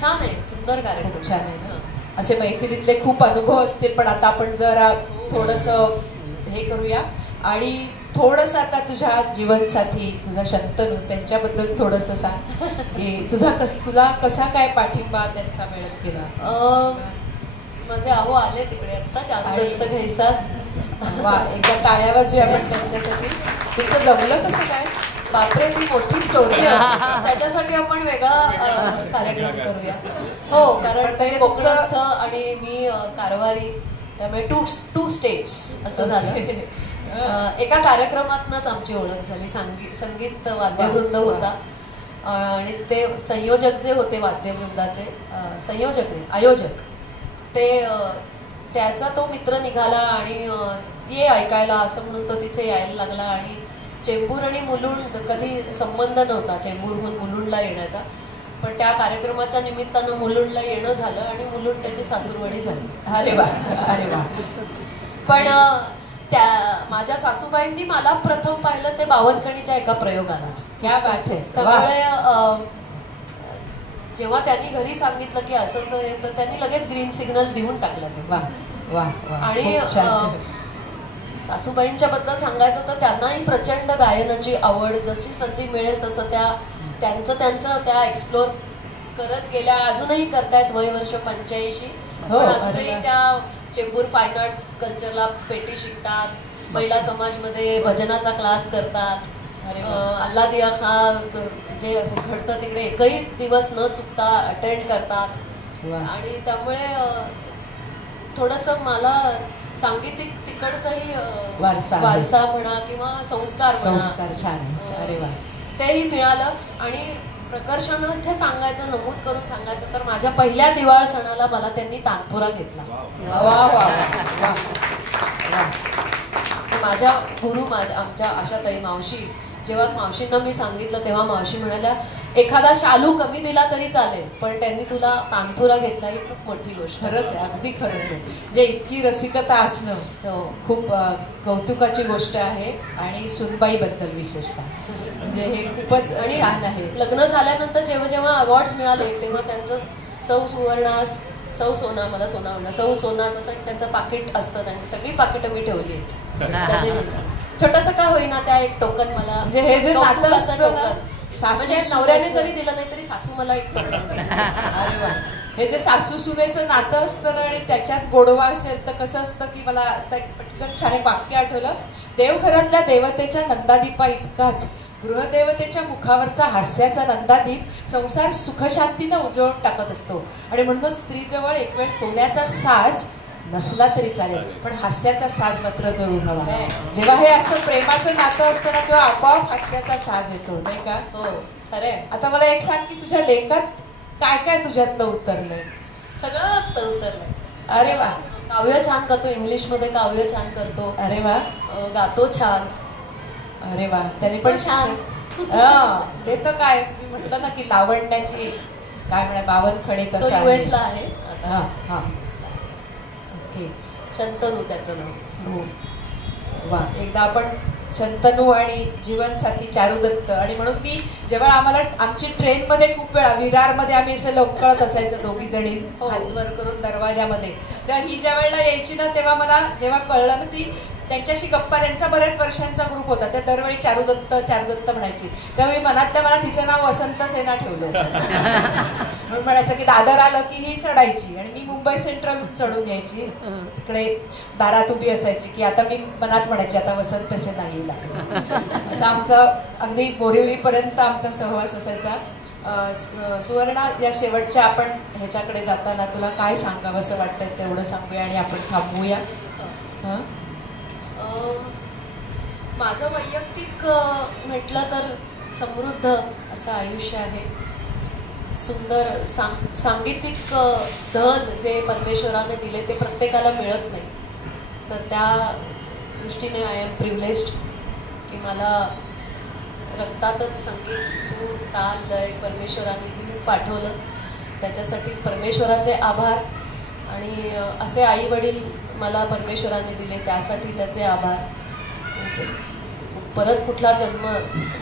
छान आहे, सुंदर कार्यक्रम. छान आहे ना. असे मैफिलीतले खूप अनुभव असतील. पण आता आपण जरा थोडंसं हे करूया आणि थोडंसं आता तुझ्या जीवनसाथी तुझा शंतनू त्यांच्याबद्दल थोडंसं सांग की तुला कसा काय पाठिंबा त्यांचा मिळत गेला? माझे आहो आले तिकडे आत्ताच दत्त घैसास. वा, एकदा टाळ्या वाजूया आपण त्यांच्यासाठी. तुमचं जमलं कसं काय? बापरे, ती मोठी स्टोरी आहे. त्याच्यासाठी आपण वेगळा कार्यक्रम करूया. हो, कारण ते कोकणस्थ आणि मी कारवारी, त्यामुळे टू स्टेट्स असं झालं. एका कार्यक्रमातनंच आमची ओळख झाली. संगीत वाद्यवृंद होता आणि ते संयोजक जे होते वाद्यवृंदाचे, संयोजक नाही आयोजक, ते त्याचा तो मित्र निघाला आणि ये ऐकायला असं म्हणून तो तिथे यायला लागला. आणि चेंबूर आणि मुलुंड कधी संबंध नव्हता चेंबूरहून मुलुंडला येण्याचा, पण त्या कार्यक्रमाच्या निमित्तानं मुलुंडला येणं झालं आणि मुलुंड त्याची सासूरवाडी झाली. अरे वा, अरे वा. पण त्या माझ्या सासूबाईंनी मला प्रथम पाहिलं ते बावनकणीच्या एका प्रयोगालाच. क्या बात आहे. त्यामुळे जेव्हा त्यांनी घरी सांगितलं की असंच आहे तर त्यांनी लगेच ग्रीन सिग्नल देऊन टाकलं. वा. वा वा. आणि खूप छान. सासूबाईंच्या बद्दल सांगायचं तर त्यांनाही प्रचंड गायनाची आवड, जशी संधी मिळेल तसं त्यांचं त्या एक्सप्लोर करत गेल्या, अजूनही करतायत. वय वर्ष 85, हो, पण अरे अजूनही वा. त्या चेंबूर फाईन आर्ट्स कल्चरला पेटी शिकतात, महिला समाजमध्ये भजनाचा क्लास करतात. अरे वा. अल्लादिया जे घडतं तिकडे एकही दिवस न चुकता अटेंड करतात. वा. आणि त्यामुळे थोडंसं मला सांगीतिक तिकडचाही वारसा म्हणा किंवा संस्कार छान आहे. अरे वा. तेही मिळालं. आणि प्रकर्षानं इथे सांगायचं, नमूद करून सांगायचं तर माझ्या पहिल्या दिवाळ सणाला मला त्यांनी तानपुरा घेतला. वा वा वा वा. माझ्या गुरु आमच्या आशाताई मावशी, जेव्हा मावशींना मी सांगितलं तेव्हा मावशी म्हणाल्या, एखादा शालू कमी दिला तरी चालेल, पण त्यांनी तुला तानपुरा घेतला ही खूप मोठी गोष्ट. खरंच आहे, अगदी खरंच आहे. म्हणजे इतकी रसिकता असणं खूप कौतुकाची गोष्ट आहे. आणि सुनबाई बद्दल विशेषतः म्हणजे हे खूपच छान आहे. लग्न झाल्यानंतर जेव्हा जेव्हा अवॉर्ड्स मिळाले तेव्हा त्यांचं सौ सुवर्णास, सौ सोना, मला सोना म्हणणं, सौ सोनास असं एक त्यांचं पाकिट असतं आणि सगळी पाकिटं मी ठेवली आहेत. छोटंसं का होईना त्या एक टोकन मला, म्हणजे हे जे नातं असतं ना, म्हणजे नवऱ्याने जरी दिलं नाही तरी सासू मला एक टोकन. अरे वा. हे जे सासू सुनेचं नातं असतं ना आणि त्याच्यात गोडवा असेल तर कसं असतं की मला आता पटकन छान एक वाक्य आठवलं. देवघरातल्या देवतेच्या नंदादीपा इतकाच गृहदेवतेच्या मुखावरचा हास्याचा नंदादीप संसार सुखशांतीनं उजळून टाकत असतो. आणि म्हणून स्त्रीजवळ एक वेळ सोन्याचा साज नसला तरी चालेल, पण हास्याचा साज मात्र जरूर हवा. जेव्हा हे असं प्रेमाचं नातं असतं ना तेव्हा आपोआप हास्याचा साज येतो, नाही का? हो, खरंय. आता मला एक सांग की तुझ्या लेखात काय काय तुझ्यातलं उतरलंय? सगळं उतरलंय. अरे वा. काव्य छान करतो, इंग्लिशमध्ये काव्य छान करतो. अरे वा. गातो छान. अरे वा. त्याने पण छान. ते तर काय मी म्हटलं ना की लावण्याची काय म्हणा बावनखडी तो तसा US ला आहे हा हा. ओके. शंतनू त्याचं नाव. हो. वा. एकदा आपण शंतनू आणि जीवनसाथी चारुदत्त, आणि म्हणून मी जेव्हा आम्हाला आमची ट्रेनमध्ये खूप वेळा विरारमध्ये आम्ही असं लोकळत असायचं दोघी जणी हातवर करून दरवाजामध्ये, तेव्हा ही ज्या वेळेला यायची ना तेव्हा मला जेव्हा कळलं ना ती त्यांच्याशी गप्पा, त्यांचा बऱ्याच वर्षांचा ग्रुप होता, त्या दरवेळी चारुदत्त म्हणायची. त्यावेळी मनातल्या मनात तिचं नाव वसंत सेना ठेवलं म्हणून म्हणायचं की दादर आलं की ही चढायची आणि मी मुंबई सेंट्रलहून चढून यायची, तिकडे दारात उभी असायची की आता मी मनात म्हणायची आता वसंत सेना येईल. असं आमचा अगदी बोरिवलीपर्यंत आमचा सहवास असायचा. सुवर्णा, या शेवटच्या आपण ह्याच्याकडे जाताना तुला काय सांगावं असं वाटतं तेवढं सांगूया आणि आपण थांबूया. माझं वैयक्तिक म्हटलं तर समृद्ध असं आयुष्य आहे. सुंदर सांगीतिक धन जे परमेश्वराने दिले ते प्रत्येकाला मिळत नाही, तर त्या दृष्टीने आय एम प्रिव्हिलेज्ड की मला रक्तातच संगीत, सूर, ताल, लय परमेश्वराने देऊन पाठवलं. त्याच्यासाठी परमेश्वराचे आभार. आणि असे आई वडील मला परमेश्वराने दिले त्यासाठी त्याचे आभार. परत कुठला जन्म,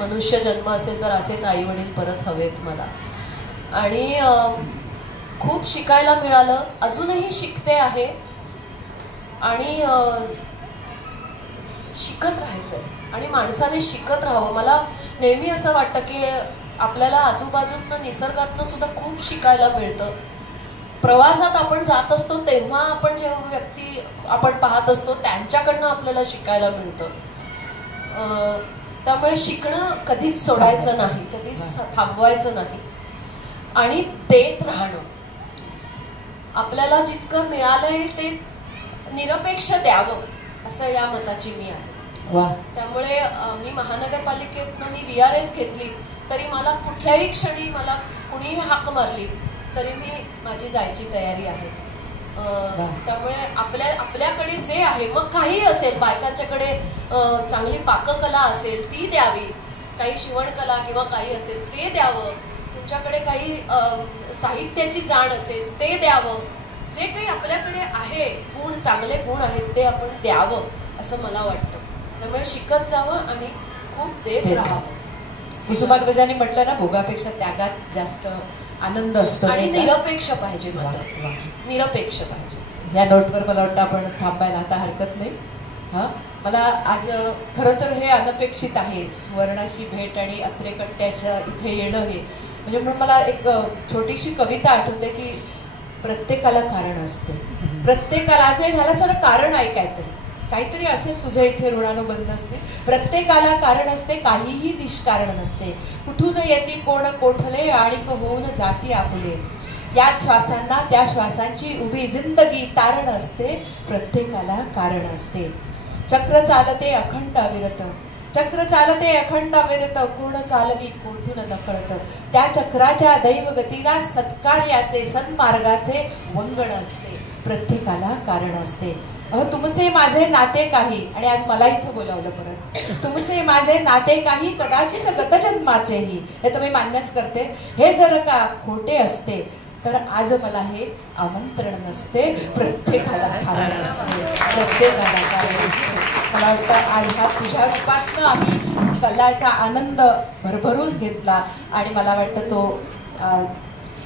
मनुष्य जन्म असेल तर असेच आई वडील परत हवेत मला. आणि खूप शिकायला मिळालं, अजूनही शिकते आहे. आणि शिकत राहायचंय आणि माणसाने शिकत राहावं. मला नेहमी असं वाटतं की आपल्याला आजूबाजूतनं निसर्गातनं सुद्धा खूप शिकायला मिळतं. प्रवासात आपण जात असतो तेव्हा आपण जेव्हा व्यक्ती आपण पाहत असतो त्यांच्याकडनं आपल्याला शिकायला मिळतं. त्यामुळे शिकणं कधीच सोडायचं नाही, कधीच थांबवायचं नाही आणि देत राहणं. आपल्याला जितकं मिळालंय ते निरपेक्ष द्यावं असं या मताची मी आहे. त्यामुळे मी महानगरपालिकेतनं मी VRS घेतली तरी मला कुठल्याही क्षणी मला कुणीही हाक मारली तरी मी माझी जायची तयारी आहे. त्यामुळे आपल्याकडे जे आहे, मग काही असेल, बायकांच्याकडे चांगली पाककला असेल ती द्यावी, काही शिवणकला किंवा काही असेल ते द्यावं, तुमच्याकडे काही साहित्याची जाण असेल ते द्यावं. जे काही आपल्याकडे आहे गुण, चांगले गुण आहेत ते आपण द्यावं असं मला वाटतं. त्यामुळे शिकत जावं आणि खूप देत राहावं. कुसुमाग्रजांनी म्हटलं ना, भोगापेक्षा त्यागात जास्त आनंद असतो आणि निरपेक्ष पाहिजे. मात्र निरपेक्ष पाहिजे. ह्या नोटवर मला वाटतं आपण थांबायला आता हरकत नाही. हां, मला आज खरं तर हे अनपेक्षित आहे, सुवर्णाशी भेट आणि अत्रे कट्ट्याच्या इथे येणं हे. म्हणजे म्हणून मला एक छोटीशी कविता आठवते की प्रत्येकाला कारण असते, प्रत्येकाला आज नाही झालं सगळं कारण आहे, काहीतरी असेल तुझ्या इथे ऋणानुबंध असते. प्रत्येकाला कारण असते, काहीही निष्कारण नसते. कुठून येती कोण कोठले आणि होऊन जाती आपुले. या श्वासांना त्या श्वासांची उभी जिंदगी तारण असते. प्रत्येकाला कारण असते. चक्र चालते अखंड अविरत, चक्र चालते अखंड अविरत. कोण चालवी कोठून नकळत. त्या चक्राच्या दैवगतीला सत्कार्याचे सन्मार्गाचे वंगण असते. प्रत्येकाला कारण असते. तुमचे माझे नाते काही, आणि आज मला इथं बोलावलं परत, तुमचे माझे नाते काही कदाचित गतजन्माचेही, हे तर मी मान्यच करते. हे जर का खोटे असते तर आज मला हे आमंत्रण नसते. प्रत्येकाला कारण असते, प्रत्येकाला कारण असते. मला वाटतं आज हा तुझ्या रूपातनं आम्ही कलाचा आनंद भरभरून घेतला आणि मला वाटतं तो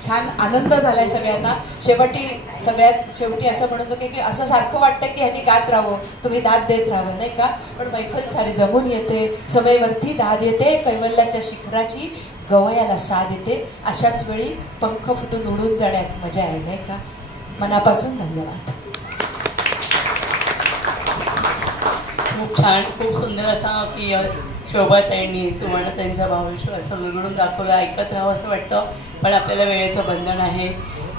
छान आनंद झालाय सगळ्यांना. सगळ्यात शेवटी असं म्हणतो की असं सारखं वाटतं की ह्यांनी गात राहावं, तुम्ही दाद देत राहावं, नाही का? पण मैफल सारी जमून येते, समयवरती दाद येते, कैवल्याच्या शिखराची गवयाला साथ येते. अशाच वेळी पंख फुटून उडून जाण्यात मजा आहे, नाही का? मनापासून धन्यवाद. खूप छान, खूप सुंदर असा की शोभाताईंनी सुवर्णाताईंचा भावविश्वास उलगडून दाखवला. ऐकत राहावं असं वाटतं, पण आपल्याला वेळेचं बंधन आहे.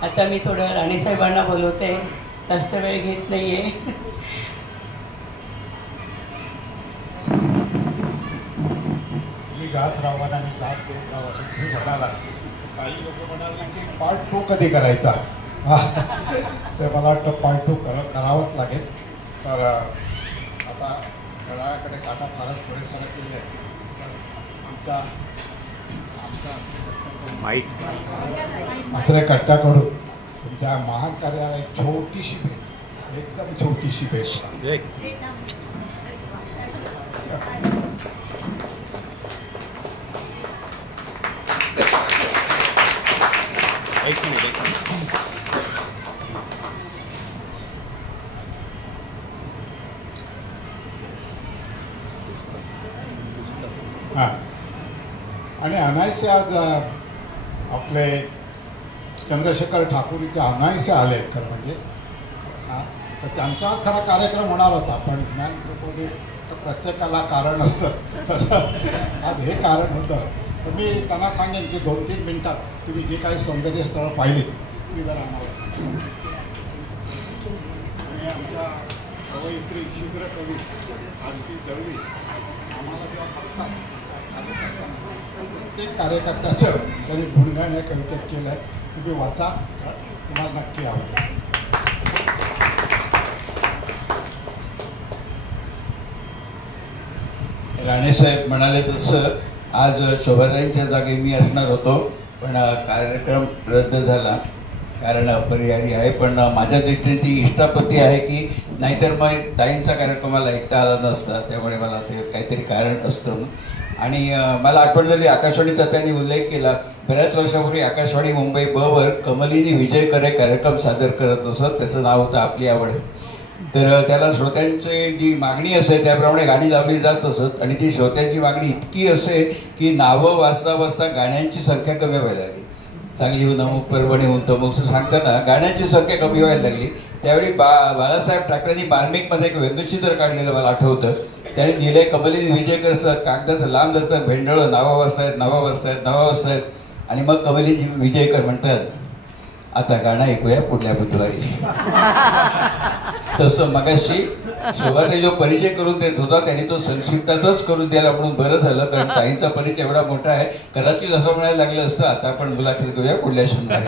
आता मी थोडं राणीसाहेबांना बोलवते, जास्त वेळ घेत नाही आहे. मी गात राहावं आणि दात देत राहावं असं तुम्ही म्हणाला. काही लोक म्हणाले की पार्ट 2 कधी करायचा. तर मला वाटतं पार्ट 2 करावंच लागेल. तर आता घड्याळाकडे काटा फारच थोडे सरकलेले आहेत. आमचा अत्रे कट्ट्याकडून तुमच्या महान कार्याला एक छोटीशी भेट, एकदम छोटीशी भेट. हां, आणि अनायसे आज आपले चंद्रशेखर ठाकूर इथे अनायसे आले. खरं म्हणजे तर त्यांचा खरा कार्यक्रम होणार होता, पण मॅन प्रपोजेस तर प्रत्येकाला कारण असतं, तसं आज हे कारण होतं. तर मी त्यांना सांगेन की 2-3 मिनटात तुम्ही जी काही सौंदर्य स्थळं पाहिली ती जरा आम्हाला सांगा. आणि आमच्या कवयित्री शीघ्र कवी शांती दळवी आम्हाला जेव्हा बघतात प्रत्येक कार्यकर्त्याचं त्यांनी गुणगान या कवितेत केलं आहे. तुम्ही वाचा, तुम्हाला नक्की आवडेल. राणेसाहेब म्हणाले तसं आज शोभाताईंच्या जागी मी असणार होतो, पण कार्यक्रम रद्द झाला, कारण अपरिहार्य आहे. पण माझ्या दृष्टीने ती इष्टापत्ती आहे की नाहीतर मग ताईंचा कार्यक्रमाला ऐकता आला नसता, त्यामुळे मला ते काहीतरी कारण असतं. आणि मला आठवण झाली, आकाशवाणीचा त्यांनी उल्लेख केला. बऱ्याच वर्षापूर्वी आकाशवाणी मुंबई ब कमलिनी विजयकर एक कार्यक्रम सादर करत असत. त्याचं नाव होतं आपली आवड. तर त्याला श्रोत्यांची जी मागणी असे त्याप्रमाणे गाणी लावली जात असत. आणि ती श्रोत्यांची मागणी इतकी असे की नावं वाचता वाचता गाण्यांची संख्या कमी व्हायला लागली. सांगलीहून अमुक, परभणीहून तमुक सांगताना गाण्यांची संख्या कमी व्हायला लागली. त्यावेळी बाळासाहेब ठाकरेंनी मार्मिकमध्ये एक व्यंगचित्र काढलेलं मला आठवतं. त्याने लिहिले, कमलिनी विजयकर सर कागदाचं लांब लचक भेंडळं नावा वाजतायत. आणि मग कमलिनी विजयकर म्हणतात, आता गाणं ऐकूया पुढल्या बुधवारी. तसं मगाशी शोभाताई जो परिचय करून देत होता त्यांनी तो संक्षिप्तातच करून द्यायला म्हणून बरं झालं, कारण ताईंचा परिचय एवढा मोठा आहे. कदाचित असं म्हणायला लागलं असतं आता आपण मुलाखत घेऊया पुढल्या शनिवारी.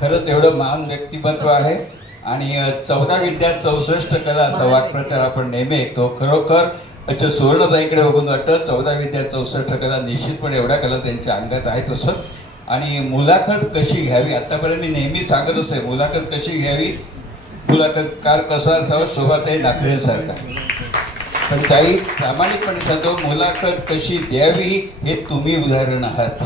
खरंच एवढं महान व्यक्तिमत्व आहे. आणि 14 विद्या 64 कला असा वाक्प्रचार आपण नेहमी ऐकतो. खरोखर सुवर्णताईकडे बघून वाटतं 14 विद्या 64 कला निश्चितपणे एवढ्या कला त्यांच्या अंगात आहेत तसं. आणि मुलाखत कशी घ्यावी, आतापर्यंत मी नेहमी सांगत असते, मुलाखत कशी घ्यावी, मुलाखतकार कसा असावा, शोभाताई नाकरेंसारखा. पण ताई प्रामाणिकपणे सांगतो, मुलाखत कशी द्यावी हे तुम्ही उदाहरण आहात.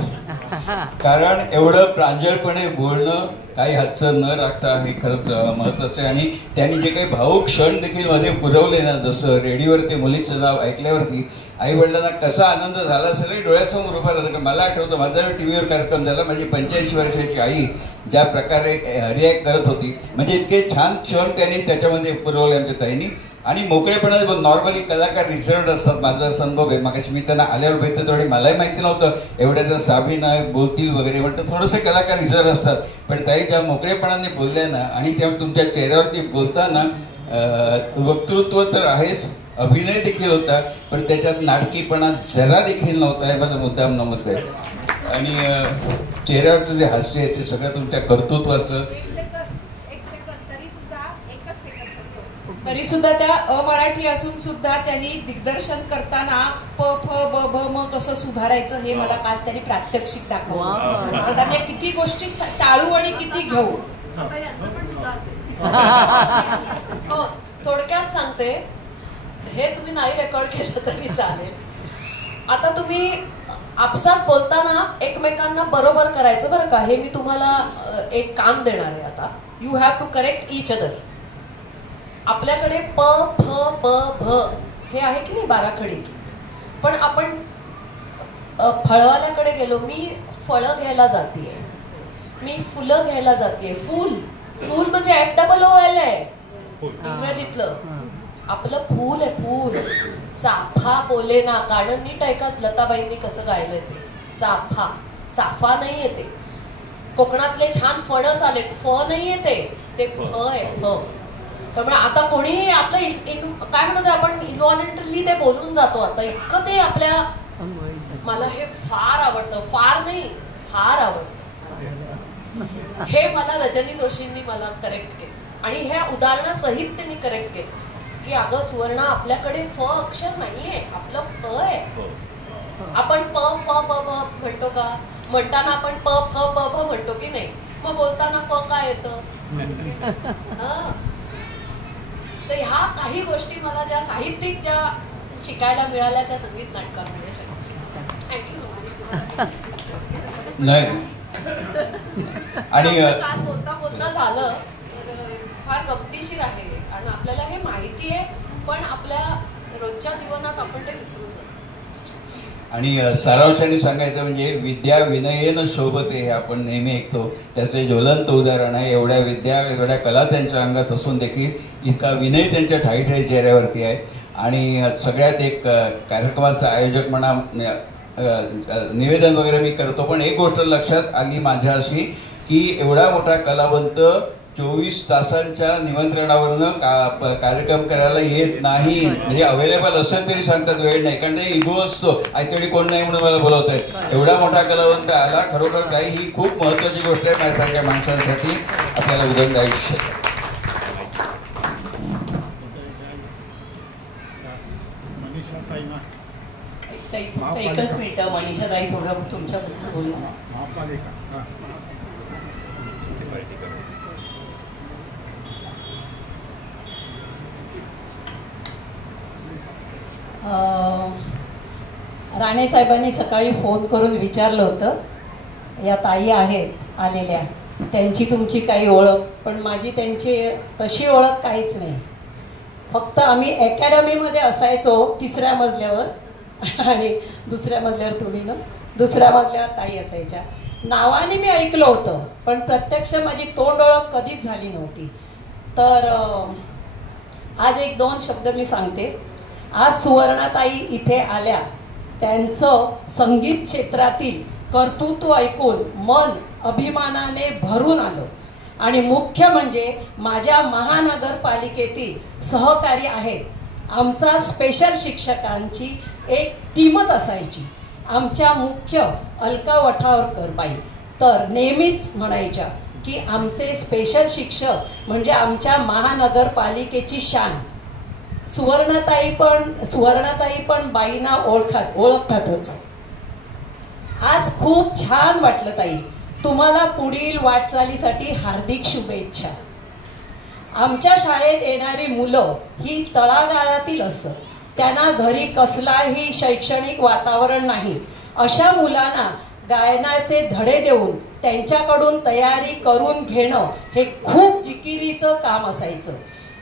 कारण एवढं प्रांजळपणे बोलणं काही हातचं न राखता हे खरंच महत्त्वाचं आहे. आणि त्यांनी जे काही भावूक क्षण देखील मध्ये पुरवले ना, जसं रेडिओवर ते मुलीचं नाव ऐकल्यावरती आई वडिलांना कसा आनंद झाला असेल हे डोळ्यासमोर उभा राहतं. मला आठवतं माझा टी व्हीवर कार्यक्रम झाला, माझी 85 वर्षाची आई ज्या प्रकारे रिॲक्ट करत होती, म्हणजे इतके छान क्षण त्यांनी त्याच्यामध्ये पुरवले आमच्या ताईंनी. आणि मोकळेपणाने नॉर्मली कलाकार रिझर्व्ड असतात, माझा असा अनुभव आहे. मागाशी मी त्यांना आल्यावर भेटतो तेवढे मलाही माहिती नव्हतं एवढ्या त्या साभी नाही बोलतील वगैरे, म्हणतं थोडेसे कलाकार रिझर्व्ड असतात. पण ताई ज्या मोकळेपणाने बोलल्या ना, आणि त्या तुमच्या चेहऱ्यावरती बोलताना वक्तृत्व तर आहेच, अभिनय देखील होता, पण त्याच्यात नाटकीपणा जरा देखील नव्हता हे मला मुद्दाम नमूद आहे. आणि चेहऱ्यावरचं जे हास्य आहे ते सगळं तुमच्या कर्तृत्वाचं. तरी सुद्धा त्या अमराठी असून सुद्धा त्यांनी दिग्दर्शन करताना प फ ब भ म कसं सुधारायचं हे मला काल त्यांनी प्रात्यक्षिक दाखवलं. प्रधान किती गोष्टी टाळू आणि किती घेऊ. हो, थोडक्यात सांगते, हे तुम्ही नाही रेकॉर्ड केलं तरी चालेल. आता तुम्ही आपसात बोलताना एकमेकांना बरोबर करायचं बरं का. हे मी तुम्हाला एक काम देणार आहे आता. You have to correct each other. आपल्याकडे प फ ब भ हे आहे की नाही बाराखडीत, पण आपण फळवाल्याकडे गेलो. मी फळं घ्यायला जातीये, मी फुलं घ्यायला जातीये. फूल, फूल म्हणजे FOOL आहे इंग्रजीतलं. आपलं फूल आहे, फूल. चाफा बोले ना, गाणं नीट ऐकाच लताबाईंनी कसं गायलंय ते. चाफा, चाफा नाही येते. कोकणातले छान फणस आले, फ नाही येते, ते फ आहे, फ. त्यामुळे आता कोणी आपलं काय म्हणतो आपण इन्व्हॉलंटरीली ते बोलून जातो. आता इतकं ते आपल्या, मला हे फार आवडतं, फार नाही फार आवडतं. हे मला रजनी जोशींनी मला करेक्ट केलं आणि ह्या उदाहरणासहित त्यांनी करेक्ट केलं की अगं सुवर्णा, आपल्याकडे फ अक्षर नाहीये, आपलं फ आहे. आपण प फ ब भ म्हणतो का? म्हणताना आपण प फ ब भ म्हणतो की नाही? मग बोलताना फ काय येतं? तर ह्या काही गोष्टी मला ज्या साहित्यिक ज्या शिकायला मिळाल्या त्या संगीत नाटकांमुळे. Thank you so much. नाही आणि काल बोलता बोलता झालं तर फार गमतीशीर आहे आणि आपल्याला हे माहिती आहे, पण आपल्या रोजच्या जीवनात आपण ते विसरून जातो. आणि सारांशाने सांगायचं म्हणजे विद्या विनयेन शोभते हे आपण नेहमी ऐकतो, त्याचे ज्वलंत उदाहरण आहे. एवढ्या विद्या एवढ्या कला त्यांच्या अंगात असून देखील इतका विनय त्यांच्या ठाई ठाई चेहऱ्यावरती आहे. आणि सगळ्यात एक कार्यक्रमाचा आयोजक म्हणा, निवेदन वगैरे मी करतो, पण एक गोष्ट लक्षात आली माझ्या अशी की एवढा मोठा कलावंत 24 तासांच्या निमंत्रणावरनं कार्यक्रम करायला येत नाही. म्हणजे अवेलेबल असेल तरी सांगतात वेळ नाही, कारण ते इगो असतो, आयतडी कोण नाही म्हणून मला बोलवतोय. एवढा मोठा कलावंत आला, खरोखर ताई ही खूप महत्वाची गोष्ट आहे माझ्यासारख्या माणसांसाठी. आपल्याला उदंड आयुष्य. एकच मिनिट मनीषा ताई, थोडं तुमच्याबद्दल बोलू. राणे साहेबांनी सकाळी फोन करून विचारलं होतं, या ताई आहेत आलेल्या, त्यांची तुमची काही ओळख? पण माझी त्यांची तशी ओळख काहीच नाही. फक्त आम्ही अकॅडमीमध्ये असायचो 3ऱ्या मजल्यावर आणि 2ऱ्या मजल्यावर तुम्ही ना, 2ऱ्या मजल्यावर ताई असायच्या. नावाने मी ऐकलं होतं, पण प्रत्यक्ष माझी तोंड ओळख कधीच झाली नव्हती. तर आज 1-2 शब्द मी सांगते. आज सुवर्णाताई इथे आल्या, त्यांचं संगीत क्षेत्रातील कर्तृत्व ऐकून मन अभिमानाने भरून आलं. आणि मुख्य म्हणजे माझ्या महानगरपालिकेतील सहकारी आहेत. आमचा स्पेशल शिक्षकांची एक टीमच असायची. आमच्या मुख्य अलका वठावरकर बाई तर नेहमीच म्हणायच्या की आमचे स्पेशल शिक्षक म्हणजे आमच्या महानगरपालिकेची शान. सुवर्णाताई पण बाईंना ओळखतातच. आज खूप छान वाटलं ताई. तुम्हाला पुढील वाटचालीसाठी हार्दिक शुभेच्छा. आमच्या शाळेत येणारी मुलं ही तळागाळातील असतात. त्यांना घरी कसलाही शैक्षणिक वातावरण नाही. अशा मुलांना गायनाचे धडे देऊन त्यांच्याकडून तयारी करून घेणं हे खूप जिकिरीचं काम असायचं.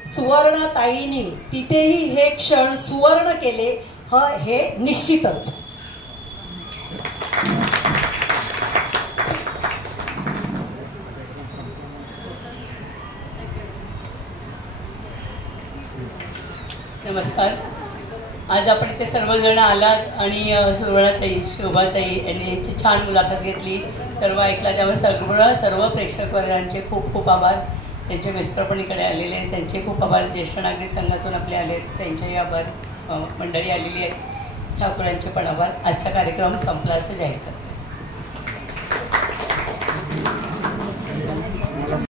सुवर्णाताईंनी तिथेही हे क्षण सुवर्ण केले हे निश्चितच. नमस्कार. आज आपण इथे सर्वजण आलात आणि सुवर्णाताई, शोभाताई यांनी याची छान मुलाखत घेतली, सर्व ऐकला, त्यामुळे सर्व प्रेक्षकवर्गांचे खूप खूप आभार. त्यांचे मिस्टर पण इकडे आलेले आहेत, त्यांचे खूप आभार. ज्येष्ठ नागरिक संघातून आपले आले त्यांचेही आभार. मंडळी आलेली आहेत, ठाकूरांचे पण आभार. आजचा कार्यक्रम संपला असं जाहीर करतो.